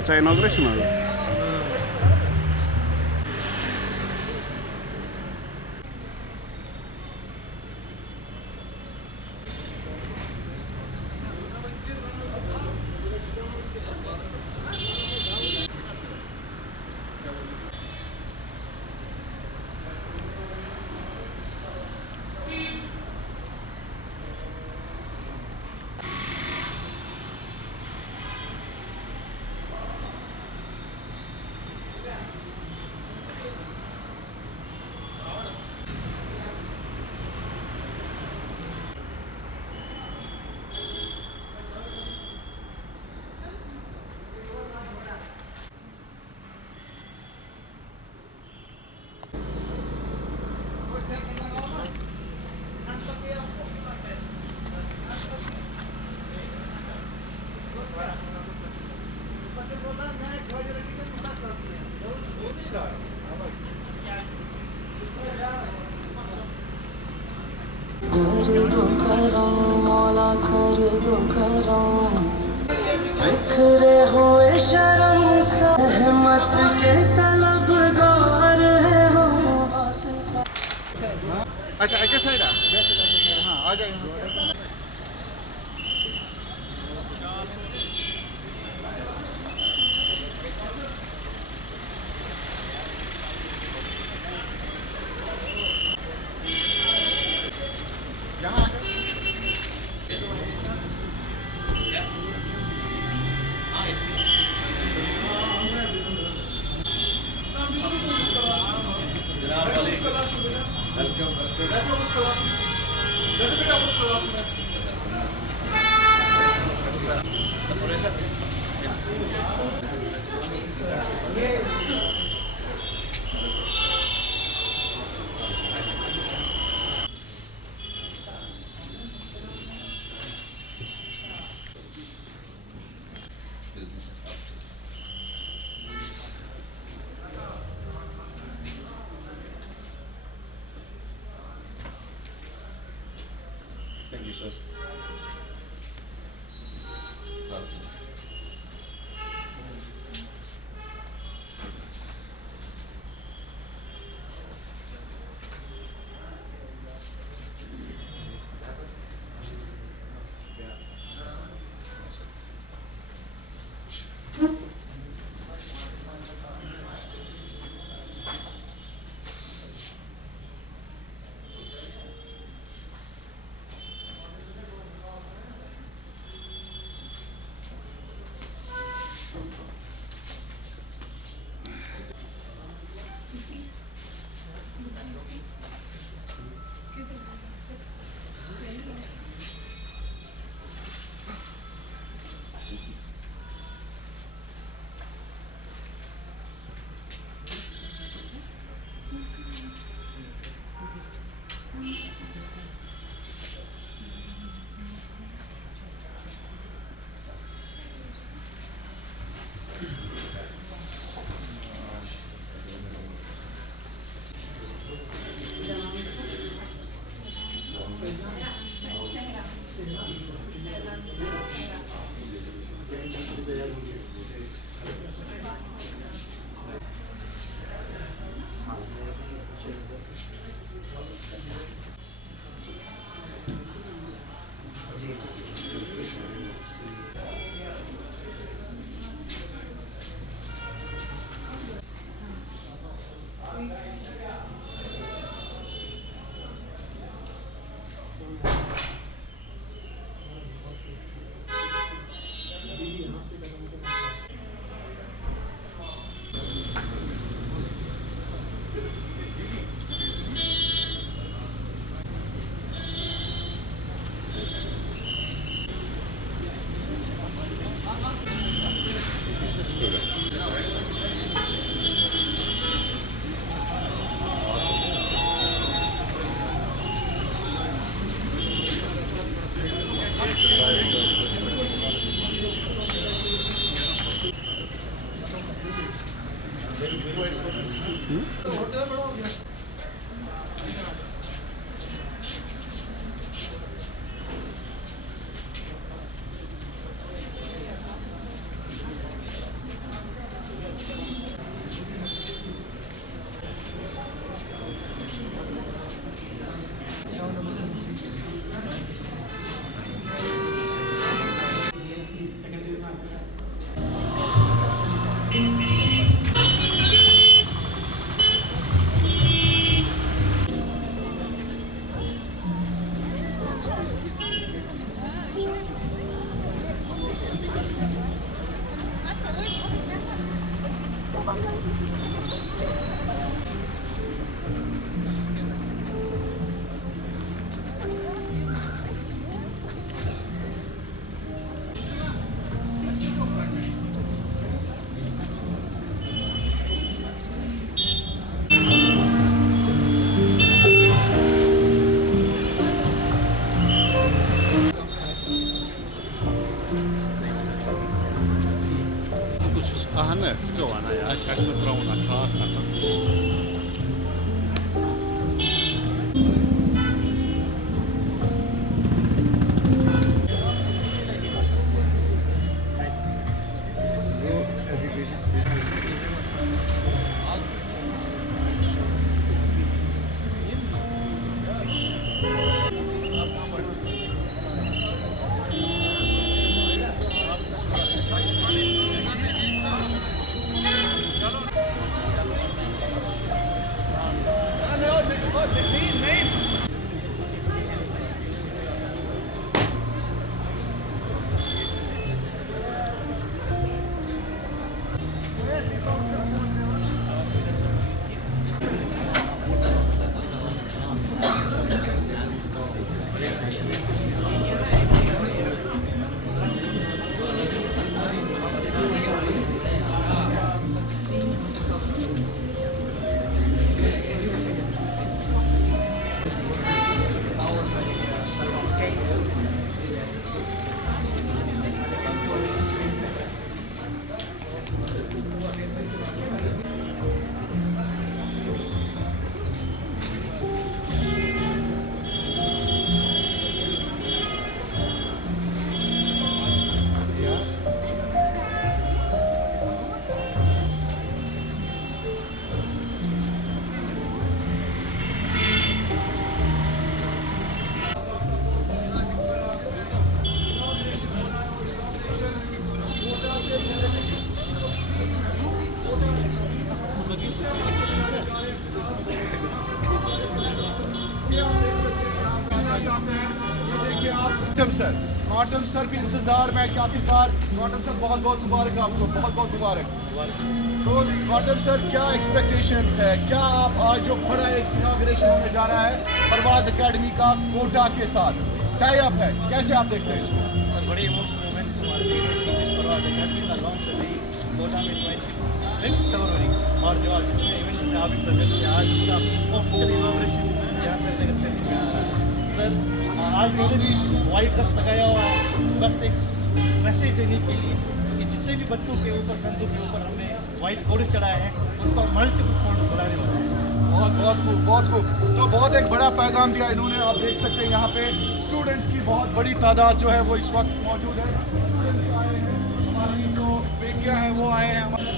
अच्छा इनॉग्रेशन हो गया। कर दो करम मौला कर दो करम बिखरे हुए शर्म सहमत के तलबगार है हम वास्ता। अच्छा एक साइड हाँ आ जाए यहाँ से। Thank you, sir. ahne, zo ana ja, ich habe mit Braun nach Glas nach. माटम सर भी इंतजार में कि आखिरकार माटम सर बहुत बहुत मुबारक आपको, बहुत बहुत मुबारक। तो माटम सर क्या एक्सपेक्टेशंस है, क्या आप आज जो बड़ा एक इनॉग्रेशन होने जा रहा है परवाज एकेडमी का कोटा के साथ टाई अप है, कैसे आप देखते हैं इसको? सर बड़ी इमोशनल मोमेंट्स हमारे लिए हैं कि जिस परवाज एकेडमी का लॉन्च है भाई कोटा में 25 फरवरी और जो आज इसमें इवेंट में आप भी प्रेजेंट किया, आज इसका ऑफिशियल इनॉग्रेशन यहाँ श्रीनगर से आ रहा है। सर आज मैंने भी वाइट ड्रेस लगाया हुआ है बस एक मैसेज देने के लिए कि जितने भी बच्चों के ऊपर कंधों के ऊपर हमने वाइट कोडिस चढ़ाया है उनको मल्टीपल फंड्स बुलाने वाले हैं। बहुत बहुत खूब, बहुत खूब। तो बहुत एक बड़ा पैगाम दिया इन्होंने, आप देख सकते हैं यहाँ पे स्टूडेंट्स की बहुत बड़ी तादाद जो है वो इस वक्त मौजूद है। स्टूडेंट्स आए हैं, हमारी जो बेटियाँ हैं वो आए हैं, हमारी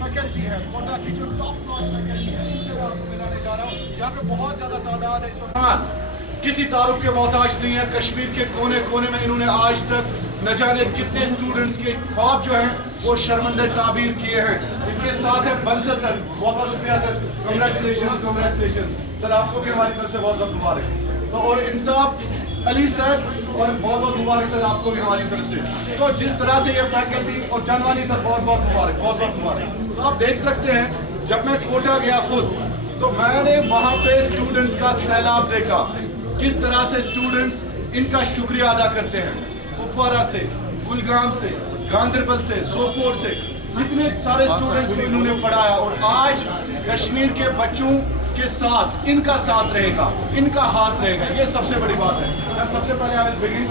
फैकल्टी है कोटा की जो टॉप नॉच फैकल्टी है उनसे आपको मिलाने जा रहा हूँ। यहाँ पे बहुत ज़्यादा तादाद है इस वक्त। किसी तारुफ के मोहताज नहीं है। कश्मीर के कोने कोने में इन्होंने आज तक न जाने कितने स्टूडेंट्स के ख्वाब जो हैं वो शर्मंदे ताबीर किए हैं। इनके साथ है बंसल सर, बहुत बहुत शुक्रिया सर, कंग्रेचुलेशन कंग्रेचुलेशन सर, आपको भी हमारी तरफ से बहुत बहुत मुबारक। तो और इंसाफ अली सर और बहुत बहुत मुबारक सर, आपको भी हमारी तरफ से। तो जिस तरह से ये फैकल्टी और जानवानी सर बहुत बहुत मुबारक, बहुत बहुत मुबारक। तो आप देख सकते हैं जब मैं कोटा गया खुद तो मैंने वहाँ पे स्टूडेंट्स का सैलाब देखा, किस तरह से स्टूडेंट्स इनका शुक्रिया अदा करते हैं। कुपवारा से, कुलगाम से, गांधरबल से, सोपोर से, जितने सारे स्टूडेंट्स को इन्होंने पढ़ाया और आज कश्मीर के बच्चों के साथ इनका साथ रहेगा, इनका हाथ रहेगा, ये सबसे बड़ी बात है। सर सबसे पहले आई विल बिगिन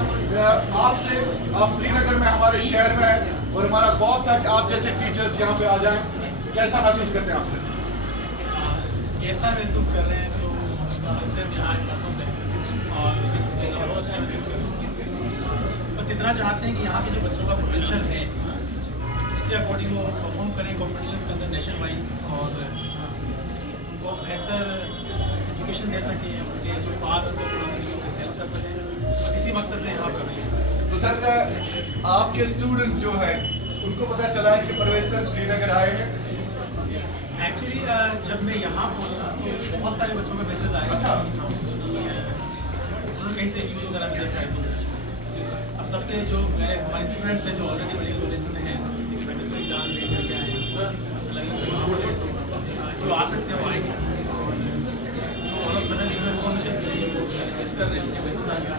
आपसे। आप श्रीनगर में हमारे शहर में हैं और हमारा ख्वाब था कि आप जैसे टीचर्स यहाँ पे आ जाएं। कैसा महसूस करते हैं आप सर? कैसा महसूस कर रहे हैं तो उनसे यहाँ महसूस है और बहुत अच्छा महसूस कर रहे हैं। बस इतना चाहते हैं कि यहाँ के जो बच्चों का पोटेंशियल है उसके अकॉर्डिंग वो परफॉर्म करें कॉम्पिटिशन्स के अंदर नेशन वाइज और उनको बेहतर एजुकेशन दे सकें, उनके जो पास उनको हेल्प कर सकें। बस इसी मकसद से यहाँ कर रहे हैं। तो सर आपके स्टूडेंट्स जो है उनको पता चला है कि परवेज सर श्रीनगर आए हैं? एक्चुअली जब मैं यहाँ पहुँचा तो बहुत सारे बच्चों में मैसेज आए। अच्छा। कहीं से यूज वगैरह भी देखा है। अब सबके जो मेरे हमारे स्टूडेंट्स हैं जो ऑलरेडी मेडिकल कॉलेज में हैं, किसी के सेमेस्टर एग्जाम दे करके आए हैं, अलग वहाँ पर जो आ सकते हैं वो आएंगे। जो all of sudden information miss कर रहे हैं उनके मैसेज आ गया।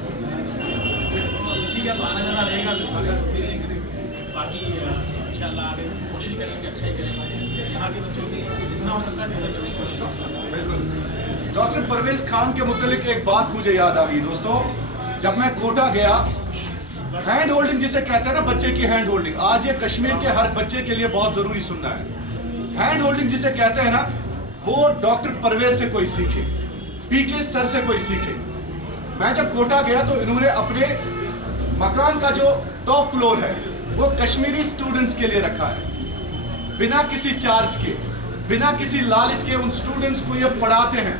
ठीक है, अब आना जाना रहेगा, अगर होती रहेगी। बाकी इंशाल्लाह आगे कोशिश करेंगे, अच्छा ही करेंगे। यहाँ के बच्चों के लिए जितना हो सकता है बेहतर करने की कोशिश करेंगे। बिल्कुल। डॉक्टर परवेज खान के मुतालिक एक बात मुझे याद आ गई दोस्तों, जब मैं कोटा गया हैंड होल्डिंग जिसे कहते हैं ना, बच्चे की हैंड होल्डिंग, आज ये कश्मीर के हर बच्चे के लिए बहुत जरूरी सुनना है। हैंड होल्डिंग जिसे कहते हैं ना, वो डॉक्टर परवेज से कोई सीखे, पीके सर से कोई सीखे। मैं जब कोटा गया तो इन्होंने अपने मकान का जो टॉप फ्लोर है वो कश्मीरी स्टूडेंट्स के लिए रखा है, बिना किसी चार्ज के, बिना किसी लालच के उन स्टूडेंट्स को ये पढ़ाते हैं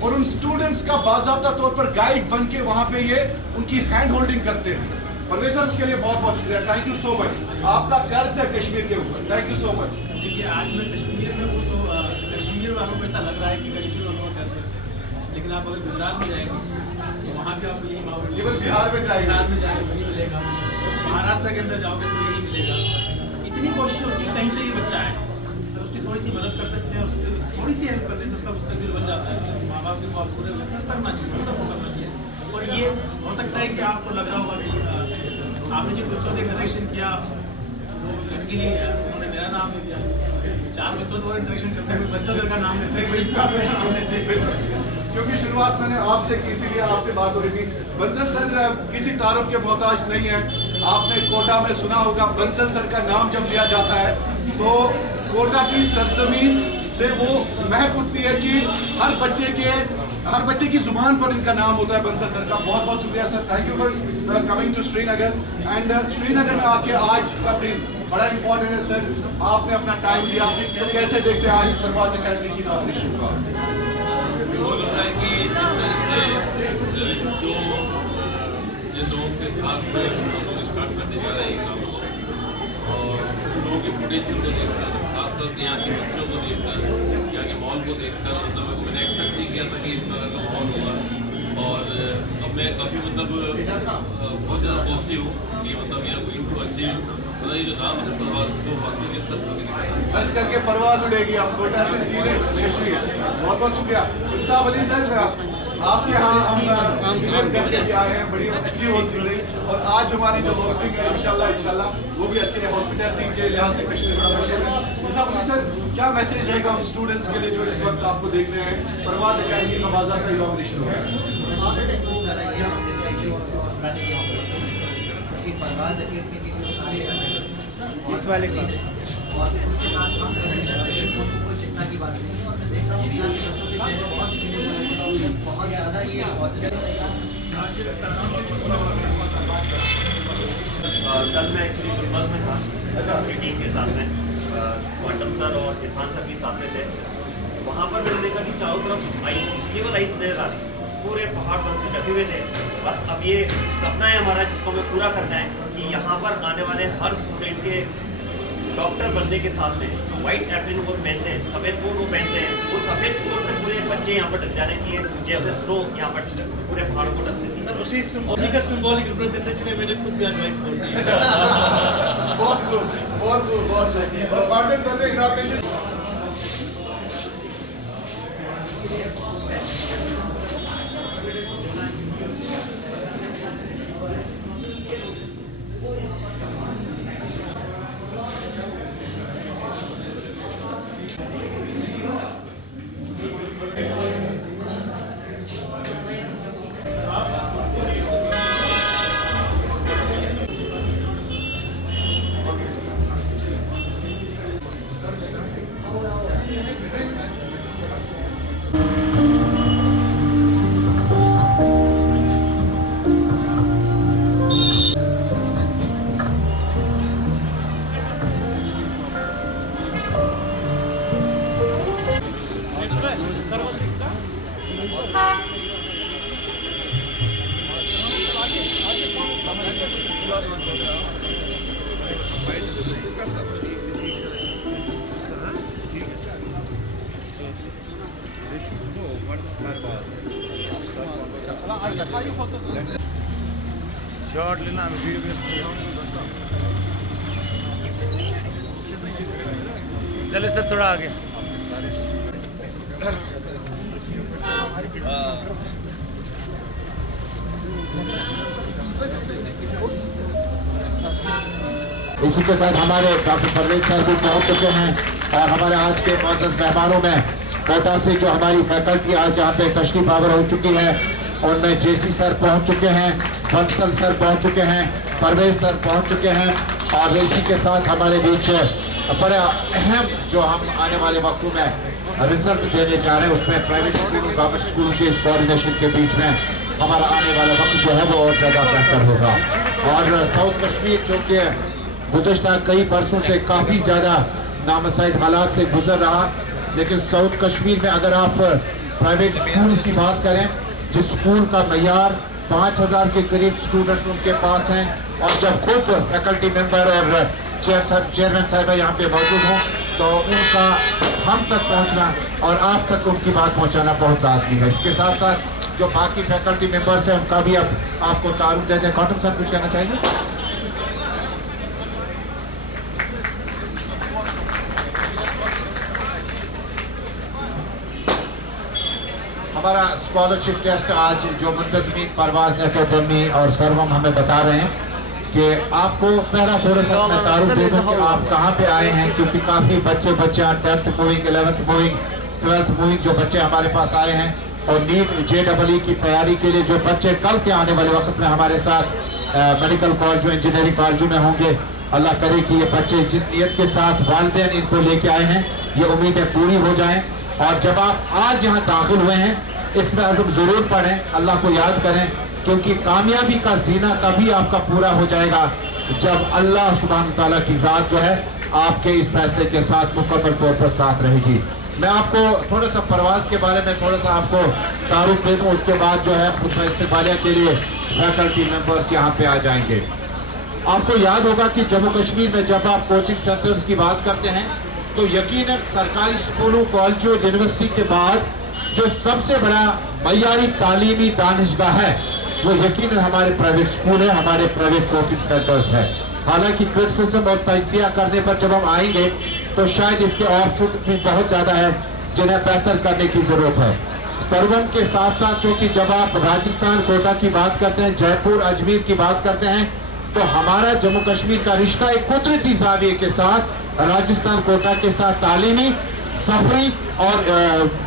और उन स्टूडेंट्स का बाज़ाब्ता तौर पर गाइड बन के वहां पे ये उनकी हैंड होल्डिंग करते हैं। परवेज सर उसके लिए बहुत बहुत शुक्रिया, थैंक यू सो मच। आपका कर्ज है कश्मीर के ऊपर, थैंक यू सो मच। देखिए आज मैं कश्मीर में हूँ तो कश्मीर वालों को ऐसा लग रहा है कि कश्मीर वालों का कर्ज है, लेकिन आप अगर गुजरात में जाएंगे तो वहाँ भी आपको यही माहौल, इवन बिहार में जाएंगे, बिहार में जाएंगे वही मिलेगा, महाराष्ट्र के अंदर जाओगे तो यही मिलेगा। इतनी कोशिश होती है कहीं से ये बच्चा है तो उसकी थोड़ी सी मदद कर सकते हैं, उसकी थोड़ी सी हेल्प करने से उसका मुस्तकबिल बन जाता है। माँ बाप के बहुत पूरे करना चाहिए, सबको करना चाहिए। और ये हो सकता है कि आपको लग रहा होगा कि आपने जिन बच्चों से कनेक्शन किया वो लड़की नहीं है, उन्होंने मेरा नाम दे दिया, 4 बच्चों से और इंटरेक्शन करते हुए बच्चा सर का नाम लेते हैं। क्योंकि शुरुआत मैंने आपसे की, इसीलिए आपसे बात हो रही थी। बंसल सर किसी तारुफ के मोहताज नहीं है। आपने कोटा में सुना होगा, बंसल सर का नाम जब लिया जाता है तो कोटा की सरजमीन से वो महक उठती है कि हर बच्चे की जुबान पर इनका नाम होता है बंसल सर का। बहुत बहुत शुक्रिया sir, thank you for coming to Srinagar. And Srinagar में आके आज का दिन बड़ा इंपॉर्टेंट है सर, आपने अपना टाइम दिया, तो कैसे देखते हैं आज सरफराज अकेडमी की इनॉग्रेशन को? वो लग रहा है कि जिस तरह से जो जिन लोगों के साथ हम लोग स्टार्ट करने जा रहे हैं काम को, और उन लोगों के पोटेंशियल को देखकर, खासतौर पर यहाँ के बच्चों को देखकर, यहाँ के माहौल को देखकर, मतलब मैंने एक्सपेक्ट नहीं किया था कि इस तरह का माहौल होगा। और अब मैं काफ़ी मतलब बहुत ज़्यादा पॉजिटिव हूँ कि मतलब यहाँ गोइंग टू अचीव, मतलब ये जो नाम है परवाज़ को वाकई सच करके दिखाया, सच करके परवाज़ उड़ेगी। आप कोटा से सीधे कश्मीर, बहुत बहुत शुक्रिया। इंसाफ अली सर, आपके यहाँ हम करके आए हैं, बड़ी अच्छी होस्टिंग रही और आज हमारी जो होस्टिंग है इंशाल्लाह वो भी अच्छी है। हॉस्पिटैलिटी के लिहाज से कश्मीर बड़ा मशहूर है। इंसाफ अली सर, क्या मैसेज रहेगा हम स्टूडेंट्स के लिए जो इस वक्त आपको देख रहे हैं, परवाज़ अकेडमी का बाज़ाब्ता इनॉग्रेशन हो रहा है? परवाज़ अकेडमी के जो सारे इस वाले का और उनके साथ हम कोई चिंता की बात नहीं है। और मैं देख रहा हूँ कि यहाँ के बच्चों के चेहरे बहुत ज़्यादा ये पॉजिटिव। कल मैं एक्चुअली गुलमर्ग में था अपनी टीम के साथ में, क्वांटम सर और इरफान सर भी साथ में थे। वहाँ पर मैंने देखा कि चारों तरफ आइस, केवल आइस नजर आ रही, पूरे पहाड़ बर्फ से ढके हुए थे। बस अब ये सपना है हमारा जिसको हमें पूरा करना है कि यहाँ पर आने वाले हर स्टूडेंट के डॉक्टर बनने के साथ में जो वाइट एप्रिन वो पहनते हैं, सफ़ेद कोट वो पहनते हैं, वो सफ़ेद कोट से पूरे बच्चे यहाँ पर ढक जाने चाहिए जैसे स्नो यहाँ पर पूरे पहाड़ों को ढकते हैं। सर उसी का सिंबॉलिक रिप्रेजेंटेशन है, मैंने खुद भी आज वाइट बोल दिया। बहुत खूब, बहुत खूब, बहुत सही। और पाटिल सर ने इनॉग्रेशन शॉट लेना, वीडियो चले सर थोड़ा आगे। इसी के साथ हमारे डॉक्टर परवेज सर भी पहुंच चुके हैं और हमारे आज के मौजूद मेहमानों में कोटा से जो हमारी फैकल्टी आज यहाँ पे तशरीफ आवर हो चुकी है, उनमें जेसी सर पहुंच चुके हैं। बंसल सर पहुंच चुके हैं, परवेज सर पहुंच चुके हैं और इसी के साथ हमारे बीच बड़ा अहम जो हम आने वाले वक्तों में रिजल्ट देने जा रहे हैं उसमें प्राइवेट स्कूल गवर्नमेंट स्कूल के इस कोऑर्डिनेशन के बीच में हमारा आने वाला वक्त जो है वो और ज़्यादा बेहतर होगा। और साउथ कश्मीर चूँकि गुज़श्ता कई बरसों से काफ़ी ज़्यादा नामसाइद हालात से गुजर रहा, लेकिन साउथ कश्मीर में अगर आप प्राइवेट स्कूल्स की बात करें, जिस स्कूल का मयार 5000 के करीब स्टूडेंट्स उनके पास हैं और जब खुद फैकल्टी मेंबर और चेयरमैन साहिबा यहाँ पे मौजूद हों तो उनका हम तक पहुँचना और आप तक उनकी बात पहुँचाना बहुत लाजमी है। इसके साथ साथ जो बाकी फैकल्टी मेंबर्स हैं उनका भी अब आपको तारुफ देते हैं। कॉटन साहब कुछ कहना चाहेंगे? हमारा स्कॉलरशिप टेस्ट आज जो मुंतज़मीन परवाज़ एकेडमी और सर्वम हमें बता रहे हैं कि आपको पहला थोड़ा सा मैं तारुफ दे दूँ कि आप कहाँ पे आए हैं, क्योंकि काफ़ी बच्चे 10th moving 11th moving 12th moving जो बच्चे हमारे पास आए हैं और नीट JEE की तैयारी के लिए जो बच्चे कल के आने वाले वक्त में हमारे साथ मेडिकल कॉलेजों इंजीनियरिंग कॉलेजों में होंगे, अल्लाह करे कि ये बच्चे जिस नीयत के साथ वालिदैन इनको लेके आए हैं ये उम्मीदें पूरी हो जाएं। और जब आप आज यहाँ दाखिल हुए हैं इसमें आज़म ज़रूर पढ़ें, अल्लाह को याद करें, क्योंकि कामयाबी का जीना तभी आपका पूरा हो जाएगा जब अल्लाह सुब्हान तआला की ज़ात जो है आपके इस फैसले के साथ मुकम्मल तौर पर साथ रहेगी। मैं आपको थोड़ा सा परवाज़ के बारे में थोड़ा सा आपको तारुफ दे दूँ, उसके बाद जो है खुतबा इस्तक़बालिया के लिए फैकल्टी मेंबर्स यहाँ पे आ जाएंगे। आपको याद होगा कि जम्मू कश्मीर में जब आप कोचिंग सेंटर्स की बात करते हैं तो यकीनन सरकारी स्कूलों कॉलेजों यूनिवर्सिटी के बाद जो सबसे बड़ा मयारी तालीमी दानिशगाह है वो यकीनन हमारे प्राइवेट स्कूल है, हमारे प्राइवेट कोचिंग सेंटर्स है। हालांकि क्रिटिसिज्म और तजिया करने पर जब हम आएंगे तो शायद इसके ऑफशूट भी बहुत ज़्यादा है जिन्हें बेहतर करने की ज़रूरत है। सर्वम के साथ साथ चूँकि जब आप राजस्थान कोटा की बात करते हैं, जयपुर अजमेर की बात करते हैं तो हमारा जम्मू कश्मीर का रिश्ता एक कुदरती ज़ाविये के साथ राजस्थान कोटा के साथ तालीमी सफरी और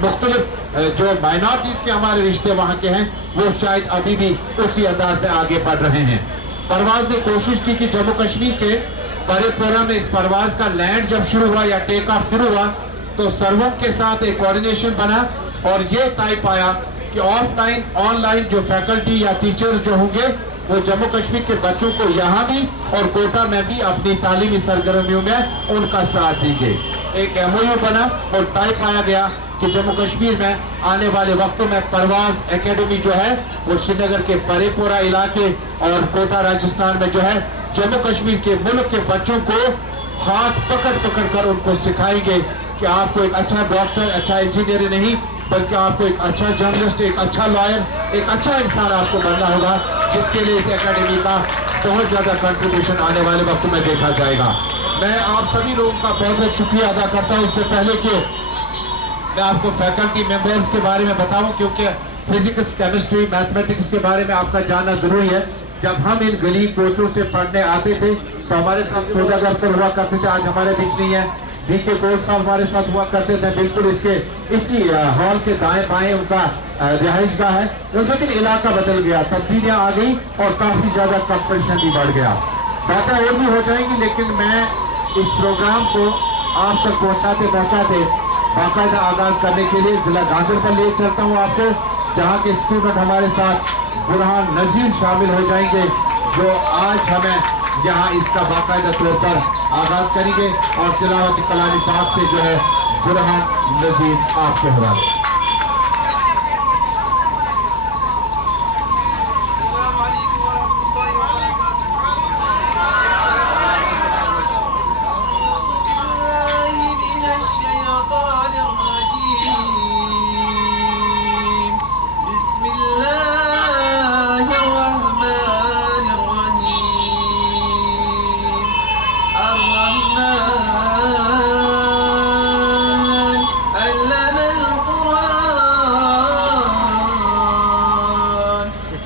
मुख्तलिफ जो माइनॉरिटीज़ के हमारे रिश्ते वहाँ के हैं वो शायद अभी भी उसी अंदाज में आगे बढ़ रहे हैं। परवाज़ ने कोशिश की कि जम्मू कश्मीर के परेपुरा में इस परवाज़ का लैंड जब शुरू हुआ या टेक ऑफ शुरू हुआ तो सर्वम के साथ एक कोऑर्डिनेशन बना और ये तय पाया कि ऑफलाइन ऑनलाइन जो फैकल्टी या टीचर्स जो होंगे वो जम्मू कश्मीर के बच्चों को यहाँ भी और कोटा में भी अपनी तालीमी सरगर्मियों में उनका साथ देंगे। एक MOU बना और तय पाया गया कि जम्मू कश्मीर में आने वाले वक्तों में परवाज़ एकेडमी जो है वो श्रीनगर के परेपुरा इलाके और कोटा राजस्थान में जो है जम्मू कश्मीर के मुल्क के बच्चों को हाथ पकड़ पकड़ कर उनको सिखाएंगे कि आपको एक अच्छा डॉक्टर, अच्छा इंजीनियर नहीं बल्कि आपको एक अच्छा जर्नलिस्ट, एक अच्छा लॉयर, एक अच्छा इंसान आपको बनना होगा, जिसके लिए इस एकेडमी का बहुत ज़्यादा कंट्रीब्यूशन आने वाले वक्तों में देखा जाएगा। मैं आप सभी लोगों का बहुत बहुत शुक्रिया अदा करता हूँ। इससे पहले कि मैं आपको फैकल्टी मेंबर्स के बारे में बताऊं, क्योंकि फिजिक्स, केमिस्ट्री, मैथमेटिक्स के बारे में आपका जानना जरूरी है। जब हम इन गली कोचों से पढ़ने आते थे तो हमारे साथ सौदागर सर हुआ करते थे, आज हमारे बीच नहीं है। BK कोच साहब हमारे साथ हुआ करते थे, बिल्कुल इसी हॉल के दाएं बाएं उनका रिहाइशगाह है। लेकिन इलाका बदल गया, तब्दीलियाँ आ गई और काफ़ी ज़्यादा कंपटीशन भी बढ़ गया। बातें और भी हो जाएंगी, लेकिन मैं इस प्रोग्राम को आप तक पहुँचाते बाकायदा आगाज करने के लिए जिला गाजर पर ले चलता हूँ आपको, जहाँ के स्टूडेंट हमारे साथ बुरहान नज़ीर शामिल हो जाएंगे जो आज हमें यहाँ इसका बाकायदा तौर पर आगाज करेंगे और तिलावत कलामी पाक से जो है बुरहान नज़ीर आपके हवाले।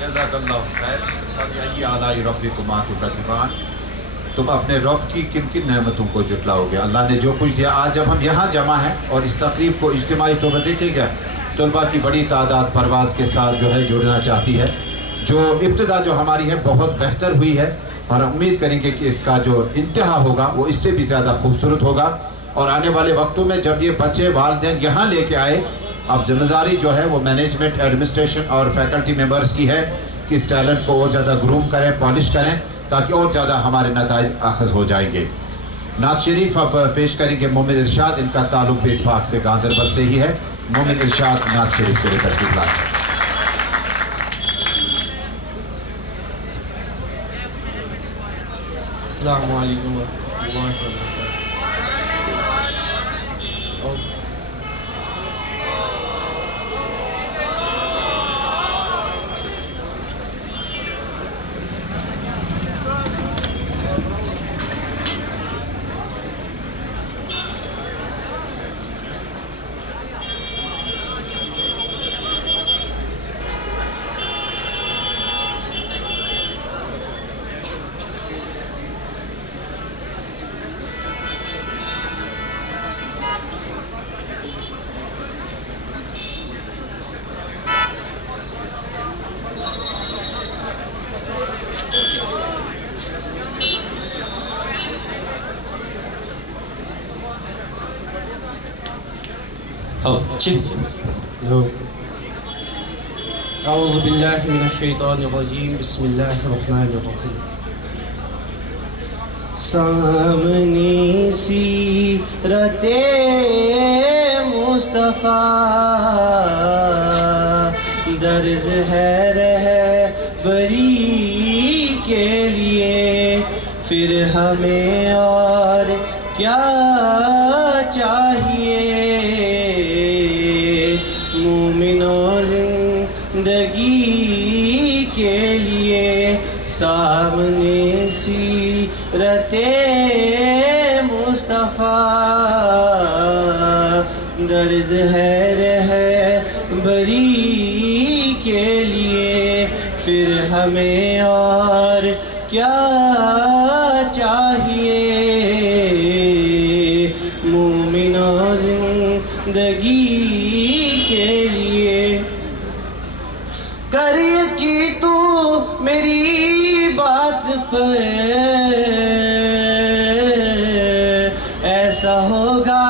जज़ाकल्लाहु खैर। फ़बिअय्यि आलाइ रब्बिकुमा तुकज़्ज़िबान। तुम अपने रब की किन किन नेमतों को जुटलाओगे। अल्लाह ने जो कुछ दिया, आज जब हम यहाँ जमा हैं और इस तकरीब को इज्तिमाई तौर पर देखिएगा, तलबा की बड़ी तादाद परवाज़ के साथ जो है जुड़ना चाहती है। जो इब्तिदा जो हमारी है बहुत बेहतर हुई है और उम्मीद करेंगे कि इसका जो इंतहा होगा वो इससे भी ज़्यादा खूबसूरत होगा। और आने वाले वक्तों में जब ये बच्चे वालिदैन यहाँ लेके आए, अब जिम्मेदारी जो है वो मैनेजमेंट, एडमिनिस्ट्रेशन और फैकल्टी मेंबर्स की है कि इस टैलेंट को और ज़्यादा ग्रूम करें, पॉलिश करें, ताकि और ज़्यादा हमारे नताइज आखज़ हो जाएंगे। नात शरीफ अब पेश करेंगे मोमिन इरशाद। इनका ताल्लुक भी इत्फाक से गांधरबल से ही है। मोमिन इरशाद नात शरीफ के लिए तशरीफ लाए। अस्सलामु अलैकुम वरहमतुल्लाहि वबरकातुहू। औज़ु बिल्लाहि मिनश्शैतानिर रजीम बिस्मिल्लाहिर्रहमानिर्रहीम। सामने सीरते मुस्तफ़ा दर्ज है रहबरी के लिए, फिर हमें और क्या चाहिए। मोमिनों जिंदगी के लिए सामने सीरते मुस्तफ़ा दर्ज है रहबरी के लिए, फिर हमें और क्या चाहिए। मोमिनों जिंदगी के लिए कर की तू मेरी बात पर, ऐसा होगा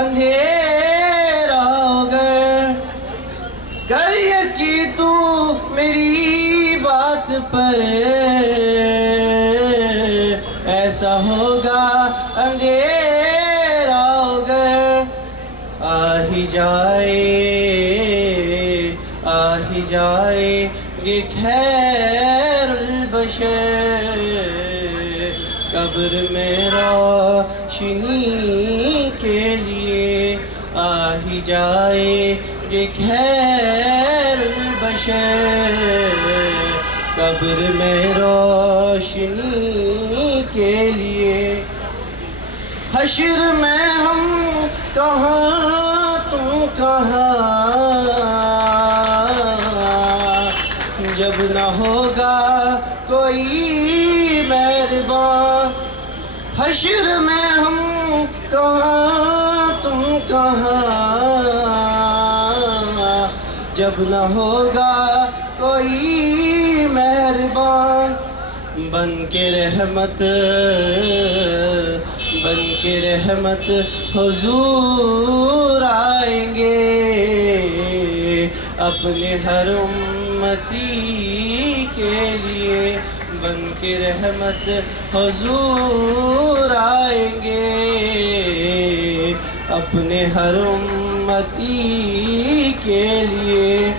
अंधेरा होगा। कर की तू मेरी बात पर, ऐसा होगा अंधेरा होगा। आ ही जाएंगे खैरुल बशर, कब्र में रोशनी के लिए। आ ही जाएंगे खैरुल बशर, कब्र में रोशनी के लिए। हश्र में हम कहाँ तुम कहाँ, जब न होगा कोई मेहरबान। हश्र में हम कहाँ तुम कहाँ, जब न होगा कोई मेहरबान। बन के रहमत हुजूर आएंगे, अपने हर उम्मती के लिए। बन के रहमत हुजूर आएंगे, अपने हर उम्मती के लिए।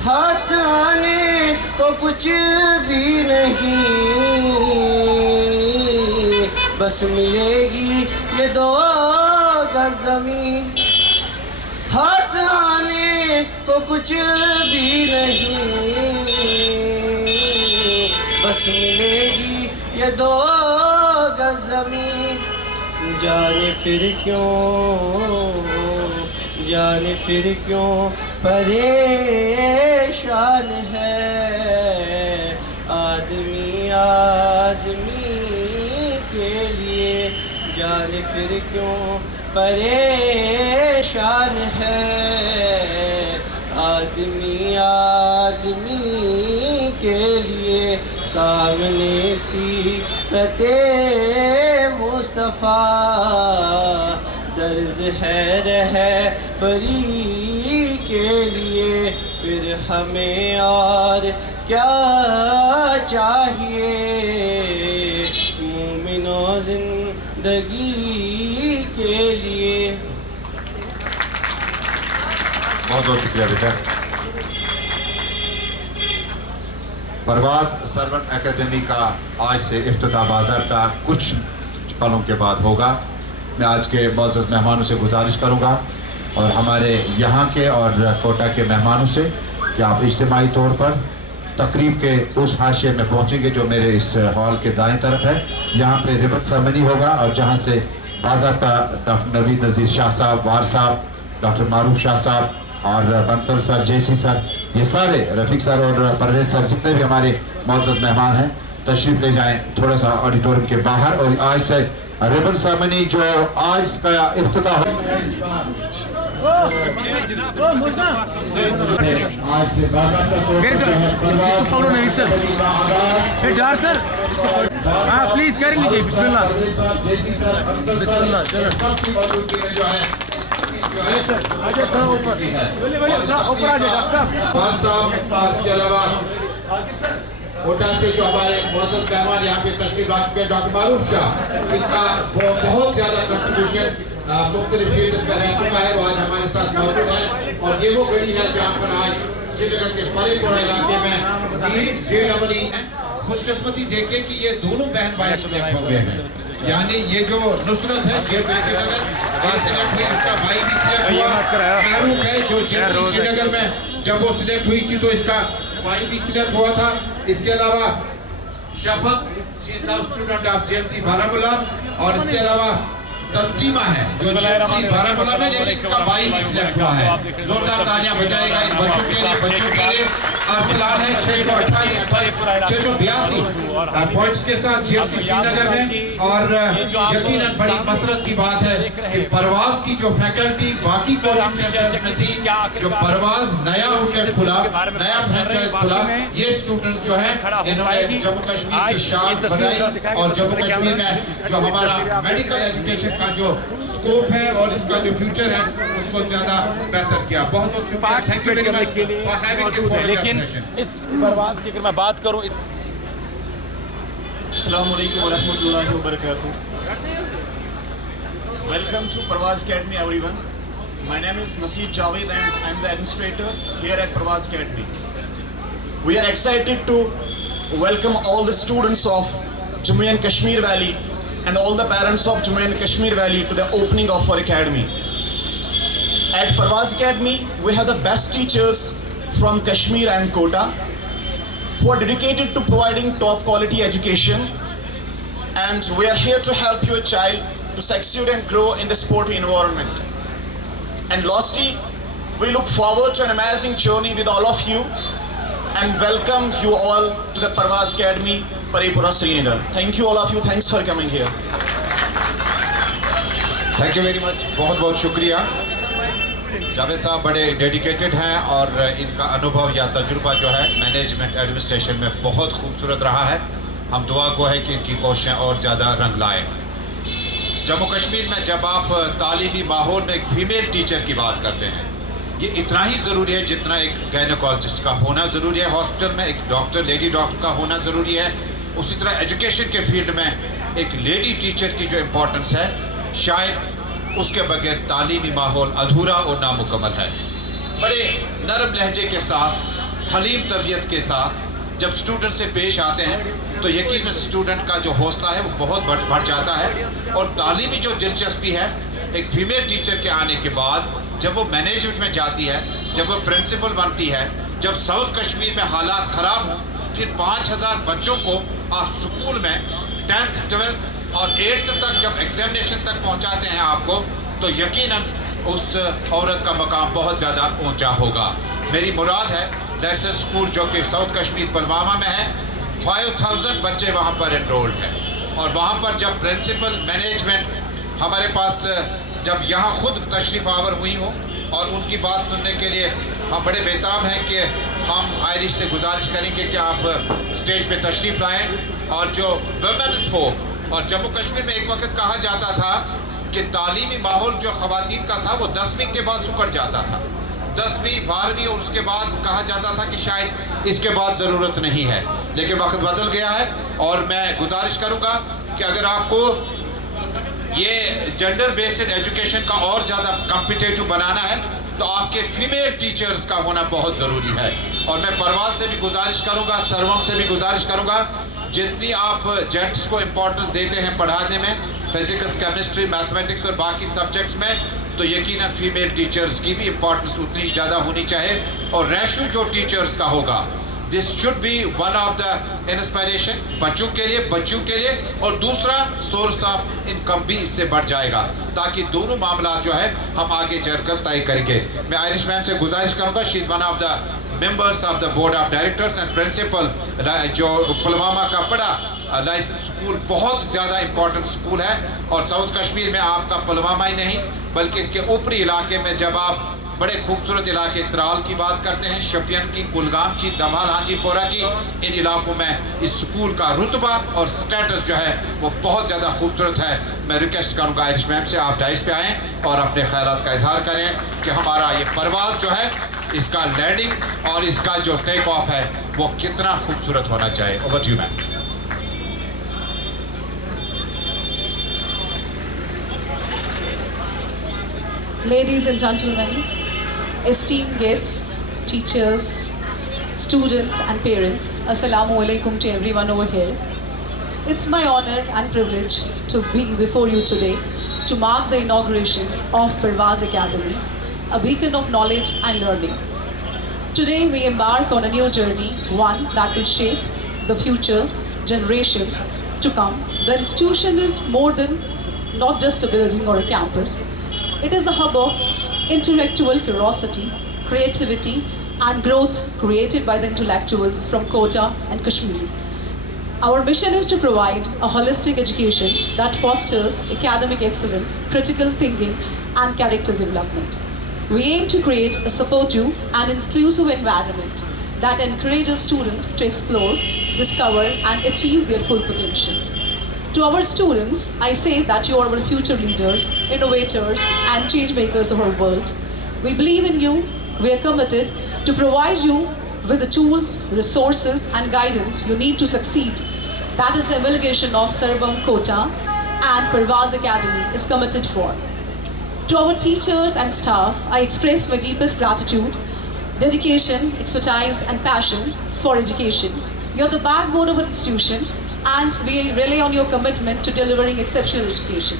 हाथ आने को कुछ भी नहीं, बस मिलेगी ये 2 गज ज़मीन। हाथ आने को कुछ भी नहीं, बस मिलेगी ये 2 गज ज़मीन। जाने फिर क्यों परेशान है आदमी के लिए। जाने फिर क्यों परेशान है आदमी के लिए। सामने सीरते मुस्तफ़ा दर्ज है रहबरी के लिए। फिर हमें और क्या चाहिए मोमिनो जिंदगी के लिए। बहुत बहुत शुक्रिया बेटा। परवाज़ सर्वन एकेडमी का आज से इफ्तिताह बाज़ाब्ता कुछ पलों के बाद होगा। मैं आज के मुअज़्ज़ज़ मेहमानों से गुजारिश करूंगा और हमारे यहाँ के और कोटा के मेहमानों से कि आप इज्तिमाई तौर पर तकरीब के उस हाशिए में पहुँचेंगे जो मेरे इस हॉल के दाएं तरफ है। यहाँ पे रिबन सेरेमनी होगा और जहाँ से बाज़ाब्ता डॉक्टर नवीद नज़ीर शाह साहब, वार साहब, डॉक्टर मारूफ शाह साहब और बंसल सर, जेसी सर, ये सारे रफ़ीक सर और परवेज सर, जितने भी हमारे मुअज़्ज़ज़ मेहमान हैं, तशरीफ़ ले जाएं थोड़ा सा ऑडिटोरियम के बाहर। और आज से रिबन सेरेमनी जो आज का इफ्तिताह आज से प्लीज कर लीजिए। बिस्मिल्लाह इसके अलावा कोटा से जो हमारे मुअज़्ज़ज़ मेहमान यहाँ पे तशरीफ ला चुके हैं, डॉक्टर मारूफ शाह, इनका बहुत ज़्यादा कंट्रीब्यूशन मुख्तलिफ फील्ड्स में रह चुका है। वो आज हमारे साथ मौजूद है और ये वो गढ़ी है जहाँ पर आज श्रीनगर के परेपुरा इलाके में JEE खुशकिस्मती देखे कि ये दोनों बहन भाई सिलेक्ट हो गए हैं। यानी ये जो नुसरत है JEE श्रीनगर ये सिलेक्ट हुई, इसका भाई भी सिलेक्ट हुआ। फारूक है जो JEE श्रीनगर में जब वो सिलेक्ट हुई थी तो इसका भाई भी सिलेक्ट हुआ था। इसके अलावा Shafaq, she is now student of JMC Baramulla. और इसके अलावा तंजीमा है जो JMC बारामूला में, लेकिन इनका भाई भी सिलेक्ट हुआ है। जोरदार तालियां बजाएगा इन बच्चों के लिए। अरसलान है 682 पॉइंट्स के साथ JMC श्रीनगर में। और यकीनन बड़ी मसरत की बात है कि परवाज़ की जो फैकल्टी बाकी कोचिंग सेंटर्स में थी, जो परवाज़ नया आउटलेट खुला, नया फ्रेंचाइज खुला, ये स्टूडेंट्स जो हैं इन्होंने जम्मू कश्मीर की शान बढ़ाई और जम्मू कश्मीर में जो हमारा मेडिकल एजुकेशन का जो स्कोप है और इसका जो फ्यूचर है उसको ज्यादा बेहतर किया। बहुत बहुत शुक्रिया, thank you very much for having this. लेकिन इस परवाज़ की अगर मैं बात करूं, अस्सलामु अलैकुम व रहमतुल्लाहि व बरकातुहू। Welcome to Parvaz Academy everyone. My name is Nasir Javed and I am the administrator here at Parvaz Academy. We are excited to welcome all the students of Jammu and Kashmir Valley and all the parents of Jammu and Kashmir Valley to the opening of our academy. At Parvaz Academy, we have the best teachers from Kashmir and Kota. who are dedicated to providing top quality education, and we are here to help your child to succeed and grow in the sporty environment. And lastly, we look forward to an amazing journey with all of you and welcome you all to the Parvaz Academy, Paripura, Srinagar. Thank you all of you. Thanks for coming here. Thank you very much, बहुत बहुत शुक्रिया। जावेद साहब बड़े dedicated हैं और इनका अनुभव या तजुर्बा जो है मैनेजमेंट एडमिनिस्ट्रेशन में बहुत खूबसूरत रहा है। हम दुआ को है कि इनकी कोशिशें और ज़्यादा रंग लाएं। जम्मू कश्मीर में जब आप तालीमी माहौल में एक फ़ीमेल टीचर की बात करते हैं, ये इतना ही ज़रूरी है जितना एक गायनोकोलॉजिस्ट का होना ज़रूरी है हॉस्पिटल में, एक डॉक्टर, लेडी डॉक्टर का होना ज़रूरी है। उसी तरह एजुकेशन के फील्ड में एक लेडी टीचर की जो इम्पोर्टेंस है, शायद उसके बगैर तालीमी माहौल अधूरा और नामुकम्मल है। बड़े नरम लहजे के साथ, हलीम तबीयत के साथ जब स्टूडेंट से पेश आते हैं तो यकीन स्टूडेंट का जो हौसला है वो बहुत बढ़ जाता है। और तालीमी जो दिलचस्पी है एक फीमेल टीचर के आने के बाद, जब वो मैनेजमेंट में जाती है, जब वो प्रिंसिपल बनती है, जब साउथ कश्मीर में हालात ख़राब हों, फिर 5000 बच्चों को आप स्कूल में 10th 12th और 8th तक जब एग्जामिनेशन तक पहुंचाते हैं आपको, तो यकीनन उस औरत का मकाम बहुत ज़्यादा ऊंचा होगा। मेरी मुराद है लेसर स्कूल जो कि साउथ कश्मीर पुलवामा में है, 5000 बच्चे वहाँ पर एनरोल्ड हैं। और वहाँ पर जब प्रिंसिपल मैनेजमेंट हमारे पास जब यहाँ खुद तशरीफ़ आवर हुई हो और उनकी बात सुनने के लिए हम बड़े बेताब हैं कि हम आयरिश से गुजारिश करेंगे कि आप स्टेज पे तशरीफ़ लाएं। और जो वुमेन्स फोक और जम्मू कश्मीर में एक वक्त कहा जाता था कि तालीमी माहौल जो ख़वातीन का था वो 10वीं के बाद सुकड़ जाता था, 10वीं 12वीं, और उसके बाद कहा जाता था कि शायद इसके बाद ज़रूरत नहीं है। लेकिन वक्त बदल गया है और मैं गुजारिश करूँगा कि अगर आपको ये जेंडर बेस्ड एजुकेशन का और ज़्यादा कॉम्पिटिटिव बनाना है तो आपके फीमेल टीचर्स का होना बहुत ज़रूरी है। और मैं परवाज से भी गुजारिश करूँगा, सर्वम से भी गुजारिश करूँगा, जितनी आप जेंट्स को इम्पोर्टेंस देते हैं पढ़ाने में, फिजिक्स, केमिस्ट्री, मैथमेटिक्स और बाकी सब्जेक्ट्स में, तो यकीनन फीमेल टीचर्स की भी इम्पोर्टेंस उतनी ज़्यादा होनी चाहिए। और रेशो जो टीचर्स का होगा, this should be one of the inspiration बच्चों के लिए, और दूसरा सोर्स ऑफ इनकम भी इससे बढ़ जाएगा, ताकि दोनों मामला जो है हम आगे चलकर तय करेंगे। मैं आयरिश मैम से गुजारिश करूँगा, she is one of the members of the board of directors and principal, जो पुलवामा का बड़ा लाइसेंस स्कूल बहुत ज़्यादा इम्पोर्टेंट स्कूल है। और साउथ कश्मीर में आपका पुलवामा ही नहीं बल्कि इसके ऊपरी इलाके में जब आप बड़े खूबसूरत इलाके त्राल की बात करते हैं, शपियन की, कुलगाम की, दमाल हाजीपोरा की, इन इलाकों में इस स्कूल का रुतबा और स्टेटस जो है वो बहुत ज़्यादा खूबसूरत है। मैं रिक्वेस्ट करूँगा आयरिश मैम से आप डाइस पे आएँ और अपने ख्यालात का इजहार करें कि हमारा ये परवाज़ जो है, इसका लैंडिंग और इसका जो टेक ऑफ है वो कितना खूबसूरत होना चाहिए। Over to you ma'am. Ladies and gentlemen, esteemed guests, teachers, students and parents, Assalamu alaikum to everyone over here. It's my honor and privilege to be before you today to mark the inauguration of Parvaz Academy, a beacon of knowledge and learning. Today we embark on a new journey, one that will shape the future generations to come. The institution is more than not just a building or a campus. It is a hub of intellectual curiosity, creativity and growth created by the intellectuals from Kota and Kashmir. Our mission is to provide a holistic education that fosters academic excellence, critical thinking and character development. We aim to create a supportive and inclusive environment that encourages students to explore, discover and achieve their full potential. To our students, I say that you are our future leaders, innovators and change makers of our world. We believe in you. We are committed to provide you with the tools, resources and guidance you need to succeed. That is the amalgamation of Sarvam Kota and Parvaz Academy is committed for. To our teachers and staff, I express my deepest gratitude, dedication, expertise and passion for education. You are the backbone of our institution and we rely on your commitment to delivering exceptional education.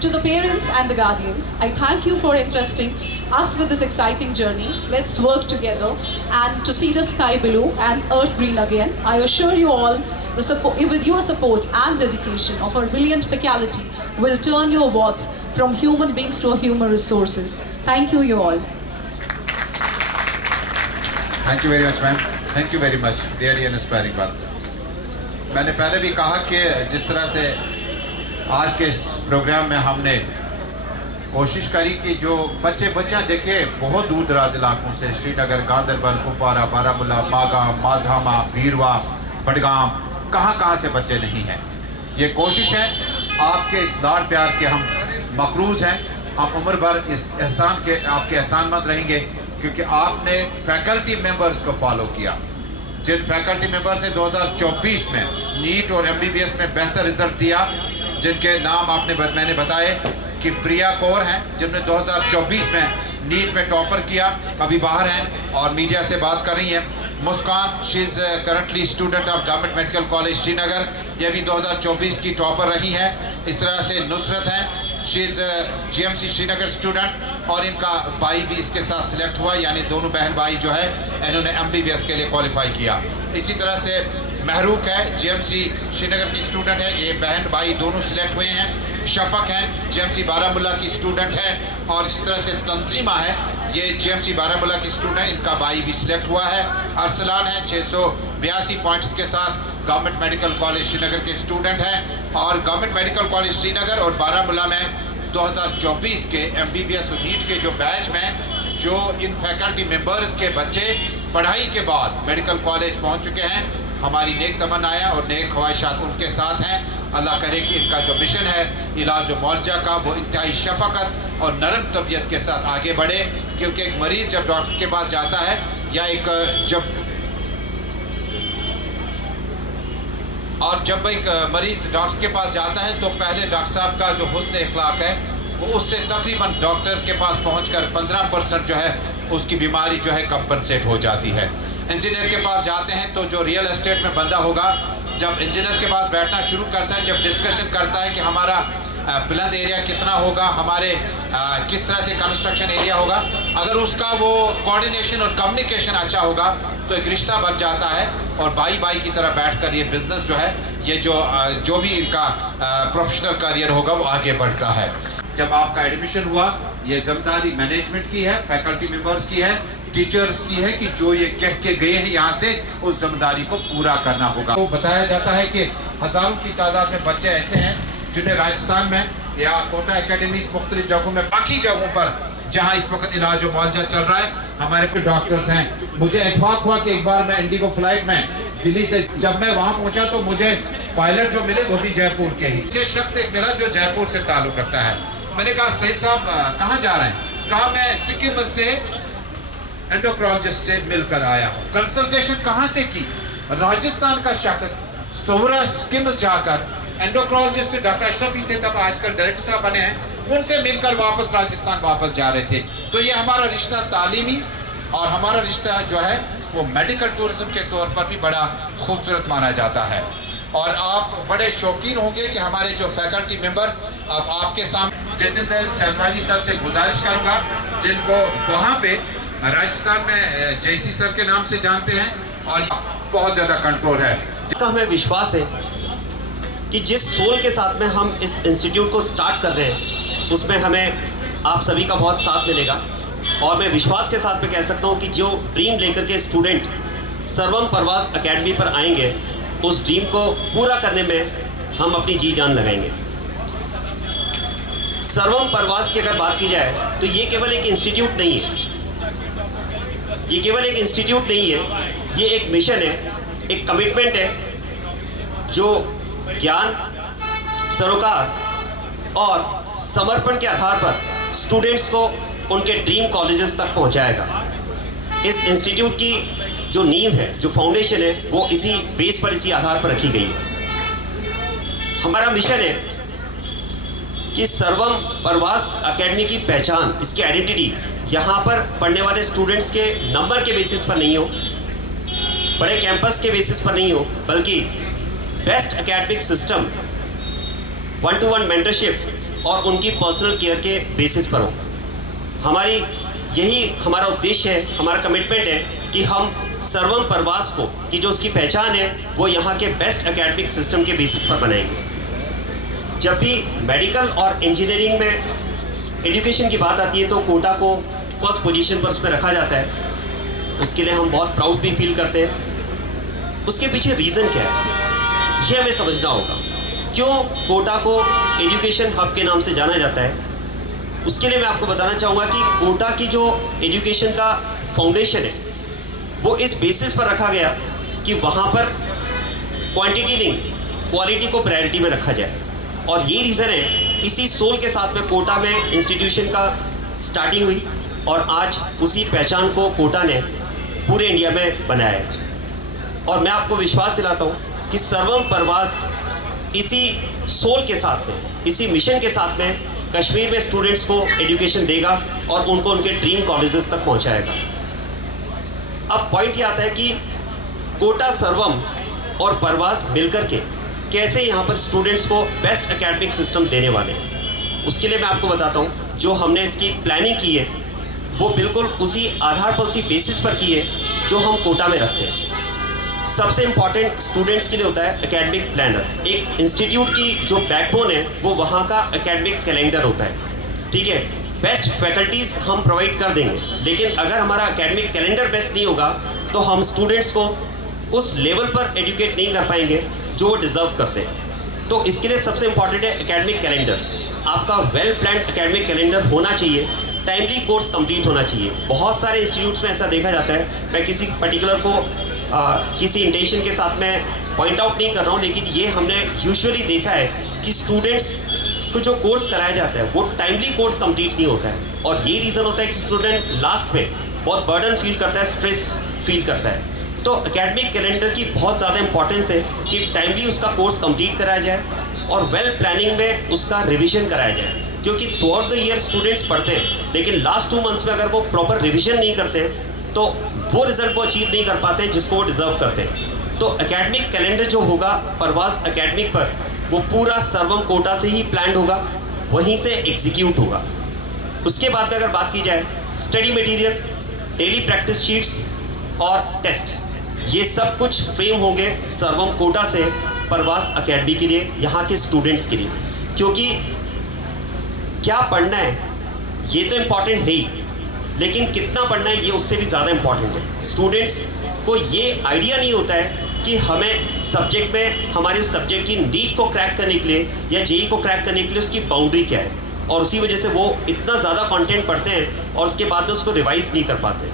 To the parents and the guardians, I thank you for entrusting us with this exciting journey. Let's work together and to see the sky blue and earth green again. I assure you all, with your support and dedication of our brilliant faculty, will turn your wards from human beings to human resources. Thank you all. Thank you very much ma'am, thank you very much, really inspiring बात। मैंने पहले भी कहा कि जिस तरह से आज के इस प्रोग्राम में हमने कोशिश करी कि जो बच्चियाँ देखिए बहुत दूर दराज इलाकों से, श्रीनगर, गांदरबल, कुपवारा, बारामूला, मागाम, माजहामा, भीरवा, बडगाम, कहाँ से बच्चे नहीं हैं। ये कोशिश है, आपके इस लाड प्यार के हम मकरूज़ हैं, हम उम्र भर इस एहसान के आपके एहसानमंद रहेंगे क्योंकि आपने फैकल्टी मेंबर्स को फॉलो किया। जिन फैकल्टी मेंबर्स ने 2024 में नीट और MBBS में बेहतर रिजल्ट दिया, जिनके नाम मैंने बताए कि प्रिया कौर हैं जिन्होंने 2024 में नीट में टॉपर किया, अभी बाहर हैं और मीडिया से बात कर रही हैं। Muskan, she is currently student of government medical college Srinagar, ये भी 2024 की टॉपर रही हैं। इस तरह से नुसरत हैं, she is GMC Srinagar student और इनका भाई भी इसके साथ सिलेक्ट हुआ, यानी दोनों बहन भाई जो है इन्होंने MBBS के लिए क्वालिफाई किया। इसी तरह से महरूक है, GMC श्रीनगर की स्टूडेंट है, ये बहन भाई दोनों सिलेक्ट हुए हैं। शफक हैं, GMC बारामूला की स्टूडेंट है और इस तरह से तंजीमा है, ये GMC बारामूला की स्टूडेंट, इनका भाई भी सिलेक्ट हुआ है। अरसलान है, 682 पॉइंट्स के साथ गवर्नमेंट मेडिकल कॉलेज श्रीनगर के स्टूडेंट हैं और गवर्नमेंट मेडिकल कॉलेज श्रीनगर और बारामूला में 2024 के MBBS और नीट के जो बैच में जो इन फैकल्टी मेंबर्स के बच्चे पढ़ाई के बाद मेडिकल कॉलेज पहुंच चुके हैं, हमारी नेक तमन्नाएं और नेक ख्वाहिशात उनके साथ हैं। अल्लाह करे कि इनका जो मिशन है इलाज मौलजा का, वो इंतहाई शफकत और नरम तबीयत के साथ आगे बढ़े, क्योंकि एक मरीज़ जब डॉक्टर के पास जाता है या जब एक मरीज़ डॉक्टर के पास जाता है तो पहले डॉक्टर साहब का जो हुस्न इखलाक है वो उससे तकरीबन डॉक्टर के पास पहुंचकर 15% जो है उसकी बीमारी जो है कंपनसेट हो जाती है। इंजीनियर के पास जाते हैं तो जो रियल एस्टेट में बंदा होगा, जब इंजीनियर के पास बैठना शुरू करता है, जब डिस्कशन करता है कि हमारा प्लंथ एरिया कितना होगा, हमारे किस तरह से कंस्ट्रक्शन एरिया होगा, अगर उसका वो कोऑर्डिनेशन और कम्युनिकेशन अच्छा होगा तो एक रिश्ता बन जाता है और भाई की तरह बैठकर ये बिज़नेस जो है, ये जो भी इनका प्रोफेशनल करियर होगा वो आगे बढ़ता है। जब आपका एडमिशन हुआ, ये जिम्मेदारी मैनेजमेंट की है, फैकल्टी मेंबर्स की है, टीचर्स की है कि जो ये कह के गए हैं यहाँ से उस जिम्मेदारी को पूरा करना होगा। तो बताया जाता है कि हज़ारों की तादाद में बच्चे ऐसे हैं जिन्हें राजस्थान में या कोटा एकेडमी मुख्तलिफ जगहों में, बाकी जगहों पर जहाँ इस वक्त इलाज और मुआवजा चल रहा है, हमारे कुछ डॉक्टर्स हैं। मुझे इत्तेफाक हुआ कि एक बार मैं इंडिगो फ्लाइट में दिल्ली से जब मैं वहाँ पहुँचा तो मुझे पायलट जो मिले वो भी जयपुर के ही। मुझे शख्स एक मिला जो जयपुर से ताल्लुक़ रखता है। मैंने कहा सईद साहब कहाँ जा रहे हैं? कहा मैं सिक्किम से एंडोक्रोलॉजिस्ट से मिलकर आया हूँ। कंसल्टेशन कहाँ से की? राजस्थान का शख्स सोहरा सिक्किम जाकर एंडोक्रोलॉजिस्ट डॉक्टर अशरफ ही थे, तब आजकल डायरेक्टर साहब बने हैं, उनसे मिलकर वापस राजस्थान वापस जा रहे थे। तो ये हमारा रिश्ता तालीमी और हमारा रिश्ता जो है वो मेडिकल टूरिज्म के तौर पर भी बड़ा खूबसूरत माना जाता है। और आप बड़े शौकीन होंगे कि हमारे जो फैकल्टी मेंबर आपके सामने जितेंद्र चंद्राजी सर से गुजारिश करूँगा, जिनको वहाँ पे राजस्थान में जयसी सर के नाम से जानते हैं और बहुत ज़्यादा कंट्रोल है। जिसका हमें विश्वास है कि जिस सोल के साथ में हम इस इंस्टीट्यूट को स्टार्ट कर रहे हैं उसमें हमें आप सभी का बहुत साथ मिलेगा और मैं विश्वास के साथ में कह सकता हूं कि जो ड्रीम लेकर के स्टूडेंट सर्वम परवाज़ एकेडमी पर आएंगे उस ड्रीम को पूरा करने में हम अपनी जी जान लगाएंगे। सर्वम परवाज़ की अगर बात की जाए तो ये केवल एक इंस्टीट्यूट नहीं है, ये केवल एक इंस्टीट्यूट नहीं है, ये एक मिशन है, एक कमिटमेंट है जो ज्ञान, सरोकार और समर्पण के आधार पर स्टूडेंट्स को उनके ड्रीम कॉलेजेस तक पहुंचाएगा। इस इंस्टीट्यूट की जो नींव है, जो फाउंडेशन है, वो इसी बेस पर, इसी आधार पर रखी गई है। हमारा मिशन है कि सर्वम परवाज़ एकेडमी की पहचान, इसकी आइडेंटिटी यहाँ पर पढ़ने वाले स्टूडेंट्स के नंबर के बेसिस पर नहीं हो, बड़े कैंपस के बेसिस पर नहीं हो, बल्कि best academic system, 1-to-1 mentorship और उनकी पर्सनल केयर के बेसिस पर हो। हमारा उद्देश्य है, हमारा कमिटमेंट है कि हम सर्वम परवास को कि जो उसकी पहचान है वो यहाँ के बेस्ट एकेडमिक सिस्टम के बेसिस पर बनाएंगे। जब भी मेडिकल और इंजीनियरिंग में एजुकेशन की बात आती है तो कोटा को फर्स्ट पोजीशन पर उसमें रखा जाता है। उसके लिए हम बहुत प्राउड भी फील करते हैं। उसके पीछे रीज़न क्या है ये हमें समझना होगा। क्यों कोटा को एजुकेशन हब के नाम से जाना जाता है, उसके लिए मैं आपको बताना चाहूँगा कि कोटा की जो एजुकेशन का फाउंडेशन है वो इस बेसिस पर रखा गया कि वहाँ पर क्वांटिटी नहीं क्वालिटी को प्रायोरिटी में रखा जाए। और ये रीज़न है, इसी सोल के साथ में कोटा में इंस्टीट्यूशन का स्टार्टिंग हुई और आज उसी पहचान को कोटा ने पूरे इंडिया में बनाया है। और मैं आपको विश्वास दिलाता हूँ कि सर्वम परवास इसी सोल के साथ में, इसी मिशन के साथ में कश्मीर में स्टूडेंट्स को एजुकेशन देगा और उनको उनके ड्रीम कॉलेजेस तक पहुँचाएगा। अब पॉइंट ये आता है कि कोटा सर्वम और परवास मिलकर के कैसे यहाँ पर स्टूडेंट्स को बेस्ट एकेडमिक सिस्टम देने वाले हैं। उसके लिए मैं आपको बताता हूँ, जो हमने इसकी प्लानिंग की है वो बिल्कुल उसी आधार पर, उसी बेसिस पर की है जो हम कोटा में रखते हैं। सबसे इम्पॉर्टेंट स्टूडेंट्स के लिए होता है एकेडमिक प्लानर। एक इंस्टीट्यूट की जो बैकबोन है वो वहाँ का एकेडमिक कैलेंडर होता है, ठीक है। बेस्ट फैकल्टीज़ हम प्रोवाइड कर देंगे, लेकिन अगर हमारा एकेडमिक कैलेंडर बेस्ट नहीं होगा तो हम स्टूडेंट्स को उस लेवल पर एजुकेट नहीं कर पाएंगे जो वो डिज़र्व करते हैं। तो इसके लिए सबसे इम्पॉर्टेंट है एकेडमिक कैलेंडर। आपका वेल प्लान्ड एकेडमिक कैलेंडर होना चाहिए, टाइमली कोर्स कंप्लीट होना चाहिए। बहुत सारे इंस्टीट्यूट्स में ऐसा देखा जाता है, मैं किसी पर्टिकुलर को किसी इंटेंशन के साथ में पॉइंट आउट नहीं कर रहा हूँ, लेकिन ये हमने यूजुअली देखा है कि स्टूडेंट्स को जो कोर्स कराया जाता है वो टाइमली कोर्स कंप्लीट नहीं होता है। और ये रीज़न होता है कि स्टूडेंट लास्ट में बहुत बर्डन फील करता है, स्ट्रेस फील करता है। तो एकेडमिक कैलेंडर की बहुत ज़्यादा इंपॉर्टेंस है कि टाइमली उसका कोर्स कंप्लीट कराया जाए और वेल प्लानिंग में उसका रिवीजन कराया जाए। क्योंकि through out the year students पढ़ते हैं, लेकिन लास्ट 2 मंथ्स में अगर वो प्रॉपर रिवीजन नहीं करते हैं तो वो रिजल्ट को अचीव नहीं कर पाते हैं जिसको वो डिज़र्व करते हैं। तो एकेडमिक कैलेंडर जो होगा परवास एकेडमिक पर, वो पूरा सर्वम कोटा से ही प्लान्ड होगा, वहीं से एग्जीक्यूट होगा। उसके बाद में अगर बात की जाए study material, daily practice sheets और टेस्ट, ये सब कुछ फ्रेम होंगे सर्वम कोटा से परवास एकेडमी के लिए, यहाँ के स्टूडेंट्स के लिए। क्योंकि क्या पढ़ना है ये तो इम्पॉर्टेंट है ही, लेकिन कितना पढ़ना है ये उससे भी ज़्यादा इम्पॉर्टेंट है। स्टूडेंट्स को ये आइडिया नहीं होता है कि हमें सब्जेक्ट में, हमारे उस सब्जेक्ट की नीट को क्रैक करने के लिए या जेई को क्रैक करने के लिए उसकी बाउंड्री क्या है, और उसी वजह से वो इतना ज़्यादा कंटेंट पढ़ते हैं और उसके बाद में उसको रिवाइज नहीं कर पाते।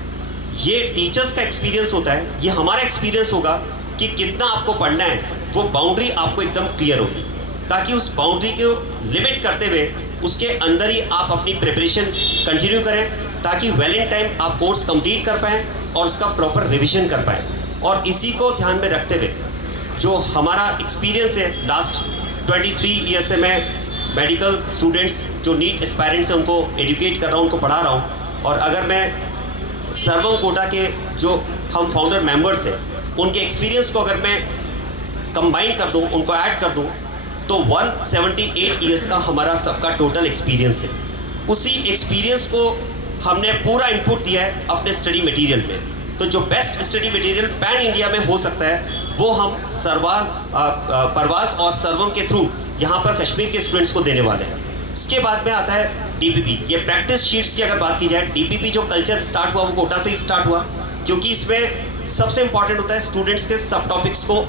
ये टीचर्स का एक्सपीरियंस होता है, ये हमारा एक्सपीरियंस होगा कि कितना आपको पढ़ना है, वो बाउंड्री आपको एकदम क्लियर होगी, ताकि उस बाउंड्री को लिमिट करते हुए उसके अंदर ही आप अपनी प्रिपरेशन कंटिन्यू करें, ताकि वेल इन टाइम आप कोर्स कंप्लीट कर पाएँ और उसका प्रॉपर रिविजन कर पाएँ। और इसी को ध्यान में रखते हुए जो हमारा एक्सपीरियंस है लास्ट 23 ईयर से, मैं मेडिकल स्टूडेंट्स जो नीट एस्पायरेंट्स हैं उनको एजुकेट कर रहा हूँ, उनको पढ़ा रहा हूँ। और अगर मैं सर्वम कोटा के जो हम फाउंडर मेंबर्स हैं उनके एक्सपीरियंस को अगर मैं कंबाइन कर दूँ, उनको ऐड कर दूँ, तो 178 ईयर्स का हमारा सबका टोटल एक्सपीरियंस है। उसी एक्सपीरियंस को हमने पूरा इनपुट दिया है अपने स्टडी मटेरियल में। तो जो best study material pan India में हो सकता है वो हम परवास और सर्वम के थ्रू यहाँ पर कश्मीर के स्टूडेंट्स को देने वाले हैं। इसके बाद में आता है डीपीपी। ये प्रैक्टिस शीट्स की अगर बात की जाए, डीपीपी जो कल्चर स्टार्ट हुआ वो कोटा से ही स्टार्ट हुआ, क्योंकि इसमें सबसे इंपॉर्टेंट होता है स्टूडेंट्स के सब टॉपिक्स को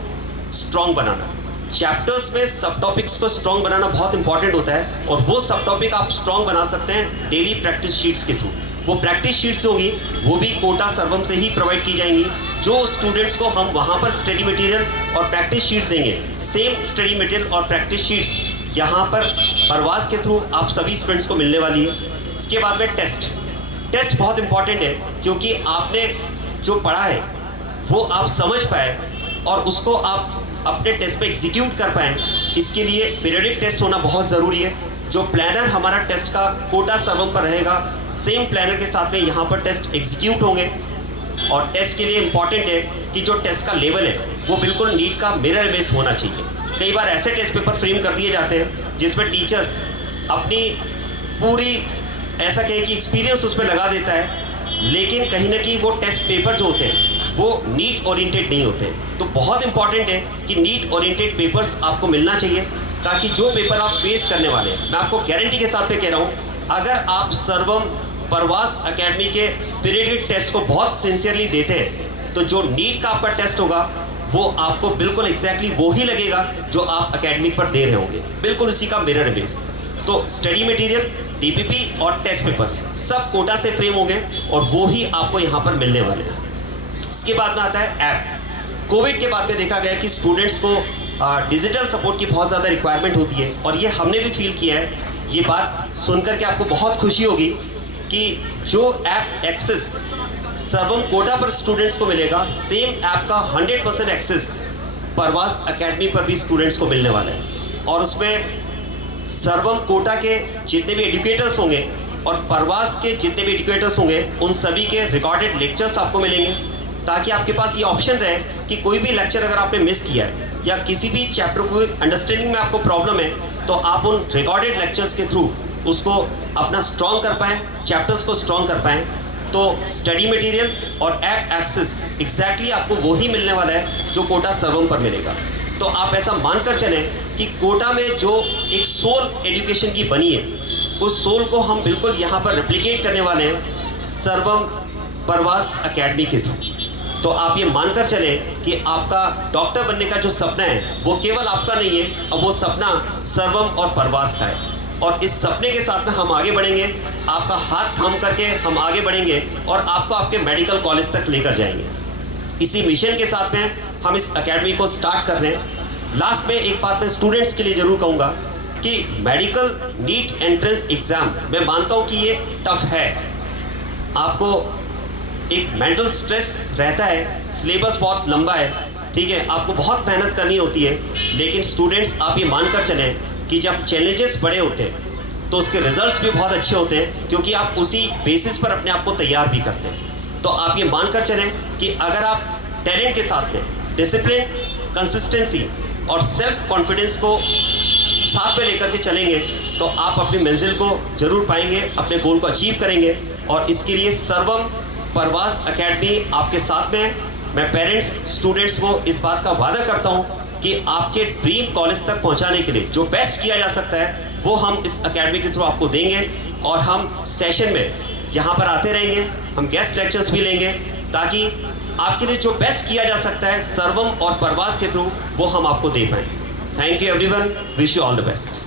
स्ट्रॉन्ग बनाना। चैप्टर्स में सब टॉपिक्स को स्ट्रॉन्ग बनाना बहुत इंपॉर्टेंट होता है, और वो सब टॉपिक आप स्ट्रॉन्ग बना सकते हैं डेली प्रैक्टिस शीट्स के थ्रू। वो प्रैक्टिस शीट्स होगी वो भी कोटा सर्वम से ही प्रोवाइड की जाएंगी, जो स्टूडेंट्स को हम वहाँ पर स्टडी मटेरियल और प्रैक्टिस शीट्स देंगे। सेम स्टडी मटेरियल और प्रैक्टिस शीट्स यहाँ पर परवास के थ्रू आप सभी स्टूडेंट्स को मिलने वाली है। इसके बाद में टेस्ट बहुत इंपॉर्टेंट है, क्योंकि आपने जो पढ़ा है वो आप समझ पाए और उसको आप अपने टेस्ट पे एग्जीक्यूट कर पाएँ। इसके लिए पीरियडिक टेस्ट होना बहुत ज़रूरी है। जो प्लानर हमारा टेस्ट का कोटा सर्वम पर रहेगा, सेम प्लानर के साथ में यहाँ पर टेस्ट एग्जीक्यूट होंगे। और टेस्ट के लिए इम्पॉर्टेंट है कि जो टेस्ट का लेवल है वो बिल्कुल नीट का मिरर बेस होना चाहिए। कई बार ऐसे टेस्ट पेपर फ्रेम कर दिए जाते हैं जिसमें टीचर्स अपनी पूरी ऐसा कहें कि एक्सपीरियंस उसमें लगा देता है, लेकिन कहीं ना कहीं वो टेस्ट पेपर जो होते हैं वो नीट ओरिएंटेड नहीं होते। तो बहुत इंपॉर्टेंट है कि नीट ओरिएंटेड पेपर्स आपको मिलना चाहिए, ताकि जो पेपर आप फेस करने वाले हैं, मैं आपको गारंटी के साथ पे कह रहा हूँ, अगर आप सर्वम परवास एकेडमी के पीरियडिक टेस्ट को बहुत सिंसियरली देते हैं तो जो नीट का आपका टेस्ट होगा वो आपको बिल्कुल एग्जैक्टली वो ही लगेगा जो आप एकेडमिक पर दे रहे होंगे, बिल्कुल उसी का मिरर बेस। तो स्टडी मटेरियल, डीपीपी और टेस्ट पेपर्स सब कोटा से फ्रेम होंगे और वो ही आपको यहाँ पर मिलने वाले हैं। इसके बाद में आता है ऐप। कोविड के बाद में देखा गया कि स्टूडेंट्स को डिजिटल सपोर्ट की बहुत ज़्यादा रिक्वायरमेंट होती है, और ये हमने भी फील किया है। ये बात सुनकर के आपको बहुत खुशी होगी कि जो ऐप एक्सेस सर्वम कोटा पर स्टूडेंट्स को मिलेगा, सेम ऐप का 100% एक्सेस परवास एकेडमी पर भी स्टूडेंट्स को मिलने वाला है। और उसमें सर्वम कोटा के जितने भी एजुकेटर्स होंगे और परवास के जितने भी एजुकेटर्स होंगे, उन सभी के रिकॉर्डेड लेक्चर्स आपको मिलेंगे, ताकि आपके पास ये ऑप्शन रहे कि कोई भी लेक्चर अगर आपने मिस किया है या किसी भी चैप्टर को अंडरस्टैंडिंग में आपको प्रॉब्लम है, तो आप उन रिकॉर्डेड लेक्चर्स के थ्रू उसको अपना स्ट्रॉन्ग कर पाएँ, चैप्टर्स को स्ट्रॉन्ग कर पाएँ। तो स्टडी मटेरियल और ऐप एक्सेस एग्जैक्टली आपको वो ही मिलने वाला है जो कोटा सर्वम पर मिलेगा। तो आप ऐसा मानकर चलें कि कोटा में जो एक सोल एजुकेशन की बनी है, उस सोल को हम बिल्कुल यहाँ पर रेप्लिकेट करने वाले हैं सर्वम परवास एकेडमी के थ्रू। तो आप ये मानकर चलें कि आपका डॉक्टर बनने का जो सपना है वो केवल आपका नहीं है, अब वो सपना सर्वम और परवास का है। और इस सपने के साथ में हम आगे बढ़ेंगे, आपका हाथ थाम करके हम आगे बढ़ेंगे और आपको आपके मेडिकल कॉलेज तक लेकर जाएंगे। इसी मिशन के साथ में हम इस एकेडमी को स्टार्ट कर रहे हैं। लास्ट में एक बात मैं स्टूडेंट्स के लिए ज़रूर कहूँगा कि मेडिकल नीट एंट्रेंस एग्ज़ाम, मैं मानता हूँ कि ये टफ है, आपको एक मेंटल स्ट्रेस रहता है, सिलेबस बहुत लंबा है, ठीक है, आपको बहुत मेहनत करनी होती है, लेकिन स्टूडेंट्स आप ये मानकर चलें कि जब चैलेंजेस बड़े होते हैं तो उसके रिजल्ट्स भी बहुत अच्छे होते हैं, क्योंकि आप उसी बेसिस पर अपने आप को तैयार भी करते हैं। तो आप ये मानकर चलें कि अगर आप टैलेंट के साथ में डिसिप्लिन, कंसिस्टेंसी और सेल्फ कॉन्फिडेंस को साथ में लेकर के चलेंगे तो आप अपनी मंजिल को ज़रूर पाएंगे, अपने गोल को अचीव करेंगे। और इसके लिए सर्वम परवास एकेडमी आपके साथ में है। मैं पेरेंट्स, स्टूडेंट्स को इस बात का वादा करता हूँ कि आपके ड्रीम कॉलेज तक पहुँचाने के लिए जो बेस्ट किया जा सकता है वो हम इस एकेडमी के थ्रू आपको देंगे। और हम सेशन में यहाँ पर आते रहेंगे, हम गेस्ट लेक्चर्स भी लेंगे, ताकि आपके लिए जो बेस्ट किया जा सकता है सर्वम और परवास के थ्रू वो हम आपको दे पाएँ। Thank you everyone, wish you all the best.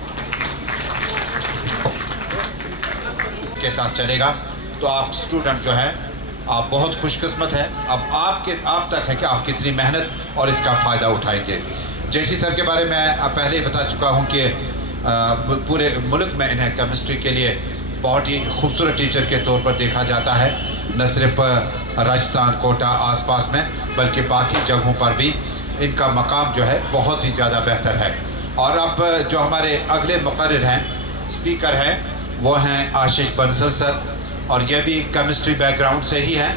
के साथ चलेगा तो आप स्टूडेंट जो है आप बहुत खुशकिस्मत हैं। अब आप तक है कि आप कितनी मेहनत और इसका फ़ायदा उठाएंगे। जैसी सर के बारे में मैं पहले ही बता चुका हूं कि पूरे मुल्क में इन्हें केमिस्ट्री के लिए बहुत ही खूबसूरत टीचर के तौर पर देखा जाता है, न सिर्फ राजस्थान, कोटा आसपास में, बल्कि बाकी जगहों पर भी इनका मकाम जो है बहुत ही ज़्यादा बेहतर है। और अब जो हमारे अगले मुकर्रिर हैं, स्पीकर हैं, वो हैं आशीष बंसल सर, और ये भी केमिस्ट्री बैकग्राउंड से ही हैं,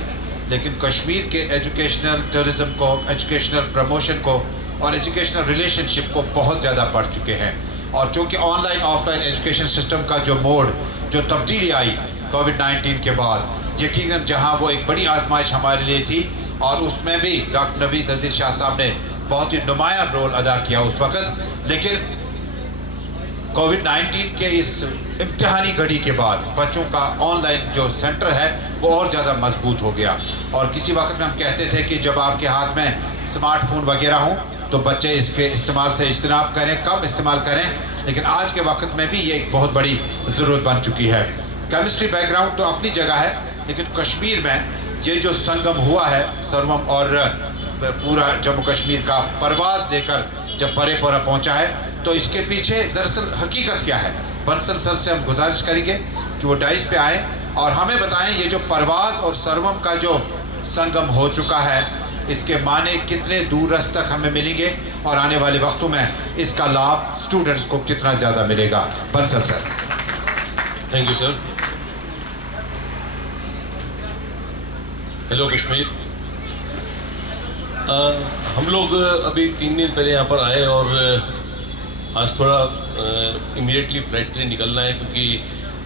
लेकिन कश्मीर के एजुकेशनल टूरिज़्म को, एजुकेशनल प्रमोशन को और एजुकेशनल रिलेशनशिप को बहुत ज़्यादा पढ़ चुके हैं। और चूँकि ऑनलाइन ऑफलाइन एजुकेशन सिस्टम का जो मोड़, जो तब्दीली आई कोविड-19 के बाद, यकीनन जहाँ वो एक बड़ी आजमाइश हमारे लिए थी, और उसमें भी डॉक्टर नवीद नज़ीर शाह साहब ने बहुत ही नुमायां रोल अदा किया उस वक़्त। लेकिन कोविड-19 के इस इम्तिहानी घड़ी के बाद बच्चों का ऑनलाइन जो सेंटर है वो और ज़्यादा मजबूत हो गया। और किसी वक्त में हम कहते थे कि जब आपके हाथ में स्मार्टफोन वगैरह हों तो बच्चे इसके इस्तेमाल से इज्तनाब करें, कम इस्तेमाल करें। लेकिन आज के वक्त में भी ये एक बहुत बड़ी ज़रूरत बन चुकी है। केमिस्ट्री बैकग्राउंड तो अपनी जगह है, लेकिन कश्मीर में ये जो संगम हुआ है सर्वम और पूरा जम्मू कश्मीर का परवाज़ लेकर जब परे पहुँचा है, तो इसके पीछे दरअसल हकीकत क्या है। बंसल सर से हम गुजारिश करेंगे कि वो डाइस पे आए और हमें बताएं ये जो परवाज़ और सर्वम का जो संगम हो चुका है, इसके माने कितने दूर रस तक हमें मिलेंगे और आने वाले वक्तों में इसका लाभ स्टूडेंट्स को कितना ज़्यादा मिलेगा। Bansal sir. Thank you sir. Hello Kashmir. हम लोग अभी 3 दिन पहले यहाँ पर आए और आज थोड़ा इमीडिएटली फ़्लाइट के लिए निकलना है, क्योंकि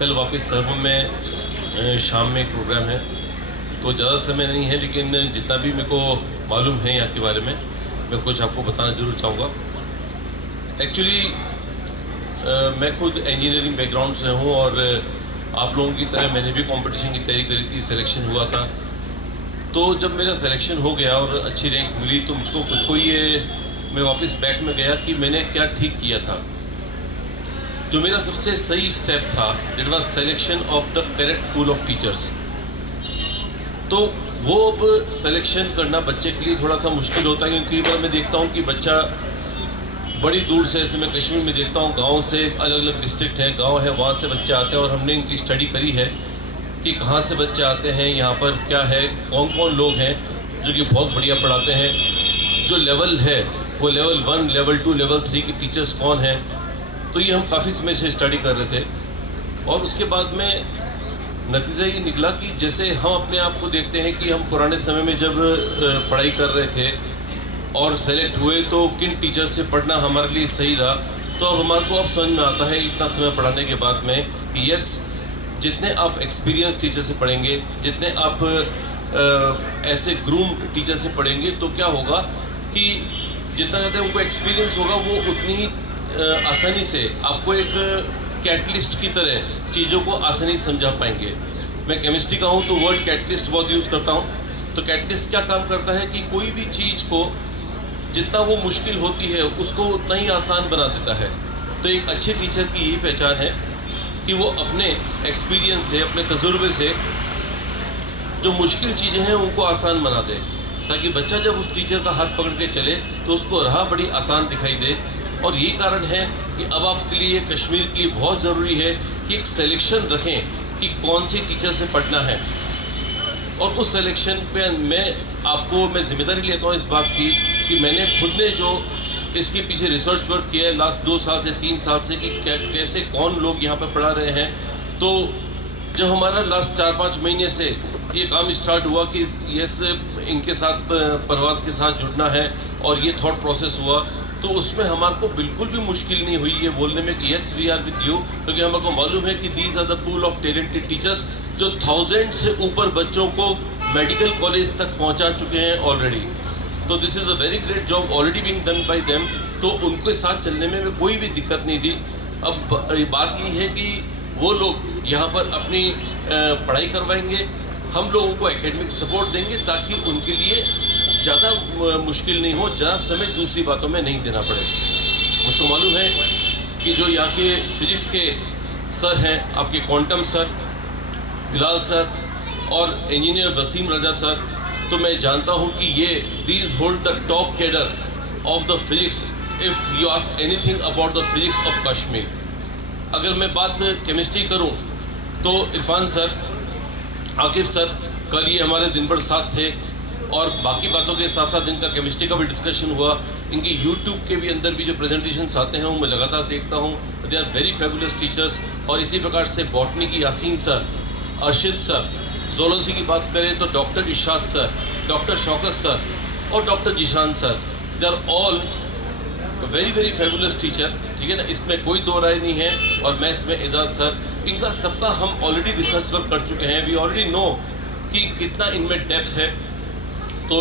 कल वापस सरवम में शाम में एक प्रोग्राम है, तो ज़्यादा समय नहीं है। लेकिन जितना भी मेरे को मालूम है यहाँ के बारे में, मैं कुछ आपको बताना ज़रूर चाहूँगा। एक्चुअली मैं खुद इंजीनियरिंग बैकग्राउंड से हूँ और आप लोगों की तरह मैंने भी कंपटीशन की तैयारी करी थी, सिलेक्शन हुआ था। तो जब मेरा सिलेक्शन हो गया और अच्छी रैंक मिली तो मुझको खुद को ये मैं वापस बैक में गया कि मैंने क्या ठीक किया था। जो मेरा सबसे सही स्टेप था, it was selection of the correct pool of teachers. तो वो अब सिलेक्शन करना बच्चे के लिए थोड़ा सा मुश्किल होता है, क्योंकि कई बार मैं देखता हूँ कि बच्चा बड़ी दूर से, जैसे मैं कश्मीर में देखता हूँ गांव से, अलग अलग डिस्ट्रिक्ट हैं, गांव है, वहाँ से बच्चे आते हैं और हमने इनकी स्टडी करी है कि कहाँ से बच्चे आते हैं, यहाँ पर क्या है, कौन कौन लोग हैं जो कि बहुत बढ़िया पढ़ाते हैं। जो लेवल है वो लेवल 1, लेवल 2, लेवल 3 के टीचर्स कौन हैं। तो ये हम काफ़ी समय से स्टडी कर रहे थे और उसके बाद में नतीजा ये निकला कि जैसे हम अपने आप को देखते हैं कि हम पुराने समय में जब पढ़ाई कर रहे थे और सेलेक्ट हुए तो किन टीचर से पढ़ना हमारे लिए सही रहा, तो अब हमारे को अब समझ में आता है इतना समय पढ़ाने के बाद में कि यस, जितने आप एक्सपीरियंस टीचर से पढ़ेंगे, जितने आप ऐसे ग्रूम टीचर से पढ़ेंगे, तो क्या होगा कि जितना ज़्यादा उनको एक्सपीरियंस होगा वो उतनी आसानी से आपको एक कैटलिस्ट की तरह चीज़ों को आसानी से समझा पाएंगे। मैं केमिस्ट्री का हूँ तो वर्ड कैटलिस्ट बहुत यूज़ करता हूँ। तो कैटलिस्ट क्या काम करता है कि कोई भी चीज़ को जितना वो मुश्किल होती है उसको उतना ही आसान बना देता है। तो एक अच्छे टीचर की यही पहचान है कि वो अपने एक्सपीरियंस से, अपने तजुर्बे से जो मुश्किल चीज़ें हैं उनको आसान बना दे, ताकि बच्चा जब उस टीचर का हाथ पकड़ के चले तो उसको राह बड़ी आसान दिखाई दे। और यही कारण है कि अब आपके लिए, कश्मीर के लिए बहुत ज़रूरी है कि एक सिलेक्शन रखें कि कौन सी टीचर से पढ़ना है। और उस सिलेक्शन पे मैं जिम्मेदारी लेता हूँ इस बात की कि मैंने खुद ने जो इसके पीछे रिसर्च वर्क किया है लास्ट 2 साल से 3 साल से कि कैसे कौन लोग यहाँ पर पढ़ा रहे हैं। तो जब हमारा लास्ट 4-5 महीने से ये काम स्टार्ट हुआ कि यस इनके साथ, परवाज़ के साथ जुड़ना है और ये थॉट प्रोसेस हुआ, तो उसमें हमारे को बिल्कुल भी मुश्किल नहीं हुई ये बोलने में कि yes we are with you, क्योंकि हमको मालूम है कि these are the pool of talented teachers जो 1000 से ऊपर बच्चों को मेडिकल कॉलेज तक पहुंचा चुके हैं ऑलरेडी। तो this is a very great job already being done by them. तो उनके साथ चलने में कोई भी दिक्कत नहीं थी। अब बात यही है कि वो लोग यहाँ पर अपनी पढ़ाई करवाएंगे, हम लोग उनको एकेडमिक सपोर्ट देंगे ताकि उनके लिए ज़्यादा मुश्किल नहीं हो, ज़्यादा समय दूसरी बातों में नहीं देना पड़े। मुझको मालूम है कि जो यहाँ के फिजिक्स के सर हैं, आपके क्वांटम सर बिलाल सर और इंजीनियर वसीम रजा सर, तो मैं जानता हूँ कि ये these hold the top cadre of the physics if you ask anything about the physics of Kashmir. अगर मैं बात केमिस्ट्री करूँ तो इरफान सर, आकिब सर, कल ये हमारे दिन भर साथ थे और बाकी बातों के साथ साथ इनका केमिस्ट्री का भी डिस्कशन हुआ। इनकी यूट्यूब के भी अंदर भी जो प्रेजेंटेशंस आते हैं वो मैं लगातार देखता हूँ। They are very fabulous teachers. और इसी प्रकार से बॉटनी की Yasin sir, Arshid sir, zoology की बात करें तो doctor Ishad sir, doctor Shaukat sir और doctor Zishan sir, they are all very very fabulous teacher, ठीक है ना, इसमें कोई दो राय नहीं है। और मैं इसमें एजाज सर, इनका सबका हम ऑलरेडी रिसर्च वर्क कर चुके हैं। वी ऑलरेडी नो कि कितना इनमें डेप्थ है। तो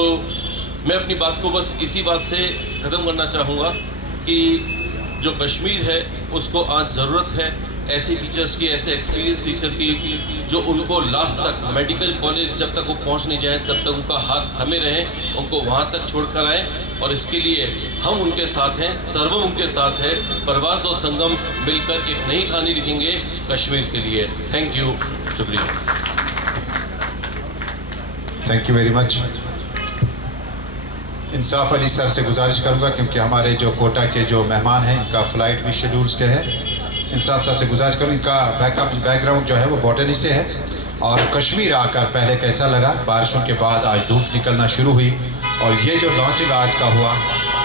मैं अपनी बात को बस इसी बात से ख़त्म करना चाहूँगा कि जो कश्मीर है उसको आज ज़रूरत है ऐसे टीचर्स की, ऐसे एक्सपीरियंस टीचर की जो उनको लास्ट तक मेडिकल कॉलेज जब तक वो पहुंच नहीं जाए तब तक उनका हाथ थमे रहें, उनको वहां तक छोड़कर आएँ। और इसके लिए हम उनके साथ हैं, सर्वम उनके साथ है। परवाज़ और संगम मिलकर एक नई कहानी लिखेंगे कश्मीर के लिए। थैंक यू, शुक्रिया। Thank you very much. Insaf Ali sir से गुजारिश करूंगा क्योंकि हमारे जो कोटा के जो मेहमान हैं इनका फ़्लाइट भी शेड्यूल्स के है। इंसाफ सर से गुजारिश करूँ, इनका बैकग्राउंड जो है वो बॉटनी से है और कश्मीर आकर पहले कैसा लगा, बारिशों के बाद आज धूप निकलना शुरू हुई और ये जो लॉन्चिंग आज का हुआ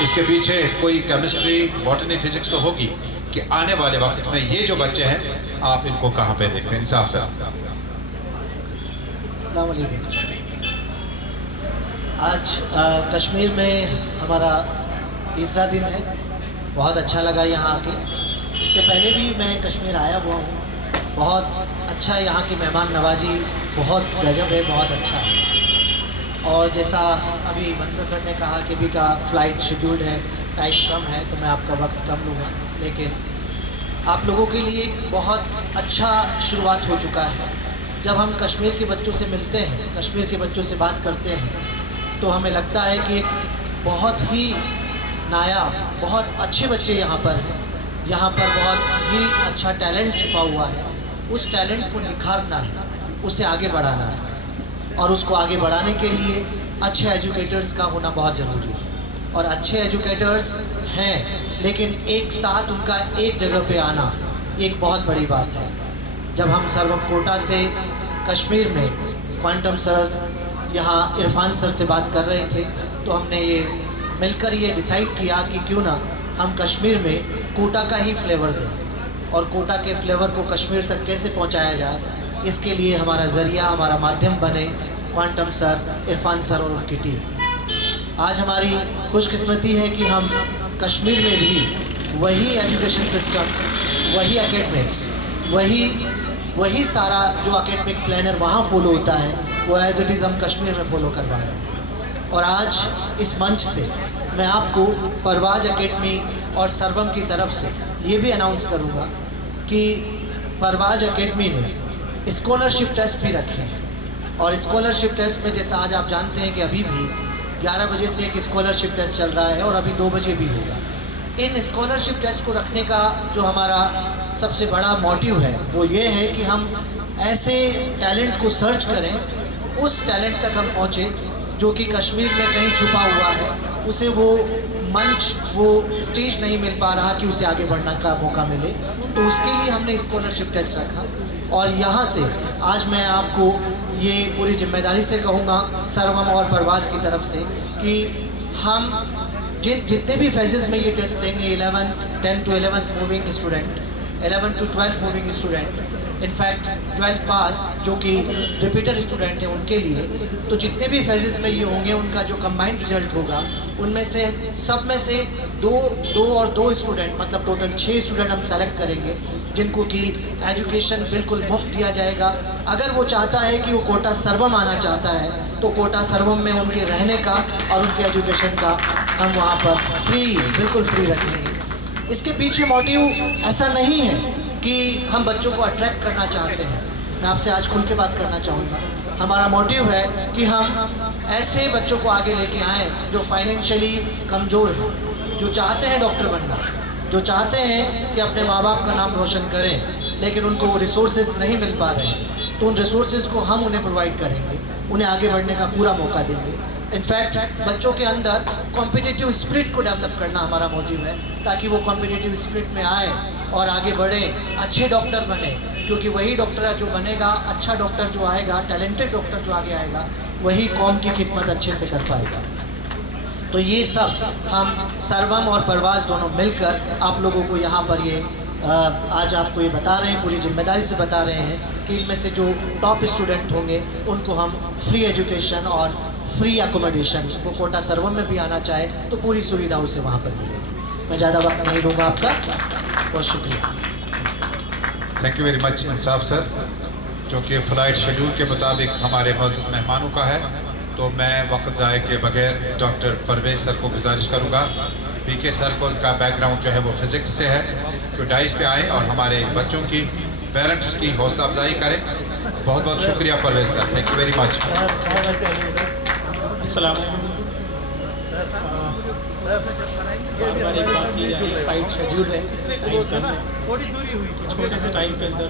इसके पीछे कोई केमिस्ट्री, बॉटनी, फिजिक्स तो होगी कि आने वाले वक्त में ये जो बच्चे हैं आप इनको कहाँ पे देखते हैं। इंसाफ सर। अस्सलाम वालेकुम। आज कश्मीर में हमारा तीसरा दिन है बहुत अच्छा लगा यहाँ आके। इससे पहले भी मैं कश्मीर आया हुआ हूँ। बहुत अच्छा यहाँ की मेहमान नवाजी बहुत गजब है, बहुत अच्छा है। और जैसा अभी बंसल सर ने कहा कि अभी का फ़्लाइट शेड्यूल्ड है, टाइम कम है, तो मैं आपका वक्त कम लूँगा, लेकिन आप लोगों के लिए एक बहुत अच्छा शुरुआत हो चुका है। जब हम कश्मीर के बच्चों से मिलते हैं, कश्मीर के बच्चों से बात करते हैं, तो हमें लगता है कि एक बहुत ही नायाब, बहुत अच्छे बच्चे यहाँ पर हैं। यहाँ पर बहुत ही अच्छा टैलेंट छुपा हुआ है। उस टैलेंट को निखारना है, उसे आगे बढ़ाना है, और उसको आगे बढ़ाने के लिए अच्छे एजुकेटर्स का होना बहुत ज़रूरी है। और अच्छे एजुकेटर्स हैं, लेकिन एक साथ उनका एक जगह पे आना एक बहुत बड़ी बात है। जब हम सर्वम कोटा से कश्मीर में क्वांटम सर यहाँ इरफान सर से बात कर रहे थे, तो हमने ये मिलकर ये डिसाइड किया कि क्यों ना हम कश्मीर में कोटा का ही फ्लेवर दें, और कोटा के फ्लेवर को कश्मीर तक कैसे पहुँचाया जाए, इसके लिए हमारा ज़रिया, हमारा माध्यम बने क्वांटम सर, इरफान सर और उनकी टीम। आज हमारी खुशकिस्मती है कि हम कश्मीर में भी वही एजुकेशन सिस्टम, वही एकेडमिक्स, वही सारा जो एकेडमिक प्लानर वहाँ फॉलो होता है, वो एज इट इज़ हम कश्मीर में फॉलो करवा रहे हैं। और आज इस मंच से मैं आपको परवाज एकेडमी और सर्वम की तरफ से ये भी अनाउंस करूँगा कि परवाज एकेडमी ने स्कॉलरशिप टेस्ट भी रखे हैं। और स्कॉलरशिप टेस्ट में जैसा आज आप जानते हैं कि अभी भी 11 बजे से एक स्कॉलरशिप टेस्ट चल रहा है और अभी 2 बजे भी होगा। इन स्कॉलरशिप टेस्ट को रखने का जो हमारा सबसे बड़ा मोटिव है वो ये है कि हम ऐसे टैलेंट को सर्च करें, उस टैलेंट तक हम पहुँचे जो कि कश्मीर में कहीं छुपा हुआ है, उसे वो मंच, वो स्टेज नहीं मिल पा रहा कि उसे आगे बढ़ने का मौका मिले। तो उसके लिए हमने स्कॉलरशिप टेस्ट रखा। और यहाँ से आज मैं आपको ये पूरी जिम्मेदारी से कहूँगा सर्वम और परवाज की तरफ से कि हम जितने भी फेजेस में ये टेस्ट लेंगे, 11th 10 to 11th moving student, 11 to 12 moving student, in fact 12th पास जो कि रिपीटर स्टूडेंट हैं उनके लिए, तो जितने भी फेजेस में ये होंगे उनका जो कंबाइंड रिजल्ट होगा उनमें से सब में से दो और दो स्टूडेंट, मतलब टोटल 6 स्टूडेंट हम सेलेक्ट करेंगे जिनको कि एजुकेशन बिल्कुल मुफ्त दिया जाएगा। अगर वो चाहता है कि वो कोटा सर्वम आना चाहता है तो कोटा सर्वम में उनके रहने का और उनके एजुकेशन का हम वहाँ पर बिल्कुल फ्री रखेंगे। इसके पीछे मोटिव ऐसा नहीं है कि हम बच्चों को अट्रैक्ट करना चाहते हैं। मैं आपसे आज खुल के बात करना चाहूँगा, हमारा मोटिव है कि हम ऐसे बच्चों को आगे लेके आएँ जो फाइनेंशियली कमज़ोर हैं, जो चाहते हैं डॉक्टर बनना, जो चाहते हैं कि अपने माँ बाप का नाम रोशन करें, लेकिन उनको वो रिसोर्सेज नहीं मिल पा रहे हैं। तो उन रिसोर्सेज को हम उन्हें प्रोवाइड करेंगे, उन्हें आगे बढ़ने का पूरा मौका देंगे। इनफैक्ट बच्चों के अंदर कॉम्पिटिटिव स्पिरिट को डेवलप करना हमारा मोटिव है, ताकि वो कॉम्पिटिटिव स्पिरिट में आए और आगे बढ़ें, अच्छे डॉक्टर बने। क्योंकि वही डॉक्टर जो बनेगा, अच्छा डॉक्टर जो आएगा, टैलेंटेड डॉक्टर जो आगे आएगा, वही कौम की खिदमत अच्छे से कर पाएगा। तो ये सब हम सर्वम और परवाज दोनों मिलकर आप लोगों को यहाँ पर ये आज आपको ये बता रहे हैं, पूरी जिम्मेदारी से बता रहे हैं कि इनमें से जो टॉप स्टूडेंट होंगे उनको हम फ्री एजुकेशन और फ्री एकोमोडेशन, वो कोटा सर्वम में भी आना चाहे तो पूरी सुविधा उसे वहाँ पर मिलेगी। मैं ज़्यादा वक्त नहीं लूँगा आपका, बहुत शुक्रिया। Thank you very much Insaf sir. क्योंकि फ़्लाइट शेड्यूल के मुताबिक हमारे मौजूद मेहमानों का है, तो मैं वक्त ज़ाय के बगैर डॉक्टर परवेज सर को गुजारिश करूँगा, पीके सर को उनका बैकग्राउंड जो है वो फिज़िक्स से है, कि डाइस पे आएँ और हमारे बच्चों की, पेरेंट्स की हौसला अफजाई करें। बहुत बहुत शुक्रिया Parvez sir, thank you very much. अस्सलाम वालेकुम। बार एक बात की जाए, फ्लाइट शेड्यूल है, टाइम कम है, तो छोटे से टाइम के अंदर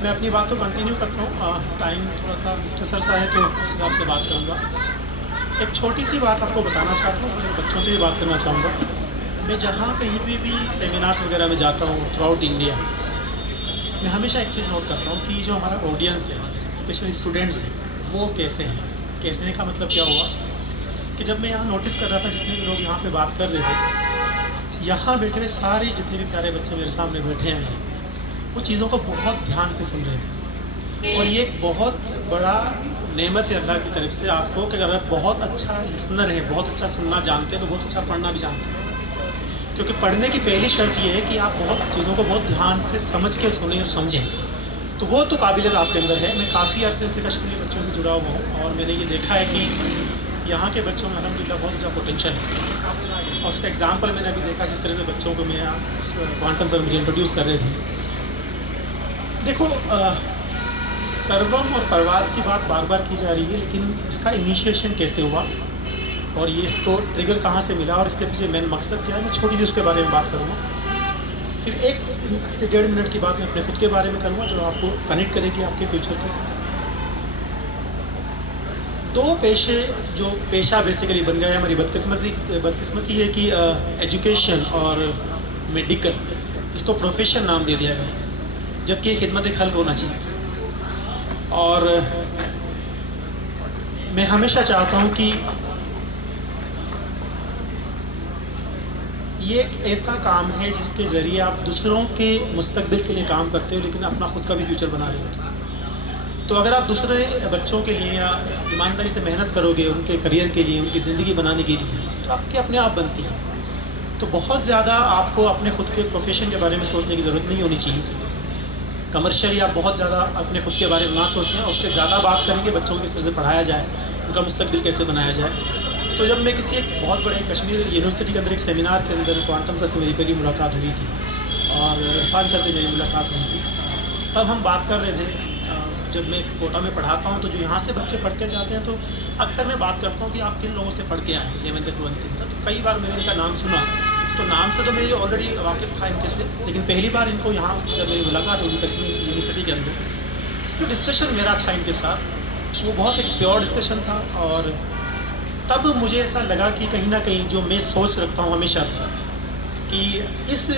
मैं अपनी बात को कंटिन्यू करता हूँ, टाइम थोड़ा सा मुख्तसर सा है तो उस हिसाब से बात करूँगा। एक छोटी सी बात आपको बताना चाहता हूँ, मेरे बच्चों से भी बात करना चाहूँगा। मैं जहाँ कहीं भी सेमिनार्स वगैरह में जाता हूँ थ्रू आउट इंडिया, मैं हमेशा एक चीज़ नोट करता हूँ कि जो हमारा ऑडियंस है, स्पेशली स्टूडेंट्स हैं, वो कैसे हैं। कैसे हैं का मतलब क्या हुआ कि जब मैं यहाँ नोटिस कर रहा था जितने भी लोग यहाँ पे बात कर रहे थे, यहाँ बैठे हुए सारे जितने भी प्यारे बच्चे मेरे सामने बैठे हैं वो चीज़ों को बहुत ध्यान से सुन रहे थे। और ये एक बहुत बड़ा नेमत है अल्लाह की तरफ से आपको कि अगर आप बहुत अच्छा लिसनर है, बहुत अच्छा सुनना जानते हैं तो बहुत अच्छा पढ़ना भी जानते हैं। क्योंकि पढ़ने की पहली शर्त ये है कि आप बहुत चीज़ों को बहुत ध्यान से समझ के सुने और समझें, तो वो तो काबिलियत आपके अंदर है। मैं काफ़ी अर्से से कश्मीरी बच्चों से जुड़ा हुआ हूँ और मैंने ये देखा है कि यहाँ के बच्चों में अल्हम्दुलिल्लाह बहुत अच्छा पोटेंशियल है। और उसका एग्जाम्पल मैंने अभी देखा, जिस तरह से बच्चों को मैं क्वांटम सर मुझे इंट्रोड्यूस कर रहे थे। देखो सर्वम और परवाज़ की बात बार बार की जा रही है, लेकिन इसका इनिशिएशन कैसे हुआ और ये इसको ट्रिगर कहाँ से मिला और इसके पीछे मेन मकसद क्या है, मैं छोटी सी उसके बारे में बात करूँगा। फिर 1 से 1.5 मिनट की बात मैं अपने खुद के बारे में करूँगा जो आपको कनेक्ट करेगी आपके फ्यूचर को। 2 पेशे जो पेशा बेसिकली बन गया है, हमारी बदकिस्मती है कि एजुकेशन और मेडिकल, इसको प्रोफेशन नाम दे दिया गया है, जबकि ये खिदमत खल्क होना चाहिए। और मैं हमेशा चाहता हूँ कि ये एक ऐसा काम है जिसके ज़रिए आप दूसरों के मुस्तकबिल के लिए काम करते हो, लेकिन अपना खुद का भी फ्यूचर बना रहे हो। तो अगर आप दूसरे बच्चों के लिए या ईमानदारी से मेहनत करोगे उनके करियर के लिए, उनकी ज़िंदगी बनाने के लिए, तो आपकी अपने आप बनती है। तो बहुत ज़्यादा आपको अपने खुद के प्रोफेशन के बारे में सोचने की ज़रूरत नहीं होनी चाहिए। कमर्शियली आप बहुत ज़्यादा अपने खुद के बारे में ना सोचें और उसके ज़्यादा बात करेंगे बच्चों को किस तरह से पढ़ाया जाए, उनका मुस्तकबिल कैसे बनाया जाए। तो जब मैं किसी एक बहुत बड़े कश्मीर यूनिवर्सिटी के अंदर एक सेमिनार के अंदर क्वांटम सर से मेरी पहली मुलाकात हुई थी और इरफान सर से मेरी मुलाकात हुई थी, तब हम बात कर रहे थे। जब मैं कोटा में पढ़ाता हूँ तो जो यहाँ से बच्चे पढ़ के जाते हैं तो अक्सर मैं बात करता हूँ कि आप किन लोगों से पढ़ के आए 11th से 12th तक। तो कई बार मैंने इनका नाम सुना, तो नाम से तो मेरे ऑलरेडी वाकिफ़ था इनके से, लेकिन पहली बार इनको यहाँ जब मेरी मुलाकात हुई कश्मीर यूनिवर्सिटी के अंदर, जो डिस्कशन मेरा था इनके साथ वो बहुत एक प्योर डिस्कशन था। और तब मुझे ऐसा लगा कि कहीं ना कहीं जो मैं सोच रखता हूँ हमेशा से कि इस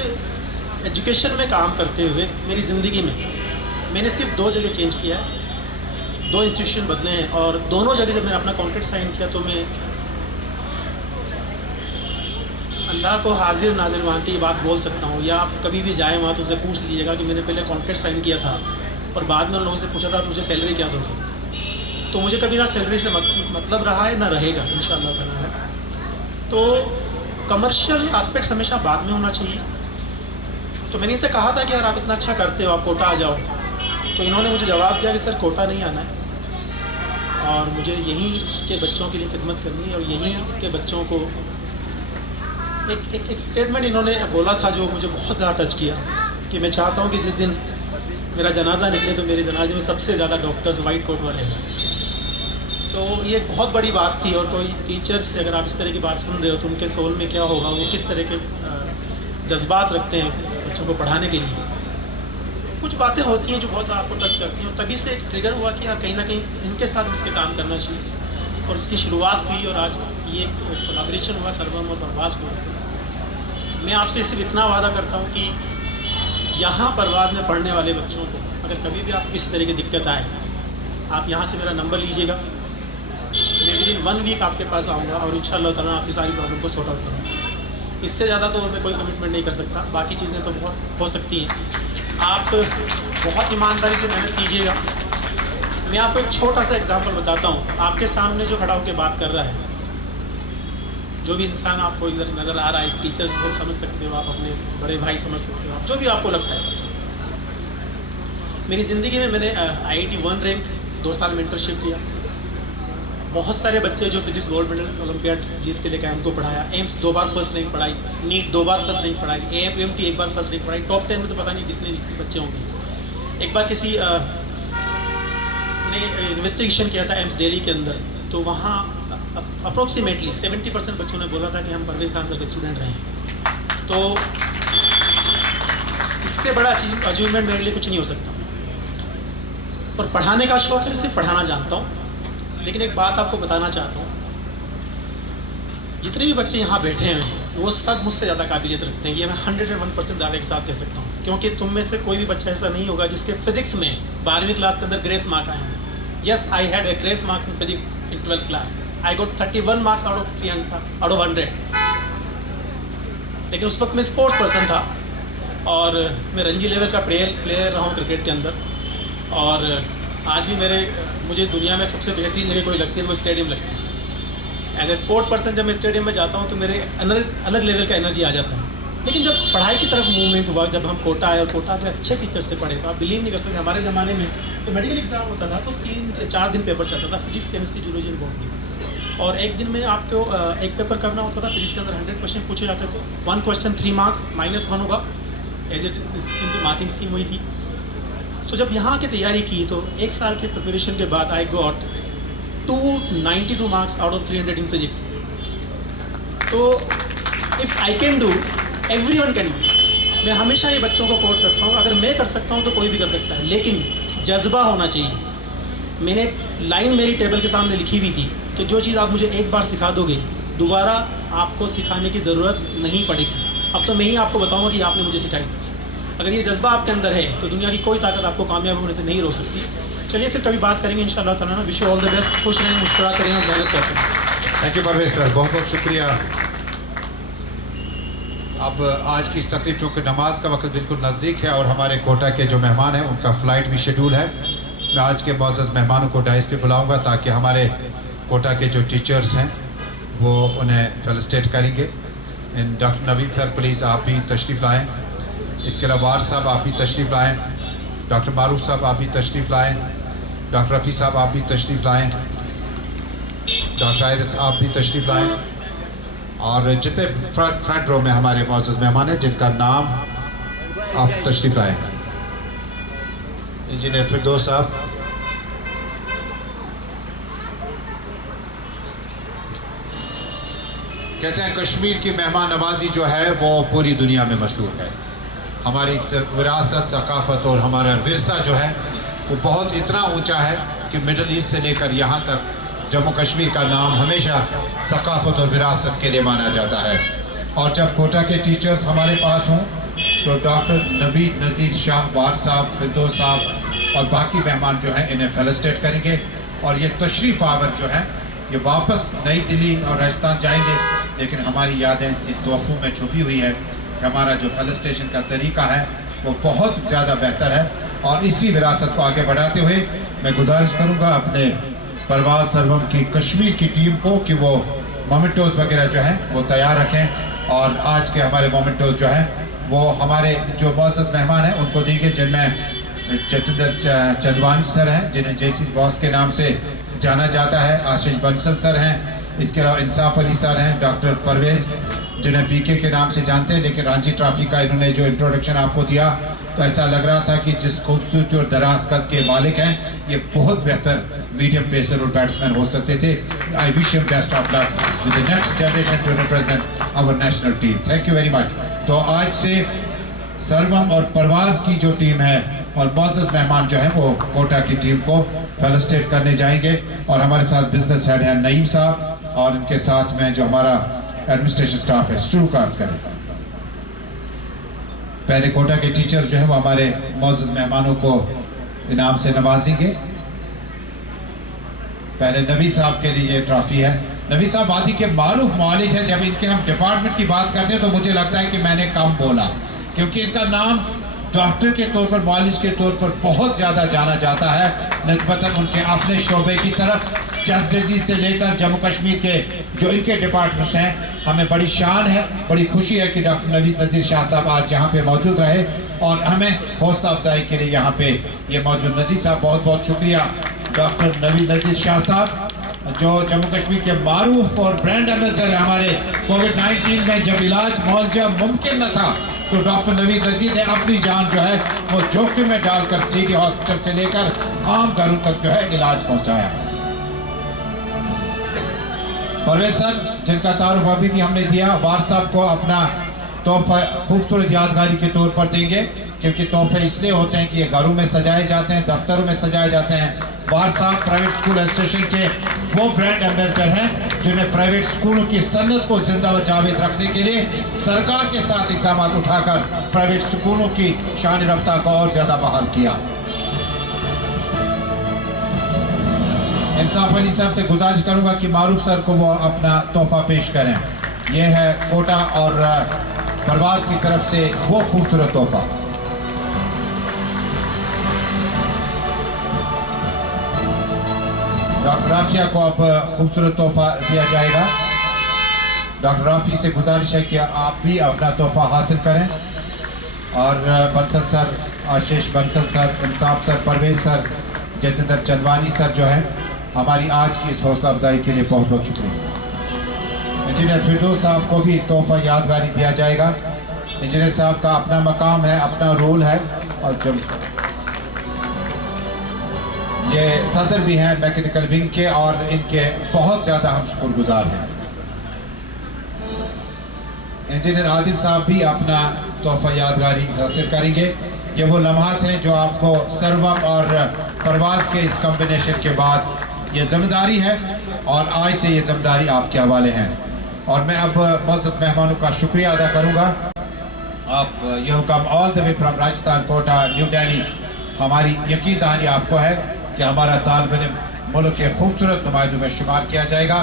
एजुकेशन में काम करते हुए मेरी ज़िंदगी में मैंने सिर्फ 2 जगह चेंज किया है, 2 इंस्टीट्यूशन बदले हैं और दोनों जगह जब मैंने अपना कॉन्ट्रैक्ट साइन किया तो मैं अल्लाह को हाजिर नाजिर मान के ये बात बोल सकता हूँ। या आप कभी भी जाएँ वहाँ तो उनसे पूछ लीजिएगा कि मैंने पहले कॉन्ट्रैक्ट साइन किया था और बाद में उन लोगों से पूछा था मुझे सैलरी क्या दोगे, तो मुझे कभी ना सैलरी से मतलब रहा है ना रहेगा इंशाअल्लाह ताला। तो कमर्शियल एस्पेक्ट हमेशा बाद में होना चाहिए। तो मैंने इनसे कहा था कि यार आप इतना अच्छा करते हो, आप कोटा आ जाओ। तो इन्होंने मुझे जवाब दिया कि सर कोटा नहीं आना है और मुझे यहीं के बच्चों के लिए खिदमत करनी है। और यहीं के बच्चों को एक स्टेटमेंट इन्होंने बोला था जो मुझे बहुत ज़्यादा टच किया कि मैं चाहता हूँ कि जिस दिन मेरा जनाजा निकले तो मेरे जनाजे में सबसे ज़्यादा डॉक्टर्स वाइट कोट वाले हैं। तो ये एक बहुत बड़ी बात थी। और कोई टीचर से अगर आप इस तरह की बात सुन रहे हो तो उनके सोल में क्या होगा, वो किस तरह के जज्बात रखते हैं बच्चों को पढ़ाने के लिए। कुछ बातें होती हैं जो बहुत आपको टच करती हैं और तभी से एक ट्रिगर हुआ कि यार कहीं ना कहीं इनके साथ मिलकर काम करना चाहिए। और इसकी शुरुआत हुई और आज ये कोलैबोरेशन हुआ सर्वम और परवाज़ को। मैं आपसे सिर्फ इतना वादा करता हूँ कि यहाँ परवाज़ में पढ़ने वाले बच्चों को अगर कभी भी आप इस तरह की दिक्कत आए, आप यहाँ से मेरा नंबर लीजिएगा, मैं विदिन 1 वीक आपके पास आऊँगा और इंशाअल्लाह ताला आपकी सारी प्रॉब्लम को सॉर्ट आउट करूँगा। इससे ज़्यादा तो मैं कोई कमिटमेंट नहीं कर सकता, बाकी चीज़ें तो बहुत हो सकती हैं। आप बहुत ईमानदारी से मेहनत कीजिएगा। मैं आपको एक छोटा सा एग्जांपल बताता हूँ। आपके सामने जो खड़ा होकर बात कर रहा है, जो भी इंसान आपको इधर नज़र आ रहा है, टीचर्स को समझ सकते हो आप, अपने बड़े भाई समझ सकते हो आप, जो भी आपको लगता है। मेरी ज़िंदगी में मैंने IIT 1 रैंक 2 साल मेंटरशिप किया। बहुत सारे बच्चे जो फिजिक्स गोल्ड मेडल ओलंपियाड जीत के लेकर आए उनको पढ़ाया। एम्स 2 बार फर्स्ट रैंक पढ़ाई, नीट 2 बार फर्स्ट रैंक पढ़ाई, AFMT 1 बार फर्स्ट रैंक पढ़ाई। टॉप 10 में तो पता नहीं कितने बच्चे होंगे। एक बार किसी ने इन्वेस्टिगेशन किया था एम्स दिल्ली के अंदर, तो वहाँ अप्रोक्सीमेटली 70% बच्चों ने बोला था कि हम परवेज़ खान सर के स्टूडेंट रहे हैं। तो इससे बड़ा अचीवमेंट मेरे लिए कुछ नहीं हो सकता। और पढ़ाने का शौक़ है, सिर्फ पढ़ाना जानता हूँ। लेकिन एक बात आपको बताना चाहता हूँ, जितने भी बच्चे यहाँ बैठे हैं वो सब मुझसे ज़्यादा काबिलियत रखते हैं, ये मैं 101% दावे के साथ कह सकता हूँ। क्योंकि तुम में से कोई भी बच्चा ऐसा नहीं होगा जिसके फिजिक्स में 12वीं क्लास के अंदर ग्रेस मार्क आए हैं। Yes, I had a grace marks in physics in 12th class. I got 31 marks out of 100। लेकिन उस वक्त मैं स्पोर्ट्स पर्सन था और मैं रणजी लेवल का प्लेयर रहा हूँ क्रिकेट के अंदर। और आज भी मुझे दुनिया में सबसे बेहतरीन जगह कोई लगती है वो स्टेडियम लगती है। एज ए स्पोर्ट पर्सन जब मैं स्टेडियम में जाता हूँ तो मेरे अलग लेवल का एनर्जी आ जाता है। लेकिन जब पढ़ाई की तरफ मूवमेंट हुआ, जब हम कोटा आए और कोटा पे अच्छे टीचर से पढ़े, तो आप बिलीव नहीं कर सकते हमारे ज़माने में तो मेडिकल एग्जाम होता था तो 3-4 दिन पेपर चलता था, फिजिक्स, केमिस्ट्री, जूलॉजी और बॉटनी। और एक दिन में आपको एक पेपर करना होता था। फिजिक्स के अंदर 100 क्वेश्चन पूछे जाते थे। 1 क्वेश्चन 3 मार्क्स -1 होगा, एज इट इनकी मार्किंग स्कीम हुई थी। तो जब यहाँ की तैयारी की तो 1 साल के प्रिपरेशन के बाद I got 292 marks out of 300 in physics. तो if I can do, everyone can do. मैं हमेशा ये बच्चों को कोट करता हूँ, अगर मैं कर सकता हूँ तो कोई भी कर सकता है, लेकिन जज्बा होना चाहिए। मैंने लाइन मेरी टेबल के सामने लिखी हुई थी कि जो चीज़ आप मुझे एक बार सिखा दोगे दोबारा आपको सिखाने की ज़रूरत नहीं पड़ेगी। अब तो मैं ही आपको बताऊँगा कि आपने मुझे सिखाई थी। अगर ये जज्बा आपके अंदर है तो दुनिया की कोई ताकत आपको कामयाब होने से नहीं रोक सकती। चलिए फिर कभी बात करेंगे इंशाअल्लाह ताला। Wish you all the best, खुश रहें, मुस्कुरा करें और मेहनत करते हैं। थैंक यू परवेज सर, बहुत बहुत शुक्रिया। अब आज की इस तकरीब चूँकि नमाज का वक्त बिल्कुल नज़दीक है और हमारे कोटा के जो मेहमान हैं उनका फ़्लाइट भी शेड्यूल है, मैं आज के मुअज़्ज़ज़ मेहमानों को डाइस पे बुलाऊंगा ताकि हमारे कोटा के जो टीचर्स हैं वो उन्हें फेलिसिटेट करेंगे। डॉक्टर नवीद सर प्लीज़ आप भी तशरीफ़ लाएँ। इसके अलावा वार साहब आप भी तशरीफ़ लाएँ। डॉक्टर मारूफ साहब आप भी तशरीफ़ लाएँ। डॉक्टर रफ़ी साहब आप भी तशरीफ़ लाएँ। डॉक्टर आयरस आप भी तशरीफ़ लाएँ। और जितने फ्रंट रो में हमारे मुअज़्ज़ज़ मेहमान हैं जिनका नाम आप तशरीफ़ लाएँ। इंजीनियर फिरदौस साहब, कहते हैं कश्मीर की मेहमान नवाजी जो है वो पूरी दुनिया में मशहूर है। हमारी विरासत, सकाफ़त और हमारा विरसा जो है वो बहुत इतना ऊंचा है कि मिडल ईस्ट से लेकर यहाँ तक जम्मू कश्मीर का नाम हमेशा सकाफ़त और विरासत के लिए माना जाता है। और जब कोटा के टीचर्स हमारे पास हों तो डॉक्टर नवीद नज़ीर शाह, वार साहब, फिरदौस साहब और बाकी मेहमान जो हैं इन्हें फेलिसिटेट करेंगे। और ये तशरीफ़ आवर जो है ये वापस नई दिल्ली और राजस्थान जाएंगे, लेकिन हमारी यादें इन तोहफ़ों में छुपी हुई है कि हमारा जो फेलिसिटेशन का तरीका है वो बहुत ज़्यादा बेहतर है। और इसी विरासत को आगे बढ़ाते हुए मैं गुजारिश करूँगा अपने परवाज़ सरवम की कश्मीर की टीम को कि वो मोमेंटोज़ वगैरह जो हैं वो तैयार रखें। और आज के हमारे मोमेंटोज़ जो हैं वो हमारे जो मुअज़्ज़ज़ मेहमान हैं उनको देंगे, जिनमें जतिंदर चंदवानी सर हैं जिन्हें जेसी बॉस के नाम से जाना जाता है, आशीष बंसल सर हैं, इसके अलावा इंसाफ अली सर हैं, डॉक्टर परवेज़ जिन्हें पीके के नाम से जानते हैं। लेकिन रणजी ट्रॉफी का इन्होंने जो इंट्रोडक्शन आपको दिया तो ऐसा लग रहा था कि जिस खूबसूरती और दराज कद के मालिक हैं ये बहुत बेहतर मीडियम पेसर और बैट्समैन हो सकते थे। I wish him best of luck with the next generation to represent our national team. Thank you very much. तो आज से सरवम और परवाज़ की जो टीम है और मुअज़्ज़ज़ मेहमान जो हैं वो कोटा की टीम को फेलिसिटेट करने जाएंगे। और हमारे साथ बिजनेस हेड हैं नईम साहब और इनके साथ में जो हमारा एडमिनिस्ट्रेशन स्टाफ है शुरुआत करें। पहले कोटा के टीचर जो है वो हमारे मुअज़्ज़ज़ मेहमानों को इनाम से नवाजेंगे। पहले नवीद साहब के लिए ये ट्रॉफी है। नवीद साहब वादी के मारूफ मौलिज हैं। जब इनके हम डिपार्टमेंट की बात करते हैं तो मुझे लगता है कि मैंने कम बोला, क्योंकि इनका नाम डॉक्टर के तौर पर, मौलिज के तौर पर बहुत ज़्यादा जाना जाता है निस्बतन उनके अपने शोबे की तरफ। चेस्ट डिजीज़ से लेकर जम्मू कश्मीर के जो इनके डिपार्टमेंट्स हैं, हमें बड़ी शान है, बड़ी खुशी है कि डॉक्टर नवीद नज़ीर शाह साहब आज यहाँ पे मौजूद रहे और हमें हौसला अफजाई के लिए यहाँ पे ये मौजूद। नज़ीर साहब बहुत बहुत शुक्रिया। डॉक्टर नवीद नज़ीर शाह साहब जो जम्मू कश्मीर के मारूफ और ब्रांड एम्बेसडर है। हमारे कोविड-19 में जब इलाज मुआवजा मुमकिन न था तो डॉक्टर नवीद नज़ीर ने अपनी जान जो है वो जोखिम में डालकर सिटी हॉस्पिटल से लेकर आम घरों तक जो है इलाज पहुँचाया। परवेज सर जिनका तारुफ अभी भी हमने दिया, वार साहब को अपना तोहफा खूबसूरत यादगारी के तौर पर देंगे क्योंकि तोहफे इसलिए होते हैं कि ये घरों में सजाए जाते हैं, दफ्तरों में सजाए जाते हैं। वार साहब प्राइवेट स्कूल एसोसिएशन के वो ब्रांड एम्बेसडर हैं जिन्हें प्राइवेट स्कूलों की सन्नत को जिंदा व जावेद रखने के लिए सरकार के साथ इकदाम उठाकर प्राइवेट स्कूलों की शान रफ्ता को और ज्यादा बहाल किया। इंसाफ अली सर से गुजारिश करूंगा कि मारूफ सर को वो अपना तोहफा पेश करें। यह है कोटा और परवाज की तरफ से वो खूबसूरत तोहफा। डॉक्टर राफिया को अब खूबसूरत तोहफा दिया जाएगा। डॉक्टर राफी से गुजारिश है कि आप भी अपना तोहफा हासिल करें। और Bansal sir, Ashish Bansal sir, Insaf sir, Parvez sir, Jatendra Chandwani sir जो हैं, हमारी आज की इस हौसला अफजाई के लिए बहुत बहुत शुक्रिया। इंजीनियर फिरदौस साहब को भी तोहफा यादगारी दिया जाएगा। इंजीनियर साहब का अपना मकाम है, अपना रोल है, और जब ये सदर भी हैं मैकेनिकल विंग के, और इनके बहुत ज़्यादा हम शुक्रगुजार हैं। इंजीनियर आदिल साहब भी अपना तोहफा यादगारी हासिल करेंगे। ये वो लम्हात हैं जो आपको सर्वम और परवाज के इस कॉम्बिनेशन के बाद ये जिम्मेदारी है, और आज से ये जिम्मेदारी आपके हवाले है। और मैं अब मुअज़्ज़ज़ मेहमानों का शुक्रिया अदा करूँगा। आप you come all the way from Rajasthan, Kota, New Delhi. हमारी यकीन दहानी आपको है कि हमारा तालिब इल्म मुल्क के खूबसूरत नुमाइंदों में शुमार किया जाएगा,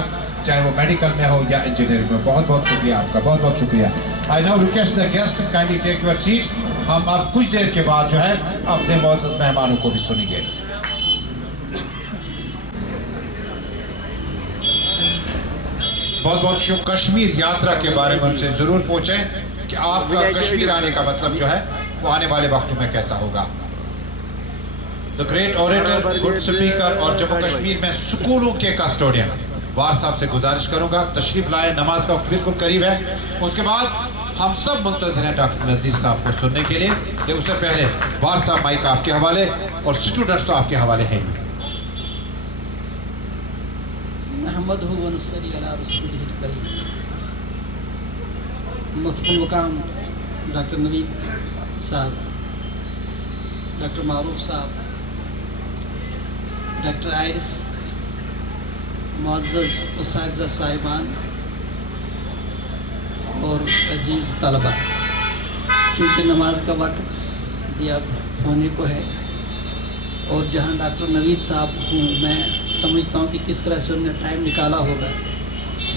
चाहे वो मेडिकल में हो या इंजीनियरिंग में। बहुत बहुत शुक्रिया आपका, बहुत बहुत शुक्रिया। I now request the guests kindly take your seats. हम अब कुछ देर के बाद जो है अपने मुअज़्ज़ज़ मेहमानों को भी सुनेंगे। बहुत बहुत शुक्रिया। कश्मीर यात्रा के बारे में उनसे ज़रूर पूछें कि आपका कश्मीर आने का मतलब जो है वो आने वाले वक्तों में कैसा होगा। The great orator, good speaker और जम्मू कश्मीर में स्कूलों के कस्टोडियन वार साहब से गुजारिश करूंगा तशरीफ लाए। नमाज का वक्त बिल्कुल करीब है। उसके बाद हम सब मुंतज़िर हैं डॉक्टर नज़ीर साहब को सुनने के लिए, लेकिन उससे पहले वार साहब माइक आपके हवाले, और स्टूडेंट्स तो आपके हवाले हैं। मुक़ाम डॉक्टर नवीद साहब, डॉक्टर मारूफ साहब, डॉक्टर आयरिस, मुअज़्ज़ज़ उसातिज़ा साहिबान और अज़ीज़ तलबा, चूँकि नमाज का वक्त भी अब होने को है, और जहाँ डॉक्टर नवीद साहब हूँ, मैं समझता हूँ कि किस तरह से उन्होंने टाइम निकाला होगा।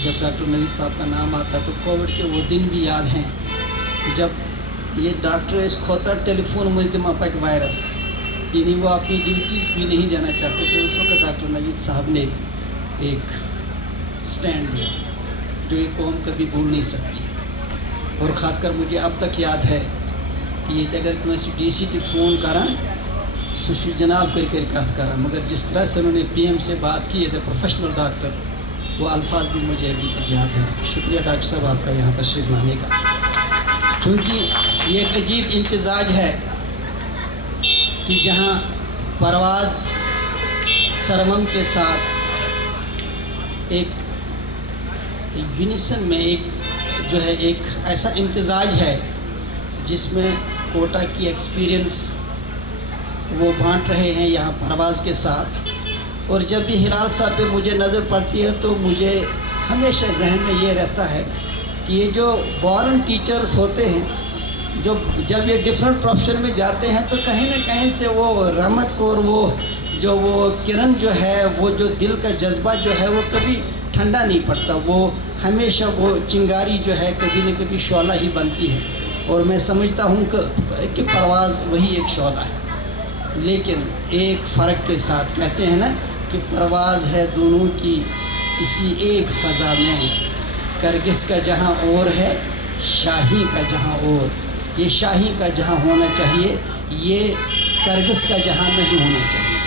जब डॉक्टर नवीद साहब का नाम आता है तो कोविड के वो दिन भी याद हैं जब ये डॉक्टर इस खोचा टेलीफोन मुल्ज़िमा पक वायरस, यानी वो अपनी ड्यूटीज़ भी नहीं जाना चाहते थे। उस वक्त डॉक्टर नवीद साहब ने एक स्टैंड दिया जो ये कौम कभी भूल नहीं सकती। और ख़ासकर मुझे अब तक याद है कि ये अगर मैं DC की फ़ोन करा सुशी जनाब कर कत करा, मगर जिस तरह से उन्होंने PM से बात की एज ए प्रोफेशनल डॉक्टर, वो अल्फाज भी मुझे अभी तक याद है। शुक्रिया डॉक्टर साहब आपका यहाँ तशरीफ़ लाने का। क्योंकि ये एक अजीब इम्तिज़ाज है कि जहाँ परवाज़ सरवम के साथ एक यूनिसन में एक जो है एक ऐसा इम्तिज़ाज है जिसमें कोटा की एक्सपीरियंस वो बांट रहे हैं यहाँ परवाज़ के साथ। और जब भी हिलाल साहब पे मुझे नज़र पड़ती है तो मुझे हमेशा जहन में ये रहता है कि ये जो बॉर्न टीचर्स होते हैं, जब ये डिफरेंट प्रोफेशन में जाते हैं तो कहीं ना कहीं से वो रमक और वो किरण जो है, वो जो दिल का जज्बा जो है, वो कभी ठंडा नहीं पड़ता। वो हमेशा वो चिंगारी जो है कभी न कभी शौला ही बनती है। और मैं समझता हूँ कि परवाज़ वही एक शौला है, लेकिन एक फ़र्क के साथ। कहते हैं ना कि परवाज़ है दोनों की इसी एक फ़ज़ा में, करगिस का जहाँ और है, शाही का जहाँ और। ये शाही का जहाँ होना चाहिए, ये करगिस का जहाँ नहीं होना चाहिए।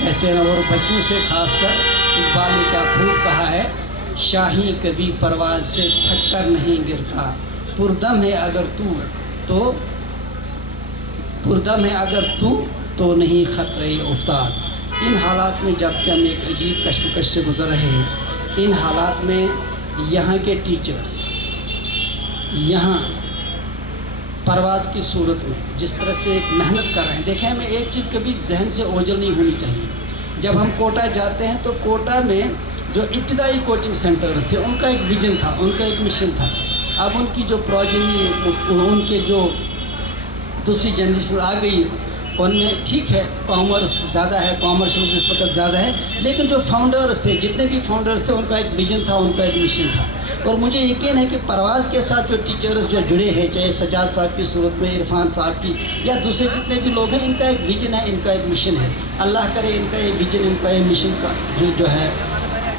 कहते हैं ना, और बच्चों से खासकर इकबाल ने क्या खूब कहा है, शाही कभी परवाज़ से थक कर नहीं गिरता, पुरदम है अगर तू तो पुरदम है अगर तू तो नहीं खतरे उफ्ताद। इन हालात में जबकि हम एक अजीब कश्मकश से गुज़र रहे हैं, इन हालात में यहाँ के टीचर्स, यहाँ परवाज़ की सूरत में जिस तरह से एक मेहनत कर रहे हैं। देखें, हमें एक चीज़ कभी जहन से ओझल नहीं होनी चाहिए। जब हम कोटा जाते हैं तो कोटा में जो इब्तिदाई कोचिंग सेंटर्स थे उनका एक विजन था, उनका एक मिशन था। अब उनकी जो प्रोजेनी, उनके जो दूसरी जनरेशन आ गई, उनमें ठीक है कॉमर्स ज़्यादा है, कॉमर्शियल इस वक्त ज़्यादा है, लेकिन जो फाउंडर्स थे, जितने भी फाउंडर्स थे, उनका एक विजन था, उनका एक मिशन था। और मुझे यकीन है कि परवाज़ के साथ जो टीचर्स जो जुड़े हैं, चाहे सजाद साहब की सूरत में, इरफान साहब की, या दूसरे जितने भी लोग हैं, इनका एक विजन है, इनका एक मिशन है। अल्लाह करे इनका ये विजन, इनका ये मिशन का जो है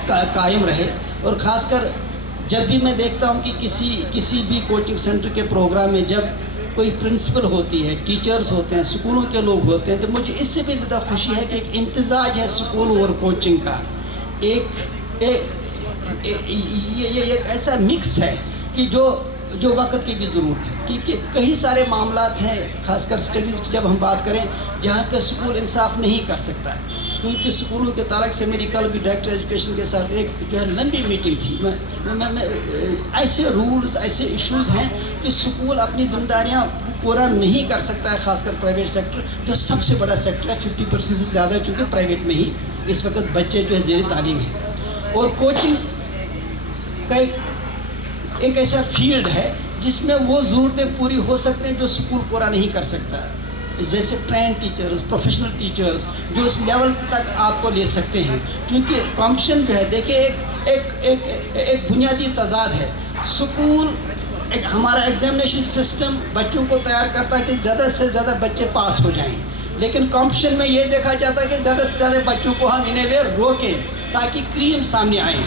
कायम रहे। और ख़ासकर जब भी मैं देखता हूँ कि किसी भी कोचिंग सेंटर के प्रोग्राम में जब कोई प्रिंसिपल होती है, टीचर्स होते हैं, स्कूलों के लोग होते हैं, तो मुझे इससे भी ज़्यादा खुशी है कि एक इम्तिजाज है स्कूल और कोचिंग का। ये एक ऐसा मिक्स है कि जो वक्त की भी ज़रूरत है, क्योंकि कई सारे मामलात हैं, खासकर स्टडीज़ की जब हम बात करें, जहाँ पे स्कूल इंसाफ नहीं कर सकता है। क्योंकि स्कूलों के ताल्लुक से मेरी कल भी डायरेक्टर एजुकेशन के साथ एक जो है लंबी मीटिंग थी। मैं ऐसे रूल्स, ऐसे इश्यूज़ हैं कि स्कूल अपनी जिम्मेदारियाँ पूरा नहीं कर सकता है, खासकर प्राइवेट सेक्टर जो सबसे बड़ा सेक्टर है, 50% से ज़्यादा, चूँकि प्राइवेट में ही इस वक्त बच्चे जो है ज़ेर तालीम है। और कोचिंग का एक ऐसा फील्ड है जिसमें वो ज़रूरतें पूरी हो सकते हैं जो स्कूल पूरा नहीं कर सकता है। जैसे ट्रेन टीचर्स, प्रोफेशनल टीचर्स जो इस लेवल तक आपको ले सकते हैं, क्योंकि कॉम्पिटिशन जो है, देखिए एक बुनियादी तजाद है। स्कूल एक हमारा एग्जामिनेशन सिस्टम बच्चों को तैयार करता है कि ज़्यादा से ज़्यादा बच्चे पास हो जाएं, लेकिन कॉम्पिटिशन में ये देखा जाता है कि ज़्यादा से ज़्यादा बच्चों को हम इन्हें वे रोकें ताकि क्रीम सामने आए।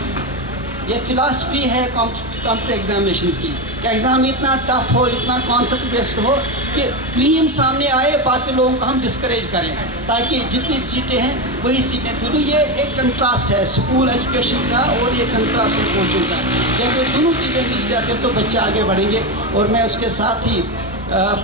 ये फ़िलासफ़ी है कॉम्पिटिटिव एग्जामिनेशंस की कि एग्ज़ाम इतना टफ हो, इतना कॉन्सेप्ट बेस्ड हो कि क्रीम सामने आए, बाकी लोगों को हम डिस्करेज करें ताकि जितनी सीटें हैं वही सीटें फिर। ये एक कंट्रास्ट है स्कूल एजुकेशन का और ये कंट्रास्ट है कोचिंग का। जब ये दोनों चीज़ें मिल जाती हैं तो बच्चे आगे बढ़ेंगे। और मैं उसके साथ ही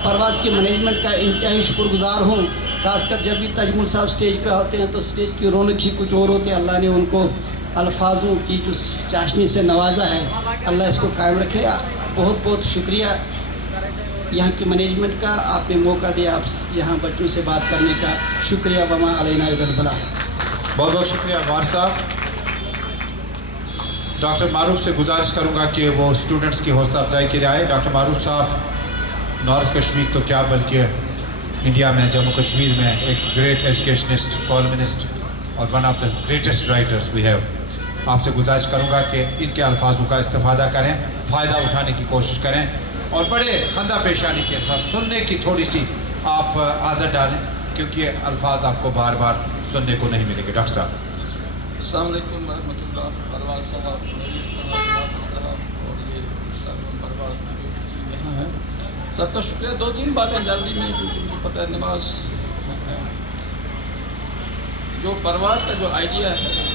परवाज़ की मैनेजमेंट का इंतहाई शुक्रगुजार हूँ। खासकर जब भी तजमुल साहब स्टेज पे होते हैं तो स्टेज की रौनक ही कुछ और होती है। अल्लाह ने उनको अल्फाजों की जो चाशनी से नवाजा है, अल्लाह इसको कायम रखे। बहुत बहुत शुक्रिया यहाँ की मैनेजमेंट का, आपने मौका दिया आप यहाँ बच्चों से बात करने का। शुक्रिया। वमा अलैना इल्लल बलाग। बहुत बहुत शुक्रिया वार साहब। डॉक्टर मारूफ से गुजारिश करूँगा कि वो स्टूडेंट्स की हौसला अफजाई के लिए आए। डॉक्टर मारूफ साहब नॉर्थ कश्मीर तो क्या बल्कि इंडिया में, जम्मू कश्मीर में एक ग्रेट एजुकेशनिस्ट, कॉलमिनिस्ट और one of the greatest writers we have. आपसे गुजारिश करूँगा कि इनके अल्फाजों का इस्तेफादा करें, फ़ायदा उठाने की कोशिश करें और बड़े खंदा पेशानी के साथ सुनने की थोड़ी सी आप आदत डालें, क्योंकि अल्फाज आपको बार बार सुनने को नहीं मिलेंगे। डॉक्टर साहब। अस्सलाम वालेकुम रहमतुल्लाह। परवाज़ साहब, नवीद साहब, हाफिज़ साहब और ये सरवन परवाज़ की जो टीम यहाँ है, सबका शुक्रिया। 2-3 बातें जल्दी में, क्योंकि मुझे पता है नमाज जो परवाज़ का जो आइडिया है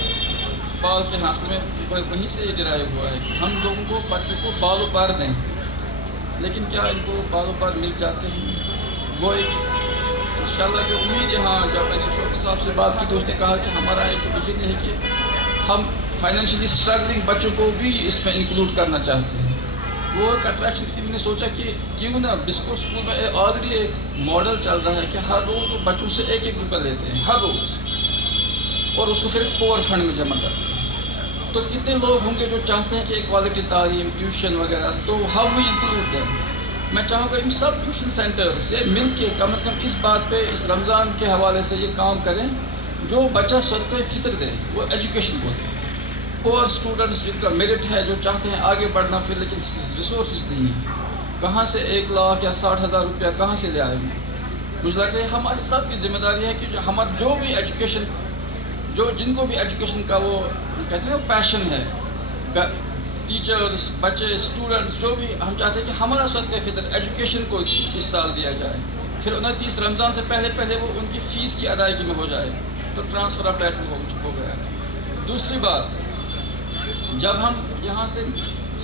बाल के हासिल में वहीं से डिराइव हुआ है कि हम लोगों को बच्चों को बालों पर दें, लेकिन क्या इनको बालों पर मिल जाते हैं? वो एक इंशाल्लाह जो उम्मीद यहाँ, जब मैंने शौकत साहब से बात की तो उसने कहा कि हमारा एक विजन है कि हम फाइनेंशियली स्ट्रगलिंग बच्चों को भी इसमें इंक्लूड करना चाहते हैं। वो एक अट्रैक्शन की मैंने सोचा कि क्यों ना बिस्को स्कूल में ऑलरेडी एक मॉडल चल रहा है कि हर रोज़ वो बच्चों से 1-1 रुपये लेते हैं हर रोज़, और उसको फिर पुअर फंड में जमा करते हैं। तो कितने लोग होंगे जो चाहते हैं कि एक क्वालिटी तालीम, ट्यूशन वगैरह, तो हाउ वी इंक्लूड देम। मैं चाहूँगा इन सब ट्यूशन सेंटर से मिल के कम से कम इस बात पे इस रमज़ान के हवाले से ये काम करें, जो बच्चा सदक़े फ़ितर दे वो एजुकेशन को दे। और स्टूडेंट्स जिनका मेरिट है, जो चाहते हैं आगे बढ़ना, फिर लेकिन रिसोर्स नहीं है, कहाँ से 1 लाख या 60,000 रुपया कहाँ से ले आएंगे? मुझे लगता है हमारी सब की जिम्मेदारी है कि हमारा जो भी एजुकेशन, जो जिनको भी एजुकेशन का वो कहते हैं वो पैशन है, टीचर्स, बच्चे, स्टूडेंट्स, जो भी, हम चाहते हैं कि हमारा सदक़े फ़ितर एजुकेशन को इस साल दिया जाए। फिर 29 रमज़ान से पहले वो उनकी फ़ीस की अदायगी में हो जाए, तो ट्रांसफ़र ऑफ टाइटल हो गया। दूसरी बात, जब हम यहाँ से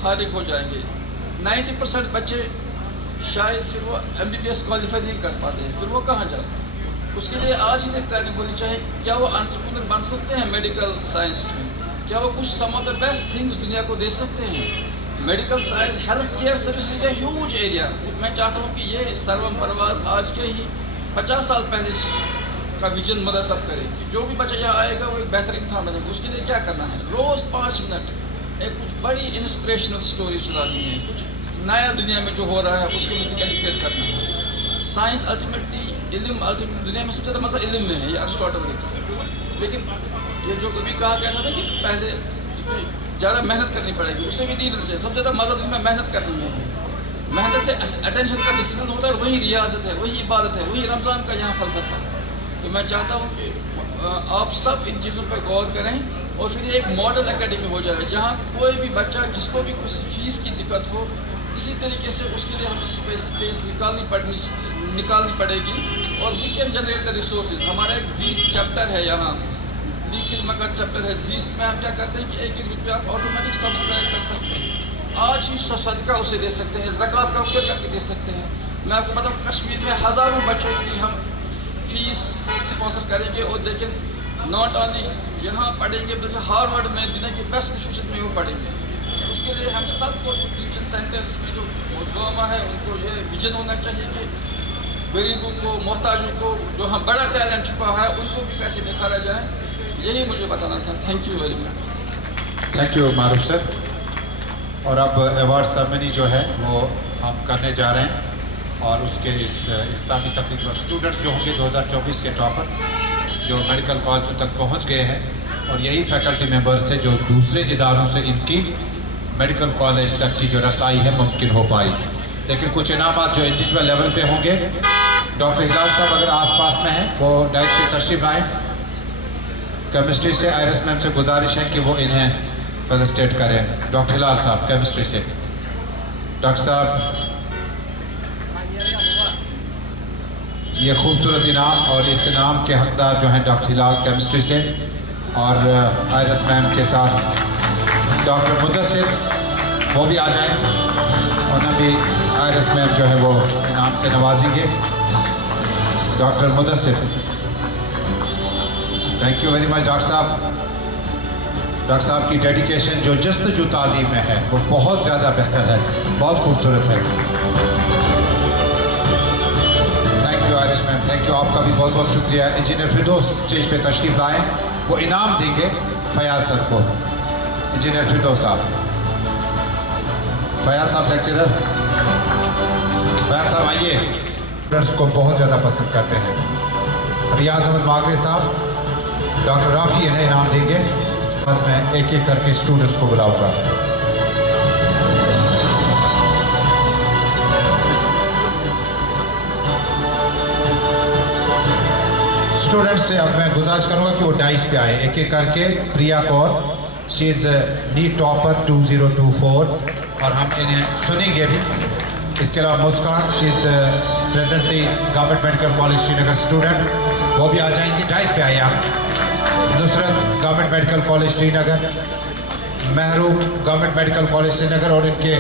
फारिग हो जाएंगे 90% बच्चे शायद फिर वो MBBS क्वालिफाई नहीं कर पाते हैं, फिर वो कहाँ जाए? उसके लिए आज ही से प्लानिंग होनी चाहिए। क्या वो एंटरप्रेन्योर बन सकते हैं मेडिकल साइंस में? क्या वो कुछ सम ऑफ द बेस्ट थिंग्स दुनिया को दे सकते हैं? Medical science, health care services है ह्यूज एरिया। मैं चाहता हूँ कि ये सर्वम परवाज़ आज के ही 50 साल पहले का विजन मदद करे कि जो भी बच्चा यहाँ आएगा वो एक बेहतर इंसान बनेगा। उसके लिए क्या करना है, रोज़ 5 मिनट एक कुछ बड़ी इंस्पिरेशनल स्टोरी सुनानी है, कुछ नया दुनिया में जो हो रहा है उसके लिए एजुकेट करना है। साइंस अल्टीमेटली, इल्म अल्टीमेटली, दुनिया में सबसे ज़्यादा मज़ा इल्म में है, ये अरिस्टोटल ने कहा। लेकिन ये जो कभी कहा गया था ना कि पहले ज़्यादा मेहनत करनी पड़ेगी, उससे भी नहीं रहना चाहिए। सबसे ज़्यादा मज़ा दुनिया में मेहनत करनी है। मेहनत से अटेंशन का डिसिप्लिन होता है, वही रियाजत है, वही इबादत है, वही रमज़ान का यहाँ फ़लसफ़ा है। तो मैं चाहता हूँ कि आप सब इन चीज़ों पर गौर करें और फिर एक मॉडल एकेडमी हो जाए जहाँ कोई भी बच्चा जिसको भी कुछ फीस की दिक्कत हो, इसी तरीके से उसके लिए हमें स्पेस निकालनी पड़ेगी और we can generate the resources. हमारा एक जीस्ट चैप्टर है यहाँ, लीखित का चैप्टर है जीस्ट में। हम क्या करते हैं कि 1-1 रुपया आप ऑटोमेटिक सब्सक्राइब कर सकते हैं, आज ही सदका उसे दे सकते हैं, ज़कात का उपयोग करके दे सकते हैं। मैं आपको बताऊँ कश्मीर में हज़ारों बच्चों की हम फीस स्पॉन्सर करेंगे और लेकिन नॉट ओनली यहाँ पढ़ेंगे बल्कि हार्वर्ड में दुनिया के बेस्ट इंस्टीट्यूशन में वो पढ़ेंगे। उसके लिए हम सबको ट्यूशन सेंटर्स में जो मौजूदा है उनको ये विजन होना चाहिए कि गरीबों को, मोहताजों को, जो हम बड़ा टैलेंट छुपा है उनको भी कैसे दिखाया जाए, यही मुझे बताना था। Thank you very much. Thank you Maroof sir. और अब अवार्ड सेरेमनी जो है वो हम करने जा रहे हैं और उसके इस इख्तामी तकरीब में स्टूडेंट्स जो होंगे 2024 के टॉपर जो मेडिकल कॉलेजों तक पहुंच गए हैं और यही फैकल्टी मेंबर्स से जो दूसरे इदारों से इनकी मेडिकल कॉलेज तक की जो रसाई है मुमकिन हो पाई। लेकिन कुछ इनामात जो इंडिविजुअल लेवल पे होंगे, डॉक्टर हिलाल साहब अगर आसपास में हैं वो डाइस पे तशरीफ लाएँ। केमिस्ट्री से आयरस मैम से गुजारिश है कि वो इन्हें फेलिसिटेट करें। डॉक्टर हिलाल साहब केमिस्ट्री से। डॉक्टर साहब ये खूबसूरत इनाम और इस इनाम के हकदार जो हैं डॉक्टर हिलाल केमिस्ट्री से और आयरस मैम के साथ डॉक्टर मुदस्सिर वो भी आ जाएं, उन्हें भी आयरस मैम जो है वो इनाम से नवाजेंगे। Doctor Mudassir, thank you very much doctor साहब। डॉक्टर साहब की डेडिकेशन जो जस्तजू तालीम में है वो बहुत ज़्यादा बेहतर है, बहुत खूबसूरत है। Thank you Irish ma'am, thank you, आपका भी बहुत बहुत शुक्रिया। इंजीनियर फिरदौस स्टेज पे तशरीफ़ लाएँ, वो इनाम देंगे फयाज सर को। इंजीनियर फिरदौस साहब, फयाज साहब लेक्चरर, फयाज साहब आइए। स्टूडेंट्स को बहुत ज़्यादा पसंद करते हैं। रियाज अहमद मागरे साहब, डॉक्टर राफ़ी इन्हें इनाम देंगे। बाद मैं एक एक करके स्टूडेंट्स को बुलाऊंगा। स्टूडेंट्स से अब मैं गुजारिश करूंगा कि वो डाइस पे आए एक एक करके। Priya Kaur, she is NEET topper 2024 और हम इन्हें सुनेंगे भी। इसके अलावा Muskan, she is presently government medical college Srinagar student, वो भी आ जाएंगी। डाइस पे आइए आप। Nusrat government medical college Srinagar, Mahroob government medical college Srinagar. और इनके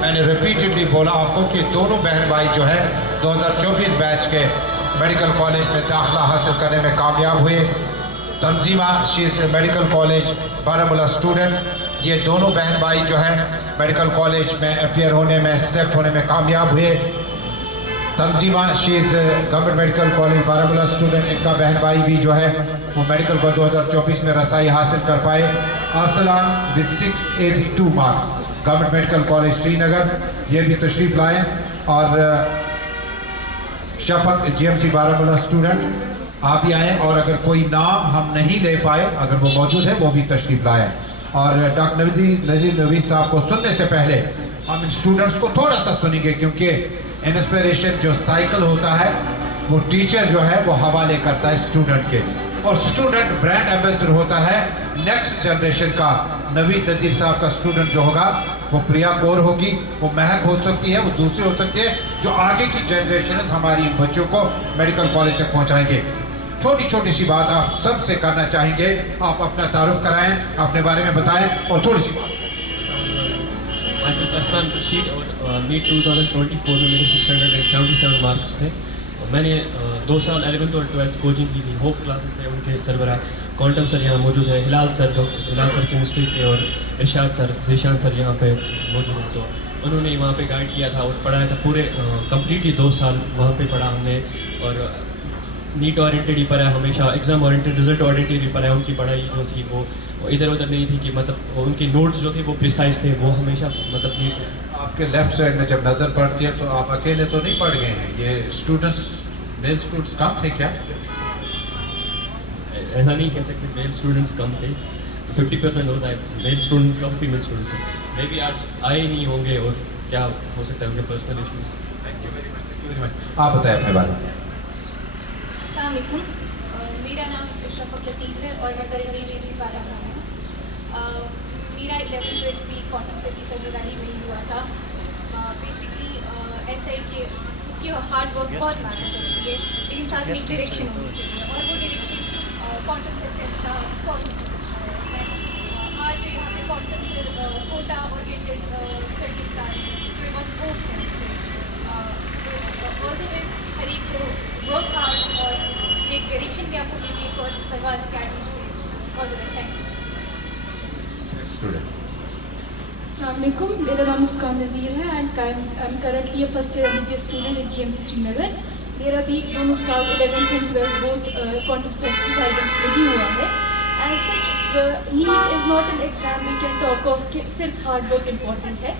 मैंने रिपीटेडली बोला आपको कि दोनों बहन भाई जो है 2024 बैच के मेडिकल कॉलेज में दाखिला हासिल करने में कामयाब हुए। Tanzeema, she is medical college Baramulla student. ये दोनों बहन भाई जो है मेडिकल कॉलेज में अपियर होने में, सिलेक्ट होने में कामयाब हुए। Tanzeema, she is government medical college Baramulla student. इनका बहन भाई भी जो है वो मेडिकल को 2024 में रसाई हासिल कर पाए। Arsalan with 682 marks, government medical college Srinagar, ये भी तशरीफ़ लाएँ। और शफक GMC बारामूला स्टूडेंट, आप भी आएँ। और अगर कोई नाम हम नहीं ले पाए, अगर वो मौजूद है, वो भी तशरीफ़ लाएँ। और डॉक्टर नज़ीर नवीद साहब को सुनने से पहले हम इन स्टूडेंट्स को थोड़ा सा सुनेंगे, क्योंकि इंस्पिरेशन जो साइकिल होता है वो टीचर जो है वो हवाले करता है स्टूडेंट के, और स्टूडेंट ब्रांड एम्बेसडर होता है नेक्स्ट जनरेशन का। नवीद नज़ीर साहब का स्टूडेंट जो होगा वो प्रिया कौर होगी, वो महक हो सकती है, वो दूसरी हो सकती है, जो आगे की जनरेशन हमारी बच्चों को मेडिकल कॉलेज तक पहुँचाएंगे। छोटी छोटी सी बात आप सबसे करना चाहेंगे, आप अपना तारुफ कराएं, अपने बारे में बताएं और थोड़ी सी बात। नीट 2024 में मेरे 677 मार्क्स थे। मैंने 2 साल 11th और 12th कोचिंग की थी। होप क्लासेस से उनके सरबराह क्वांटम सर यहाँ मौजूद है, हिलाल सर केमिस्ट्री के और इरशाद सर ज़ीशान सर यहाँ पे मौजूद हैं। तो उन्होंने वहाँ पे गाइड किया था और पढ़ाया था पूरे कम्प्लीटली 2 साल वहाँ पे पढ़ा हमने। और नीट ओरिएंटेड ही पढ़ा हमेशा, एग्ज़ाम ओरिएंटेड, रिजल्ट ओरिएंटेड ही पढ़ा। उनकी पढ़ाई जो थी वो इधर उधर नहीं थी कि मतलब उनके नोट्स जो थे वो प्रिसाइज थे, वो हमेशा मतलब नीट। आपके लेफ्ट साइड में जब नज़र पड़ती है तो आप अकेले तो नहीं पढ़ गए हैं, ये स्टूडेंट्स मेल स्टूडेंट्स कम थे क्या? ऐसा नहीं कह सकते मेल स्टूडेंट्स कम थे, तो 50% होता है मेल स्टूडेंट्स का, फीमेल स्टूडेंट्स मे भी आज आए ही नहीं होंगे और क्या हो सकता है उनके personal issues. Thank you very much. आप बताएं अपने बारे में। अस्सलाम वालेकुम, मेरा नाम शफक लतीफ़ है और मैं करेंगे जेम्स बारा का हूँ। मेरा 11th 12th भी क्वांटम से की सरबराही में ही हुआ था। बेसिकली ऐसा है कि खुद की हार्ड वर्क बहुत मैटर करती है, लेकिन साथ में एक डायरेक्शन होनी चाहिए और वो डायरेक्शन क्वांटम से अच्छा कौन आज यहाँ पे क्वांटम से कोटा ओरिएंटेड स्टडीज़ का है, तो बहुत होप्स हैं उससे। ऑल द बेस्ट हर एक को वर्क हार्ड और एक डायरेक्शन भी आपको मिली फॉर परवाज़ अकेडमी से। All the best, thank you. अस्सलाम वालेकुम, मेरा नाम मुस्कान नज़ीर है and I am currently a first year MBBS student in GMC Srinagar. मेरा भी दोनों साल 11th and 12th both quantum set की गाइडेंस में ही हुआ है। As such NEET is not an exam we can talk of कि सिर्फ हार्ड वर्क इम्पॉर्टेंट है,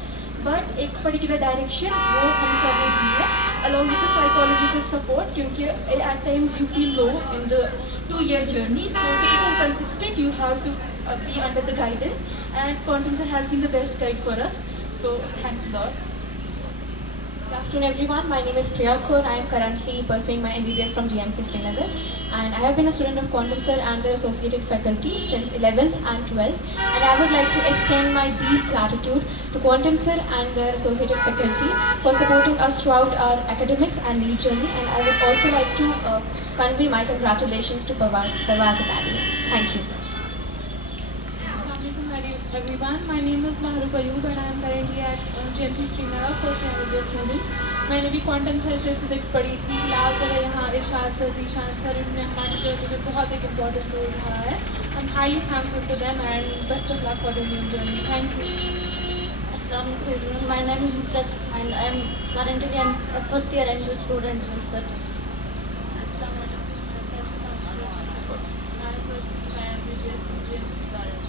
बट एक पर्टिकुलर डायरेक्शन वो हम सब ने दी है along with the psychological support, क्योंकि at times you feel low in the 2-year journey, so to become consistent you have to be under the guidance, and quantum sir has been the best guide for us, so thanks a lot. Good afternoon everyone, my name is Priya Kaur. I am currently pursuing my MBBS from GMC Srinagar and I have been a student of Quantum Sir and their associated faculty since 11th and 12th, and I would like to extend my deep gratitude to Quantum Sir and their associated faculty for supporting us throughout our academics and NEET journey, and I would also like to convey my congratulations to Parvaz Academy. Thank you. Everyone, my name is Mahrukh Ayub and I am currently at GMC Srinagar, first year MBBS student. मैंने भी quantum sir से physics पढ़ी थी, हिलाल sir है यहाँ, इरशाद sir, Zeeshan sir, इन्होंने हमारी journey में बहुत एक इम्पॉर्टेंट रोल रहा है। I am highly thankful to them and best of luck for their new journey. Thank you. Assalamu alaikum, my name is Nusrat and I am currently a first year MBBS student in Nusrat. Assalamu alaikum, I am pursuing my MBBS in GMC Bharat.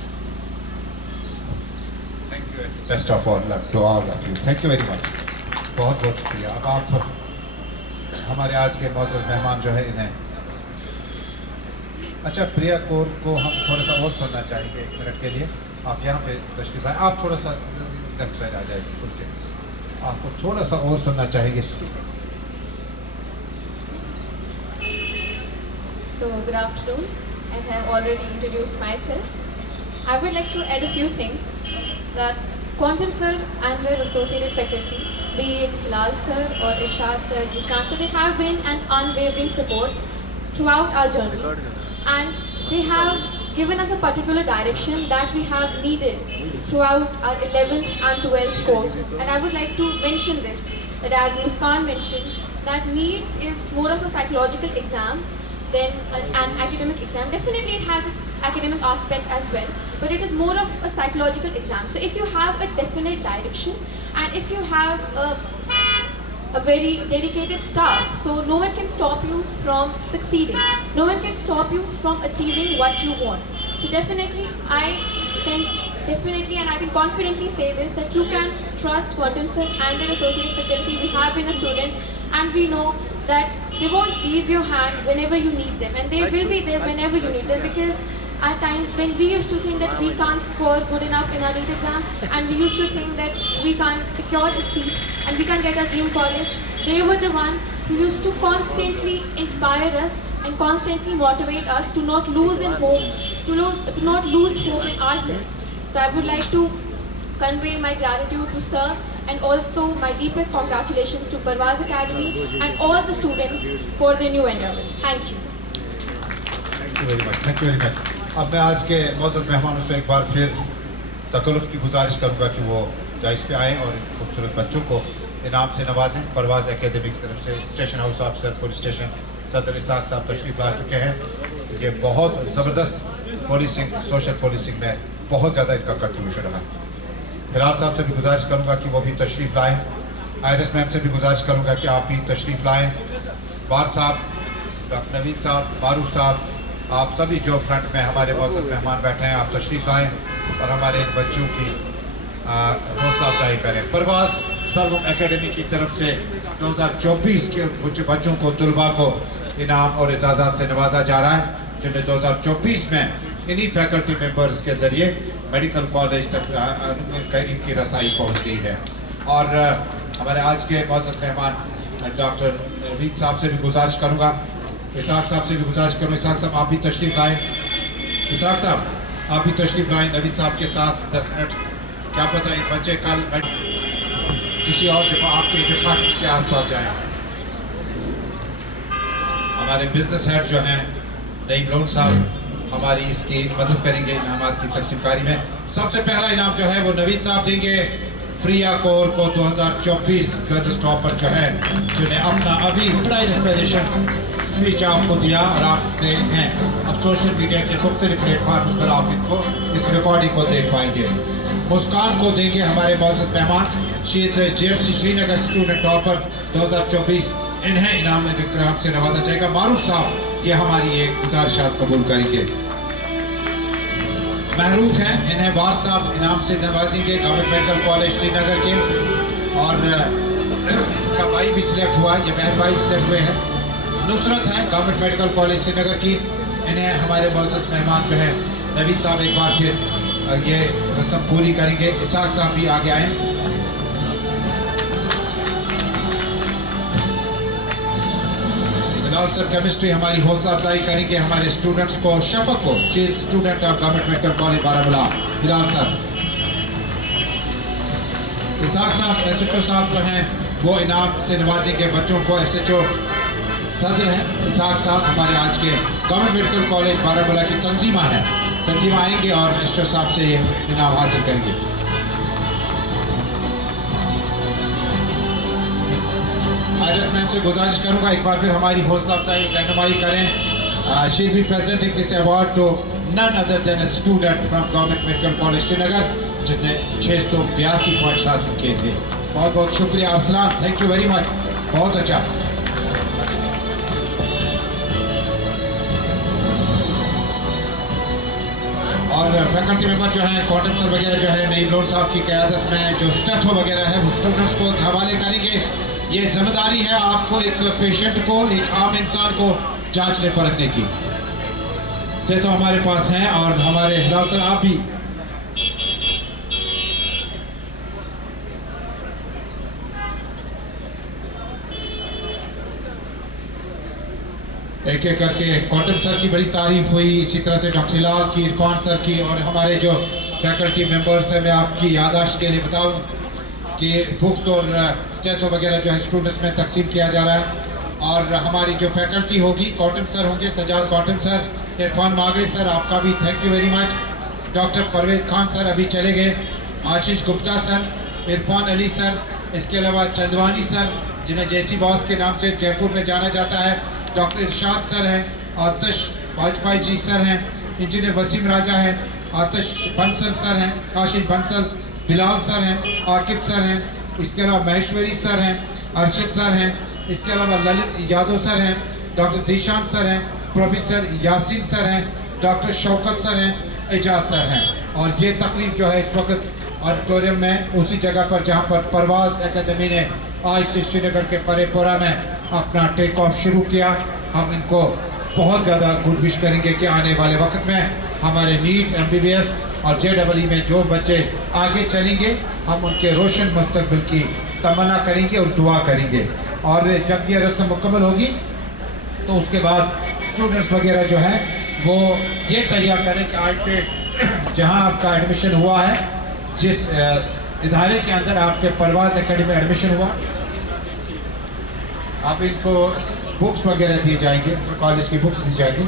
Thank you. Best of all luck to all of you. Thank you very much. बहुत बहुत शुक्रिया। अब आप हमारे आज के मौजूद मेहमान जो है इन्हें, अच्छा प्रिया कौर को हम थोड़ा सा और सुनना चाहेंगे 1 मिनट के लिए। आप यहाँ पे तशरीफ लाएं, आप थोड़ा सा लेफ्ट साइड आ जाएंगे उनके, आपको थोड़ा सा और सुनना चाहेंगे students. So good afternoon. As I have already introduced myself, I would like to add a few things that Quantum Sir and their associated faculty, be it Hilal Sir or Irshad Sir, Zishan Sir, they have been an unwavering support throughout our journey, and they have given us a particular direction that we have needed throughout our 11th and 12th course. And I would like to mention this, that as Muskan mentioned, that NEET is more of a psychological exam than an academic exam. Definitely it has its academic aspect as well, but it is more of a psychological exam. So if you have a definite direction and if you have a very dedicated staff, so no one can stop you from succeeding. No one can stop you from achieving what you want. So definitely I can confidently say this, that you can trust Quantum Sir and their associated faculty. We have been a student and we know that they won't leave your hand whenever you need them, and they will be there whenever you need them, because at times when we used to think that we can't score good enough in our NEET exam and we used to think that we can't secure a seat and we can't get our dream college, they were the one who used to constantly inspire us and constantly motivate us to not lose in hope, to not lose hope in ourselves. So I would like to convey my gratitude to Sir, and also my deepest congratulations to Parvaz Academy and all the students for their new endeavors. Thank you. Thank you very much. Thank you very much. अब मैं आज के मौजूद मेहमानों से एक बार फिर तकल्लुफ़ की गुजारिश करूँगा कि वो जाइज़ पे आएँ और खूबसूरत बच्चों को इनाम से नवाजें। परवाज़ एकेडमी की तरफ से station house officer, police station सदर इसाक साहब तशरीफ ला चुके हैं। ये बहुत ज़बरदस्त पॉलिसिंग, सोशल पॉलिसिंग में बहुत ज़्यादा इनका कंट्रीब्यूशन रहा। हिलाल साहब से भी गुजारिश करूँगा कि वो भी तशरीफ़ लाएँ। आयरस मैम से भी गुजारिश करूँगा कि आप भी तशरीफ़ लाएँ। वार साहब, डॉक्टर नवीद साहब, मारूफ साहब, आप सभी जो फ्रंट में हमारे मुअज़्ज़ज़ मेहमान बैठे हैं, आप तशरीफ़ लाएँ और हमारे इन बच्चों की हौसला अफजाई करें। परवाज़ सर्वम एकेडमी की तरफ से 2024 के कुछ बच्चों को, तलबा को इनाम और एजाज़ात से नवाजा जा रहा है, जिन्हें 2024 में इन्हीं फैकल्टी मेंबर्स के ज़रिए मेडिकल कॉलेज तक इनकी रसाई पहुँच गई है। और हमारे आज के मुअज़्ज़ज़ मेहमान डॉक्टर नवीद साहब से भी गुजारिश करूँगा, इसाक साहब से भी गुजारिश करूँ, इसाक साहब आप भी तशरीफ़ लाएँ। इसाक साहब आप भी तशरीफ़ लाएँ नवीद साहब के साथ 10 मिनट। क्या पता इन बच्चे कल किसी और आपके डिपार्टमेंट के आसपास जाएं। हमारे बिजनेस हेड जो हैं नईम लोन साहब हमारी इसकी मदद करेंगे इनामात की तकसीमकारी में। सबसे पहला इनाम जो है वो नवीद साहब देंगे। प्रिया कौर को 2024 गर्ल्स टॉपर जो है, जिन्हें अपना अभी बड़ा इंस्पिरेशन स्पीच आपको दिया और आपने हैं अब सोशल मीडिया के मुख्तलिफ प्लेटफार्म पर आप इनको इस रिकॉर्डिंग को देख पाएंगे। मुस्कान को देंगे हमारे मुअज़्ज़ज़ मेहमान, she is JMC Srinagar student topper 2024, इन्हें इनाम इकराम से नवाजा जाएगा। मारूफ साहब ये हमारी ये गुजारिशात कबूल करेंगे। महरूफ हैं, इन्हें वार साहब इनाम से नवाजेंगे गवर्नमेंट मेडिकल कॉलेज श्रीनगर के। और का भाई भी सिलेक्ट हुआ, ये बहन भाई सिलेक्ट हुए हैं। नुसरत हैं गवर्नमेंट मेडिकल कॉलेज श्रीनगर की, इन्हें हमारे मुअज़्ज़ज़ मेहमान जो है नवीद साहब एक बार फिर ये रस्म पूरी करेंगे। इसाक साहब भी आगे आए। हिलाल सर केमिस्ट्री हमारी हौसला अफजाई करेंगे हमारे स्टूडेंट्स को। शफक को, she is student of government medical college Baramulla. Hilal sir. Ishaq साहब SHO साहब जो हैं वो इनाम से नवाजेंगे बच्चों को। SHO सदर हैं इसाक साहब, हमारे आज के गवर्नमेंट मेडिकल कॉलेज बारामूला की तंजीमा है। तंजीमा आएंगे और SHO साहब से ये इनाम हासिल करेंगे। आयरस मैम से गुजारिश करूंगा एक बार फिर हमारी हौसला अफजाई रहनुमाई करें। She will be presenting this award to none other than a student from government medical college Srinagar, जिसने 682 पॉइंट्स हासिल किए थे। बहुत बहुत शुक्रिया Arsalan, thank you very much, बहुत अच्छा। और फैकल्टी मेंबर जो हैं कॉटन सर वगैरह जो है नईम लोन साहब की क़यादत में जो स्टेथो वगैरह है वो स्टूडेंट्स को हवाले करेंगे। ये जिम्मेदारी है आपको एक पेशेंट को, एक आम इंसान को जांचने परखने की। स्टेथो हमारे पास हैं और हमारे हिलाल सर आप भी एक एक करके। कॉटन सर की बड़ी तारीफ हुई, इसी तरह से डॉक्टर हिलाल की, इरफान सर की, और हमारे जो फैकल्टी मेंबर्स हैं। मैं आपकी याददाश्त के लिए बताऊं कि बुक्स और स्टेथो वगैरह जो है स्टूडेंट्स में तकसीम किया जा रहा है। और हमारी जो फैकल्टी होगी, कॉटन सर होंगे, सजाद कॉटन सर, इरफान मागरे सर, आपका भी thank you very much. Doctor Parvez Khan sir अभी चले गए, आशीष गुप्ता सर, इरफान अली सर, इसके अलावा चंदवानी सर जिन्हें JC बॉस के नाम से जयपुर में जाना जाता है, डॉक्टर इरशाद सर हैं, आतिश वाजपेयी जी सर हैं, इंजीनियर वसीम राजा हैं, आतिश बंसल सर हैं, आशीष बंसल, बिलाल सर हैं, आकिब सर हैं, इसके अलावा महेश्वरी सर हैं, अर्शद सर हैं, इसके अलावा ललित यादव सर हैं, डॉक्टर जीशान सर हैं, प्रोफेसर यासीन सर हैं, डॉक्टर शौकत सर हैं, एजाज सर हैं। और ये तकरीब जो है इस वक्त ऑडिटोरियम में उसी जगह पर जहाँ पर परवाज़ एकेडमी ने आज से श्रीनगर के परेपुरा में अपना टेक ऑफ शुरू किया। हम इनको बहुत ज़्यादा गुड विश करेंगे कि आने वाले वक्त में हमारे नीट MBBS और JEE में जो बच्चे आगे चलेंगे हम उनके रोशन मुस्तकबिल की तमन्ना करेंगे और दुआ करेंगे। और जब ये रस्म मुकम्मल होगी तो उसके बाद स्टूडेंट्स वगैरह जो हैं वो ये तैयार करें कि आज से जहाँ आपका एडमिशन हुआ है, जिस इदारे के अंदर आपके परवाज़ एकेडमी एडमिशन हुआ, आप इनको बुक्स वगैरह दिए जाएंगे, कॉलेज की बुक्स दी जाएंगी।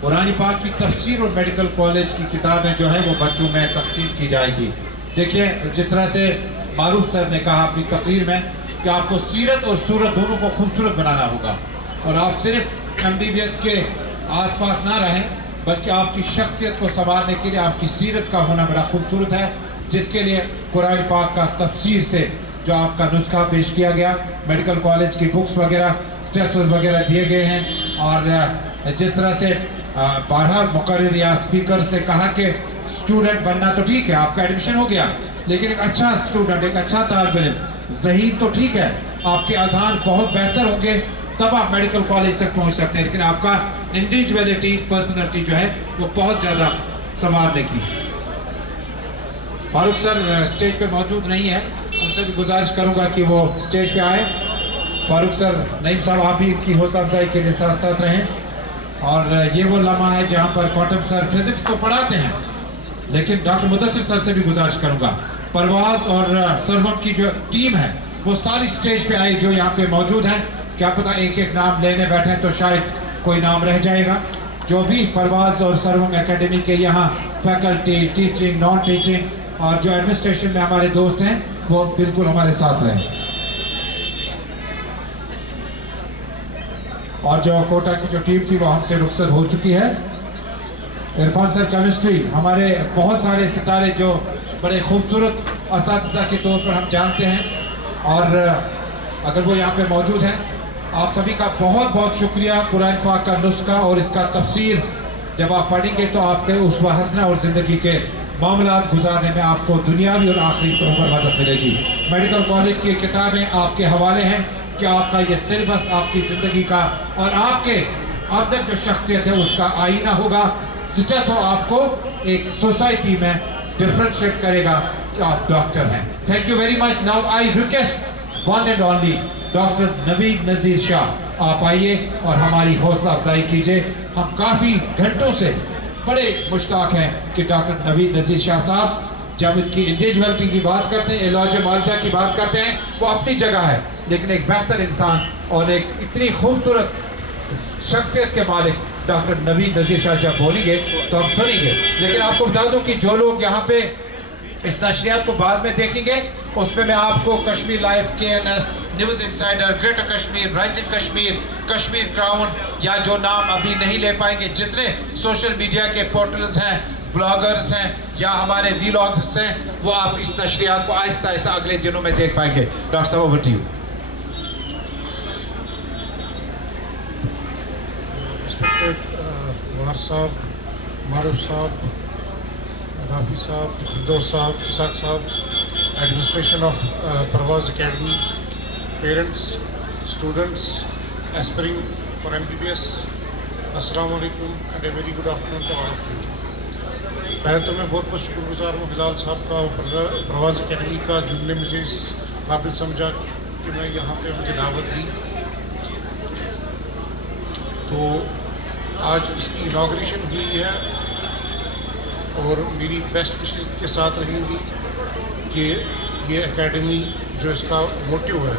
कुरान पाक की तफसीर और मेडिकल कॉलेज की किताबें जो है वो बच्चों में तकसीम की जाएगी। देखिए जिस तरह से मारूफ सर ने कहा अपनी तकरीर में कि आपको सीरत और सूरत दोनों को खूबसूरत बनाना होगा और आप सिर्फ MBBS के आसपास ना रहें बल्कि आपकी शख्सियत को संवारने के लिए आपकी सीरत का होना बड़ा खूबसूरत है, जिसके लिए कुरान पाक का तफसीर से जो आपका नुस्खा पेश किया गया, मेडिकल कॉलेज की बुक्स वगैरह, स्टेप्स वगैरह दिए गए हैं। और जिस तरह से बारहा मुकर्रिर या स्पीकर्स ने कहा कि स्टूडेंट बनना तो ठीक है, आपका एडमिशन हो गया, लेकिन एक अच्छा स्टूडेंट, एक अच्छा तालिब इल्म, ज़हीन तो ठीक है, आपके अज़हान बहुत बेहतर होंगे तब आप मेडिकल कॉलेज तक पहुंच सकते हैं, लेकिन आपका इंडिविजुअलिटी, पर्सनैलिटी जो है वो बहुत ज़्यादा संवारने की। फारूक सर स्टेज पे मौजूद नहीं है, उनसे भी गुजारिश करूंगा कि वो स्टेज पे आए। फारूक सर, नईम साहब आप भी इनकी हौसला अफजाई के लिए साथ साथ रहें। और ये वो लम्हा है जहाँ पर क्वांटम सर फिजिक्स तो पढ़ाते हैं, लेकिन डॉक्टर मुदस्सिर सर से भी गुजारिश करूंगा, परवाज और सरवम की जो टीम है वो सारी स्टेज पे आई जो यहाँ पे मौजूद हैं। क्या पता एक एक नाम लेने बैठे तो शायद कोई नाम रह जाएगा। जो भी परवाज और सरवम एकेडमी के यहाँ फैकल्टी, टीचिंग, नॉन टीचिंग और जो एडमिनिस्ट्रेशन में हमारे दोस्त हैं वो बिल्कुल हमारे साथ रहें। और जो कोटा की जो टीम थी वो हमसे रुखसत हो चुकी है। इरफान सर केमिस्ट्री, हमारे बहुत सारे सितारे जो बड़े खूबसूरत असातिज़ा के तौर पर हम जानते हैं, और अगर वो यहाँ पे मौजूद हैं, आप सभी का बहुत बहुत शुक्रिया। कुरान पाक का नुस्खा और इसका तफसीर जब आप पढ़ेंगे तो आपके उस हसना और ज़िंदगी के मामलात गुजारने में आपको दुनियावी और आखिरी तौर पर मदद मिलेगी। मेडिकल कॉलेज की किताबें आपके हवाले हैं कि आपका ये सिलेबस आपकी ज़िंदगी का और आपके अंदर जो शख्सियत है उसका आईना होगा। सिटत हो आपको एक सोसाइटी में डिफ्रेंशिएट करेगा कि आप डॉक्टर हैं। Thank you very much. Now I request one and only doctor Navid Nazir Shah, आप आइए और हमारी हौसला अफजाई कीजिए। हम काफ़ी घंटों से बड़े मुश्ताक हैं कि डॉक्टर नवीद नज़ीर शाह साहब जब इनकी इंडिविजुअलिटी की बात करते हैं, इलाज मालजा की बात करते हैं, वो अपनी जगह है, लेकिन एक बेहतर इंसान और एक इतनी खूबसूरत शख्सियत के मालिक डॉक्टर नवीद नज़ीर शाह जब बोलेंगे तो हम सुनेंगे। लेकिन आपको बता दूं कि जो लोग यहाँ पे इस नशरियात को बाद में देखेंगे उसमें मैं आपको Kashmir live, KNS, news insider, greater Kashmir, rising Kashmir, Kashmir crown या जो नाम अभी नहीं ले पाएंगे, जितने सोशल मीडिया के पोर्टल्स हैं, ब्लॉगर्स हैं या हमारे वीलॉग्स हैं, वो आप इस नशरियात को आहिस्ता आहिस्ता अगले दिनों में देख पाएंगे। डॉक्टर साहब ओवर टू यू। वार साहब, मारूफ साहब, राफी साहब, फिरदौस साहब, इसाक साहब, administration of Parwaz academy, parents, students aspiring for MBBS, अस्सलाम वालेकुम and a very good afternoon to all of you. पहले तो मैं बहुत बहुत शुक्रगुजार हूँ हिलाल साहब का और परवाज अकेडमी का, जिनने मुझे इस काबिल समझा कि मैं यहाँ पे मुझे दावत दी। तो आज इसकी इनाग्रेशन हुई है और मेरी बेस्ट विशेस के साथ रहेंगी कि ये एकेडमी जो इसका मोटिव है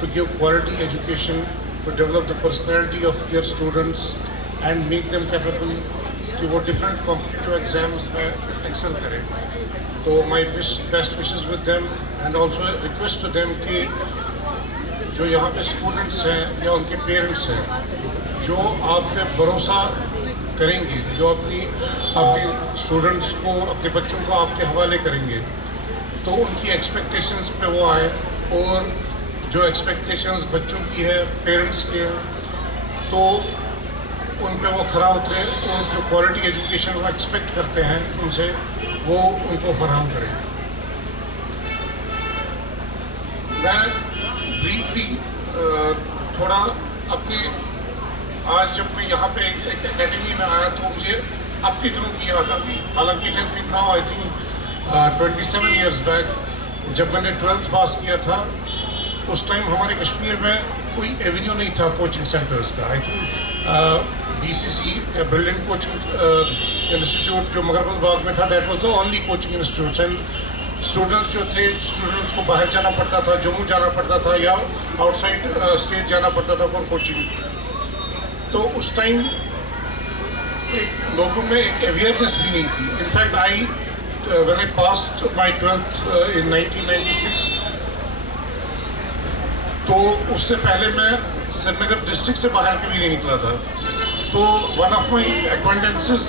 to give quality education, to develop the personality of their students and make them capable कि वो डिफरेंट कॉम्पिटिटिव एग्जाम्स में एक्सेल करें। तो my best wishes with them and also request to them कि जो यहाँ पे स्टूडेंट्स हैं या उनके पेरेंट्स हैं जो आप पे भरोसा करेंगे, जो अपने स्टूडेंट्स को, अपने बच्चों को आपके हवाले करेंगे, तो उनकी एक्सपेक्टेशंस पे वो आए और जो एक्सपेक्टेशंस बच्चों की है, पेरेंट्स के हैं, तो उन पे वो खरा उतरे और जो क्वालिटी एजुकेशन वो एक्सपेक्ट करते हैं उनसे वो उनको फराहम करें। मैं ब्रीफली थोड़ा अपने आज जब मैं यहाँ पे एक एकेडमी में आया तो मुझे अपनी दिनों की याद आ गई। हालांकि it has been now I think 27 years back जब मैंने 12th पास किया था, उस टाइम हमारे कश्मीर में कोई एवेन्यू नहीं था कोचिंग सेंटर्स का। I think BCC brilliant coaching institute जो मगरबल बाग में था, that was the only coaching institute. And students जो थे, स्टूडेंट्स को बाहर जाना पड़ता था, जम्मू जाना पड़ता था या आउटसाइड स्टेट जाना पड़ता था फॉर कोचिंग। तो उस टाइम एक लोगों में एक अवेयरनेस भी नहीं थी। In fact when I passed my 12th in 1996, तो उससे पहले मैं श्रीनगर डिस्ट्रिक्ट से बाहर कभी नहीं निकला था। तो one of my acquaintances,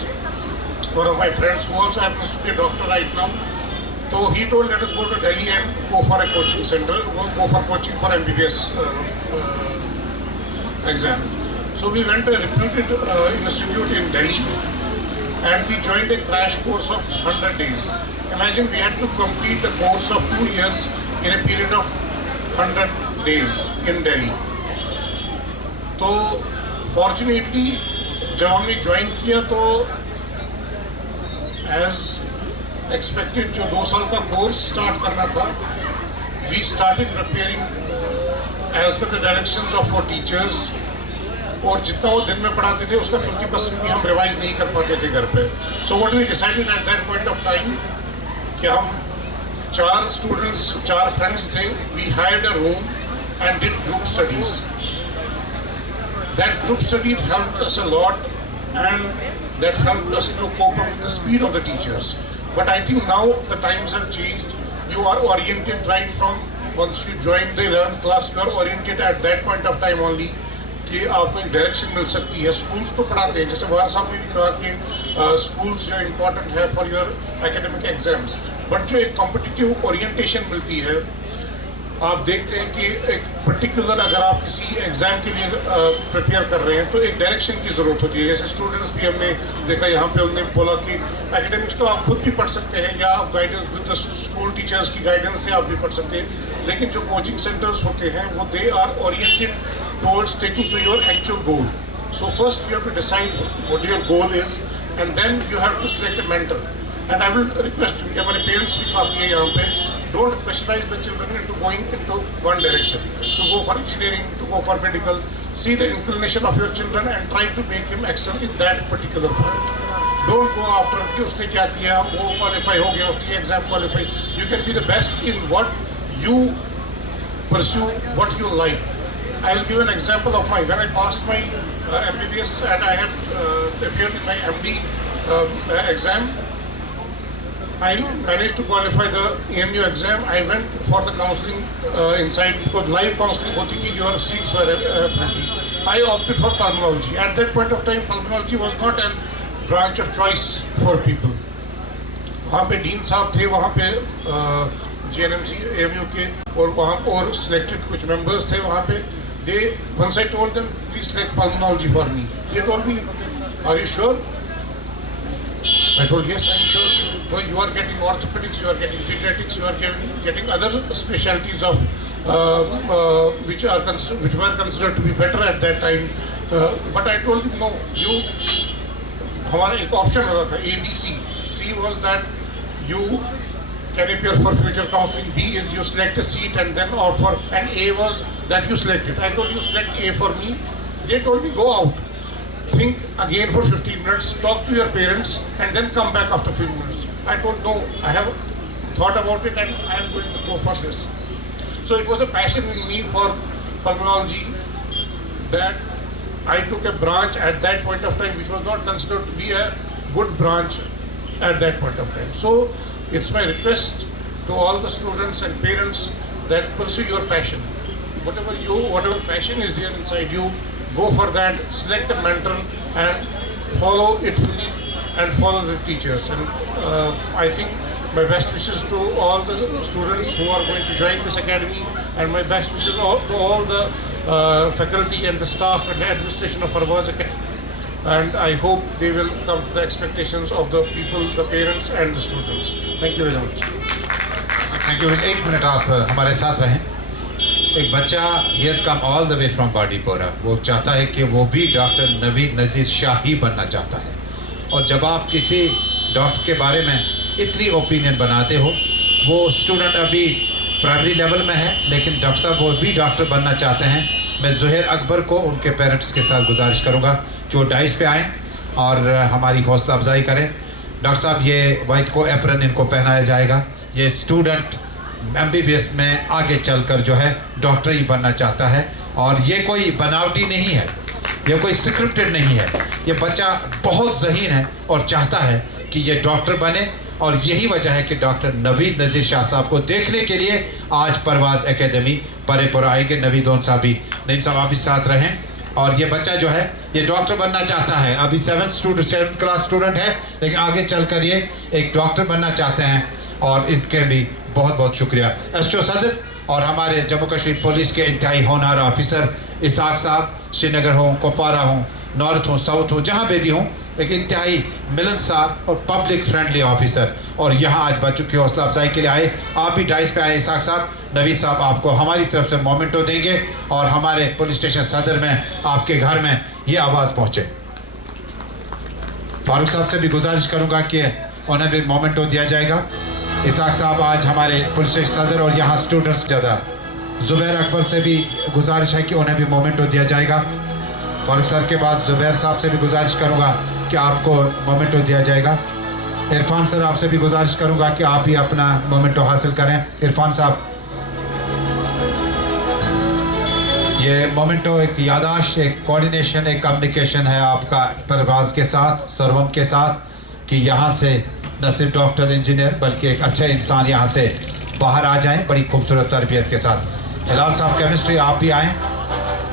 one of my friends who also happens to be a doctor right now, so he told let us go to Delhi and go for a coaching center, go for coaching for MBBS exam. So we went to a reputed institute in Delhi and we joined a crash course of 100 days. Imagine we had to complete a course of 2 years in a period of 100 days in Delhi. तो fortunately जब हमने join किया तो as expected जो 2 साल का course start करना था, we started preparing as per the directions of our teachers, और जितना वो दिन में पढ़ाते थे उसका 50% भी हम रिवाइज नहीं कर पाते थे घर पे। So what we decided at that point of time कि हम 4 स्टूडेंट्स, 4 फ्रेंड्स थे, we hired a room and did group studies. That group study helped us a lot and that helped us to cope up with the speed of the teachers. But I think now the times have changed. You are oriented right from once you join the 11th class, you are oriented at that point of time only कि आपको एक direction मिल सकती है। Schools तो पढ़ाते हैं, जैसे वार साहब ने भी कहा कि स्कूल्स जो इम्पोर्टेंट है for your academic exams, but जो एक कॉम्पिटिटिव ओरिएंटेशन मिलती है, आप देखते हैं कि एक पर्टिकुलर अगर आप किसी एग्ज़ाम के लिए प्रिपेयर कर रहे हैं तो एक डायरेक्शन की ज़रूरत होती है। जैसे स्टूडेंट्स भी हमने देखा यहाँ पे, उन्होंने बोला कि एकेडमिक्स तो आप खुद भी पढ़ सकते हैं या आप guidance with the school teachers की गाइडेंस से आप भी पढ़ सकते हैं, लेकिन जो कोचिंग सेंटर्स होते हैं वो they are oriented towards taking to your actual goal. So first you have to decide what your goal is and then you have to select a mentor. And I will request, हमारे parents भी काफ़ी है यहाँ पे, don't pressurize the children into going into one direction, to go for engineering, to go for medical. See the inclination of your children and try to make him excel in that particular field. Don't go after कि उसने क्या किया, वो qualify हो गया, उसने exam qualify. You can be the best in what you pursue, what you like. I'll give an example of when I passed my MBBS and I had appeared in my MD exam. I managed to qualify the EMU exam. I went for the counselling inside because live counselling hoti thi, your seats were empty. I opted for pulmonology. At that point of time, pulmonology was not a branch of choice for people. वहाँ पे dean साहब थे, वहाँ पे GNMC EMU के, और वहाँ और selected कुछ members थे वहाँ पे. They once I told them please select pulmonology for me. They told me, are you sure? I told yes, I'm sure. Well, you are getting orthopedics, you are getting pediatrics, you are getting other specialties of which were considered to be better at that time. But I told him no. हमारा एक option होता था A, B, C. C was that you can appear for future counselling. B is you select a seat and then opt for. And A was that you select it. I told you select A for me. They told me go out. Think again for 15 minutes, talk to your parents and then come back after 15 minutes. I told no, I have thought about it and I am going to go for this. So it was a passion in me for pulmonology that I took a branch at that point of time which was not considered to be a good branch at that point of time. So it's my request to all the students and parents that pursue your passion. Whatever passion is there inside you, go for that, select a mentor and follow it fully and follow the teachers. And I think my best wishes to all the students who are going to join this academy, and my best wishes to all the faculty and the staff and the administration of Parvaz Academy. And I hope they will come to the expectations of the people, the parents and the students. Thank you very much. Thank you. एक minute आप हमारे साथ रहें। एक बच्चा he has come all the way from बाडीपोरा, वो चाहता है कि वो भी डॉक्टर नवीद नज़ीर शाह ही बनना चाहता है। और जब आप किसी डॉक्टर के बारे में इतनी ओपिनियन बनाते हो, वो स्टूडेंट अभी प्राइमरी लेवल में है लेकिन डॉक्टर साहब वो भी डॉक्टर बनना चाहते हैं। मैं ज़ुहैर अकबर को उनके पेरेंट्स के साथ गुजारिश करूँगा कि वो डाइस पे आएँ और हमारी हौसला अफजाई करें। डॉक्टर साहब ये वाइट को एप्रन इनको पहनाया जाएगा। ये स्टूडेंट MBBS में आगे चलकर जो है डॉक्टर ही बनना चाहता है और ये कोई बनावटी नहीं है, ये कोई स्क्रिप्टेड नहीं है। ये बच्चा बहुत ज़हीन है और चाहता है कि ये डॉक्टर बने और यही वजह है कि डॉक्टर नवीद नज़ीर शाह साहब को देखने के लिए आज परवाज़ एकेडमी परेपुर आएंगे। नवीद साहब भी, नईम साहब आप भी साथ रहें। और ये बच्चा जो है ये डॉक्टर बनना चाहता है, अभी 7th क्लास स्टूडेंट है, लेकिन आगे चलकर ये एक डॉक्टर बनना चाहते हैं और इनके भी बहुत बहुत शुक्रिया। एसओ सदर और हमारे जम्मू कश्मीर पुलिस के इंतहाई होनहार ऑफिसर इसाक साहब, श्रीनगर हो, कुपवारा हो, नॉर्थ हो, साउथ हो, जहाँ पे भी हों, एक इंतहाई मिलनसार और पब्लिक फ्रेंडली ऑफिसर, और यहाँ आज बच्चों की हौसला अफजाई के लिए आए। आप भी डाइस पे आए। इसाक साहब, नवीद साहब आपको हमारी तरफ से मोमेंटो देंगे और हमारे पुलिस स्टेशन सदर में आपके घर में ये आवाज़ पहुँचे। फारूक साहब से भी गुजारिश करूँगा कि उन्हें भी मोमेंटो दिया जाएगा। इसाक साहब आज हमारे पुलिस स्टेशन सदर और यहाँ स्टूडेंट्स ज़्यादा। ज़ुबैर अकबर से भी गुजारिश है कि उन्हें भी मोमेंटो दिया जाएगा। फारूक सर के बाद ज़ुबैर साहब से भी गुजारिश करूँगा कि आपको मोमेंटो दिया जाएगा। इरफान सर आपसे भी गुजारिश करूँगा कि आप भी अपना मोमेंटो हासिल करें। इरफान साहब, ये मोमेंटो एक यादाश्त, एक कोऑर्डिनेशन, एक कम्युनिकेशन है आपका परवाज़ के साथ, सरवम के साथ, कि यहाँ से न सिर्फ डॉक्टर इंजीनियर बल्कि एक अच्छे इंसान यहाँ से बाहर आ जाएं बड़ी खूबसूरत तरबियत के साथ। हिलाल साहब केमिस्ट्री, आप भी आएँ।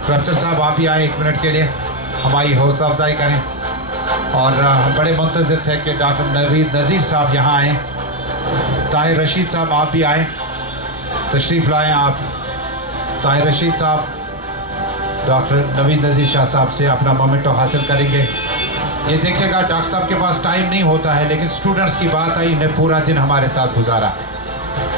प्रोफेसर साहब आप भी आएँ 1 मिनट के लिए, हमारी हौसला अफजाई करें। और हम बड़े मुंतज़िर थे कि डॉक्टर नवीद नज़ीर साहब यहाँ आएँ। ताहिर रशीद साहब आप भी आएँ, तशरीफ़ लाएँ आप। ताहिर रशीद साहब डॉक्टर नवीद नज़ीर शाह साहब से अपना मोमेंटो हासिल करेंगे। ये देखिएगा डॉक्टर साहब के पास टाइम नहीं होता है, लेकिन स्टूडेंट्स की बात आई, इन्हें पूरा दिन हमारे साथ गुजारा।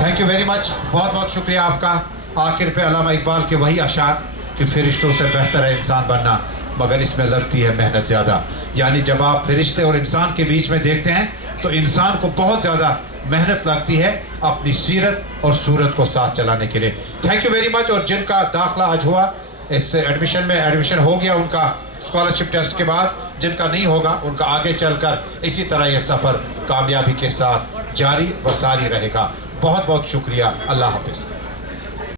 थैंक यू वेरी मच, बहुत बहुत शुक्रिया आपका। आखिर पे अल्लामा इकबाल के वही अशार कि फरिश्तों से बेहतर है इंसान बनना, मगर इसमें लगती है मेहनत ज़्यादा। यानी जब आप फरिश्ते और इंसान के बीच में देखते हैं तो इंसान को बहुत ज़्यादा मेहनत लगती है अपनी सीरत और सूरत को साथ चलाने के लिए। Thank you very much. और जिनका दाखिला आज हुआ, इस एडमिशन हो गया उनका स्कॉलरशिप टेस्ट के बाद, जिनका नहीं होगा उनका आगे चलकर इसी तरह ये सफ़र कामयाबी के साथ जारी व सारी रहेगा। बहुत बहुत शुक्रिया। अल्लाह हाफिज़।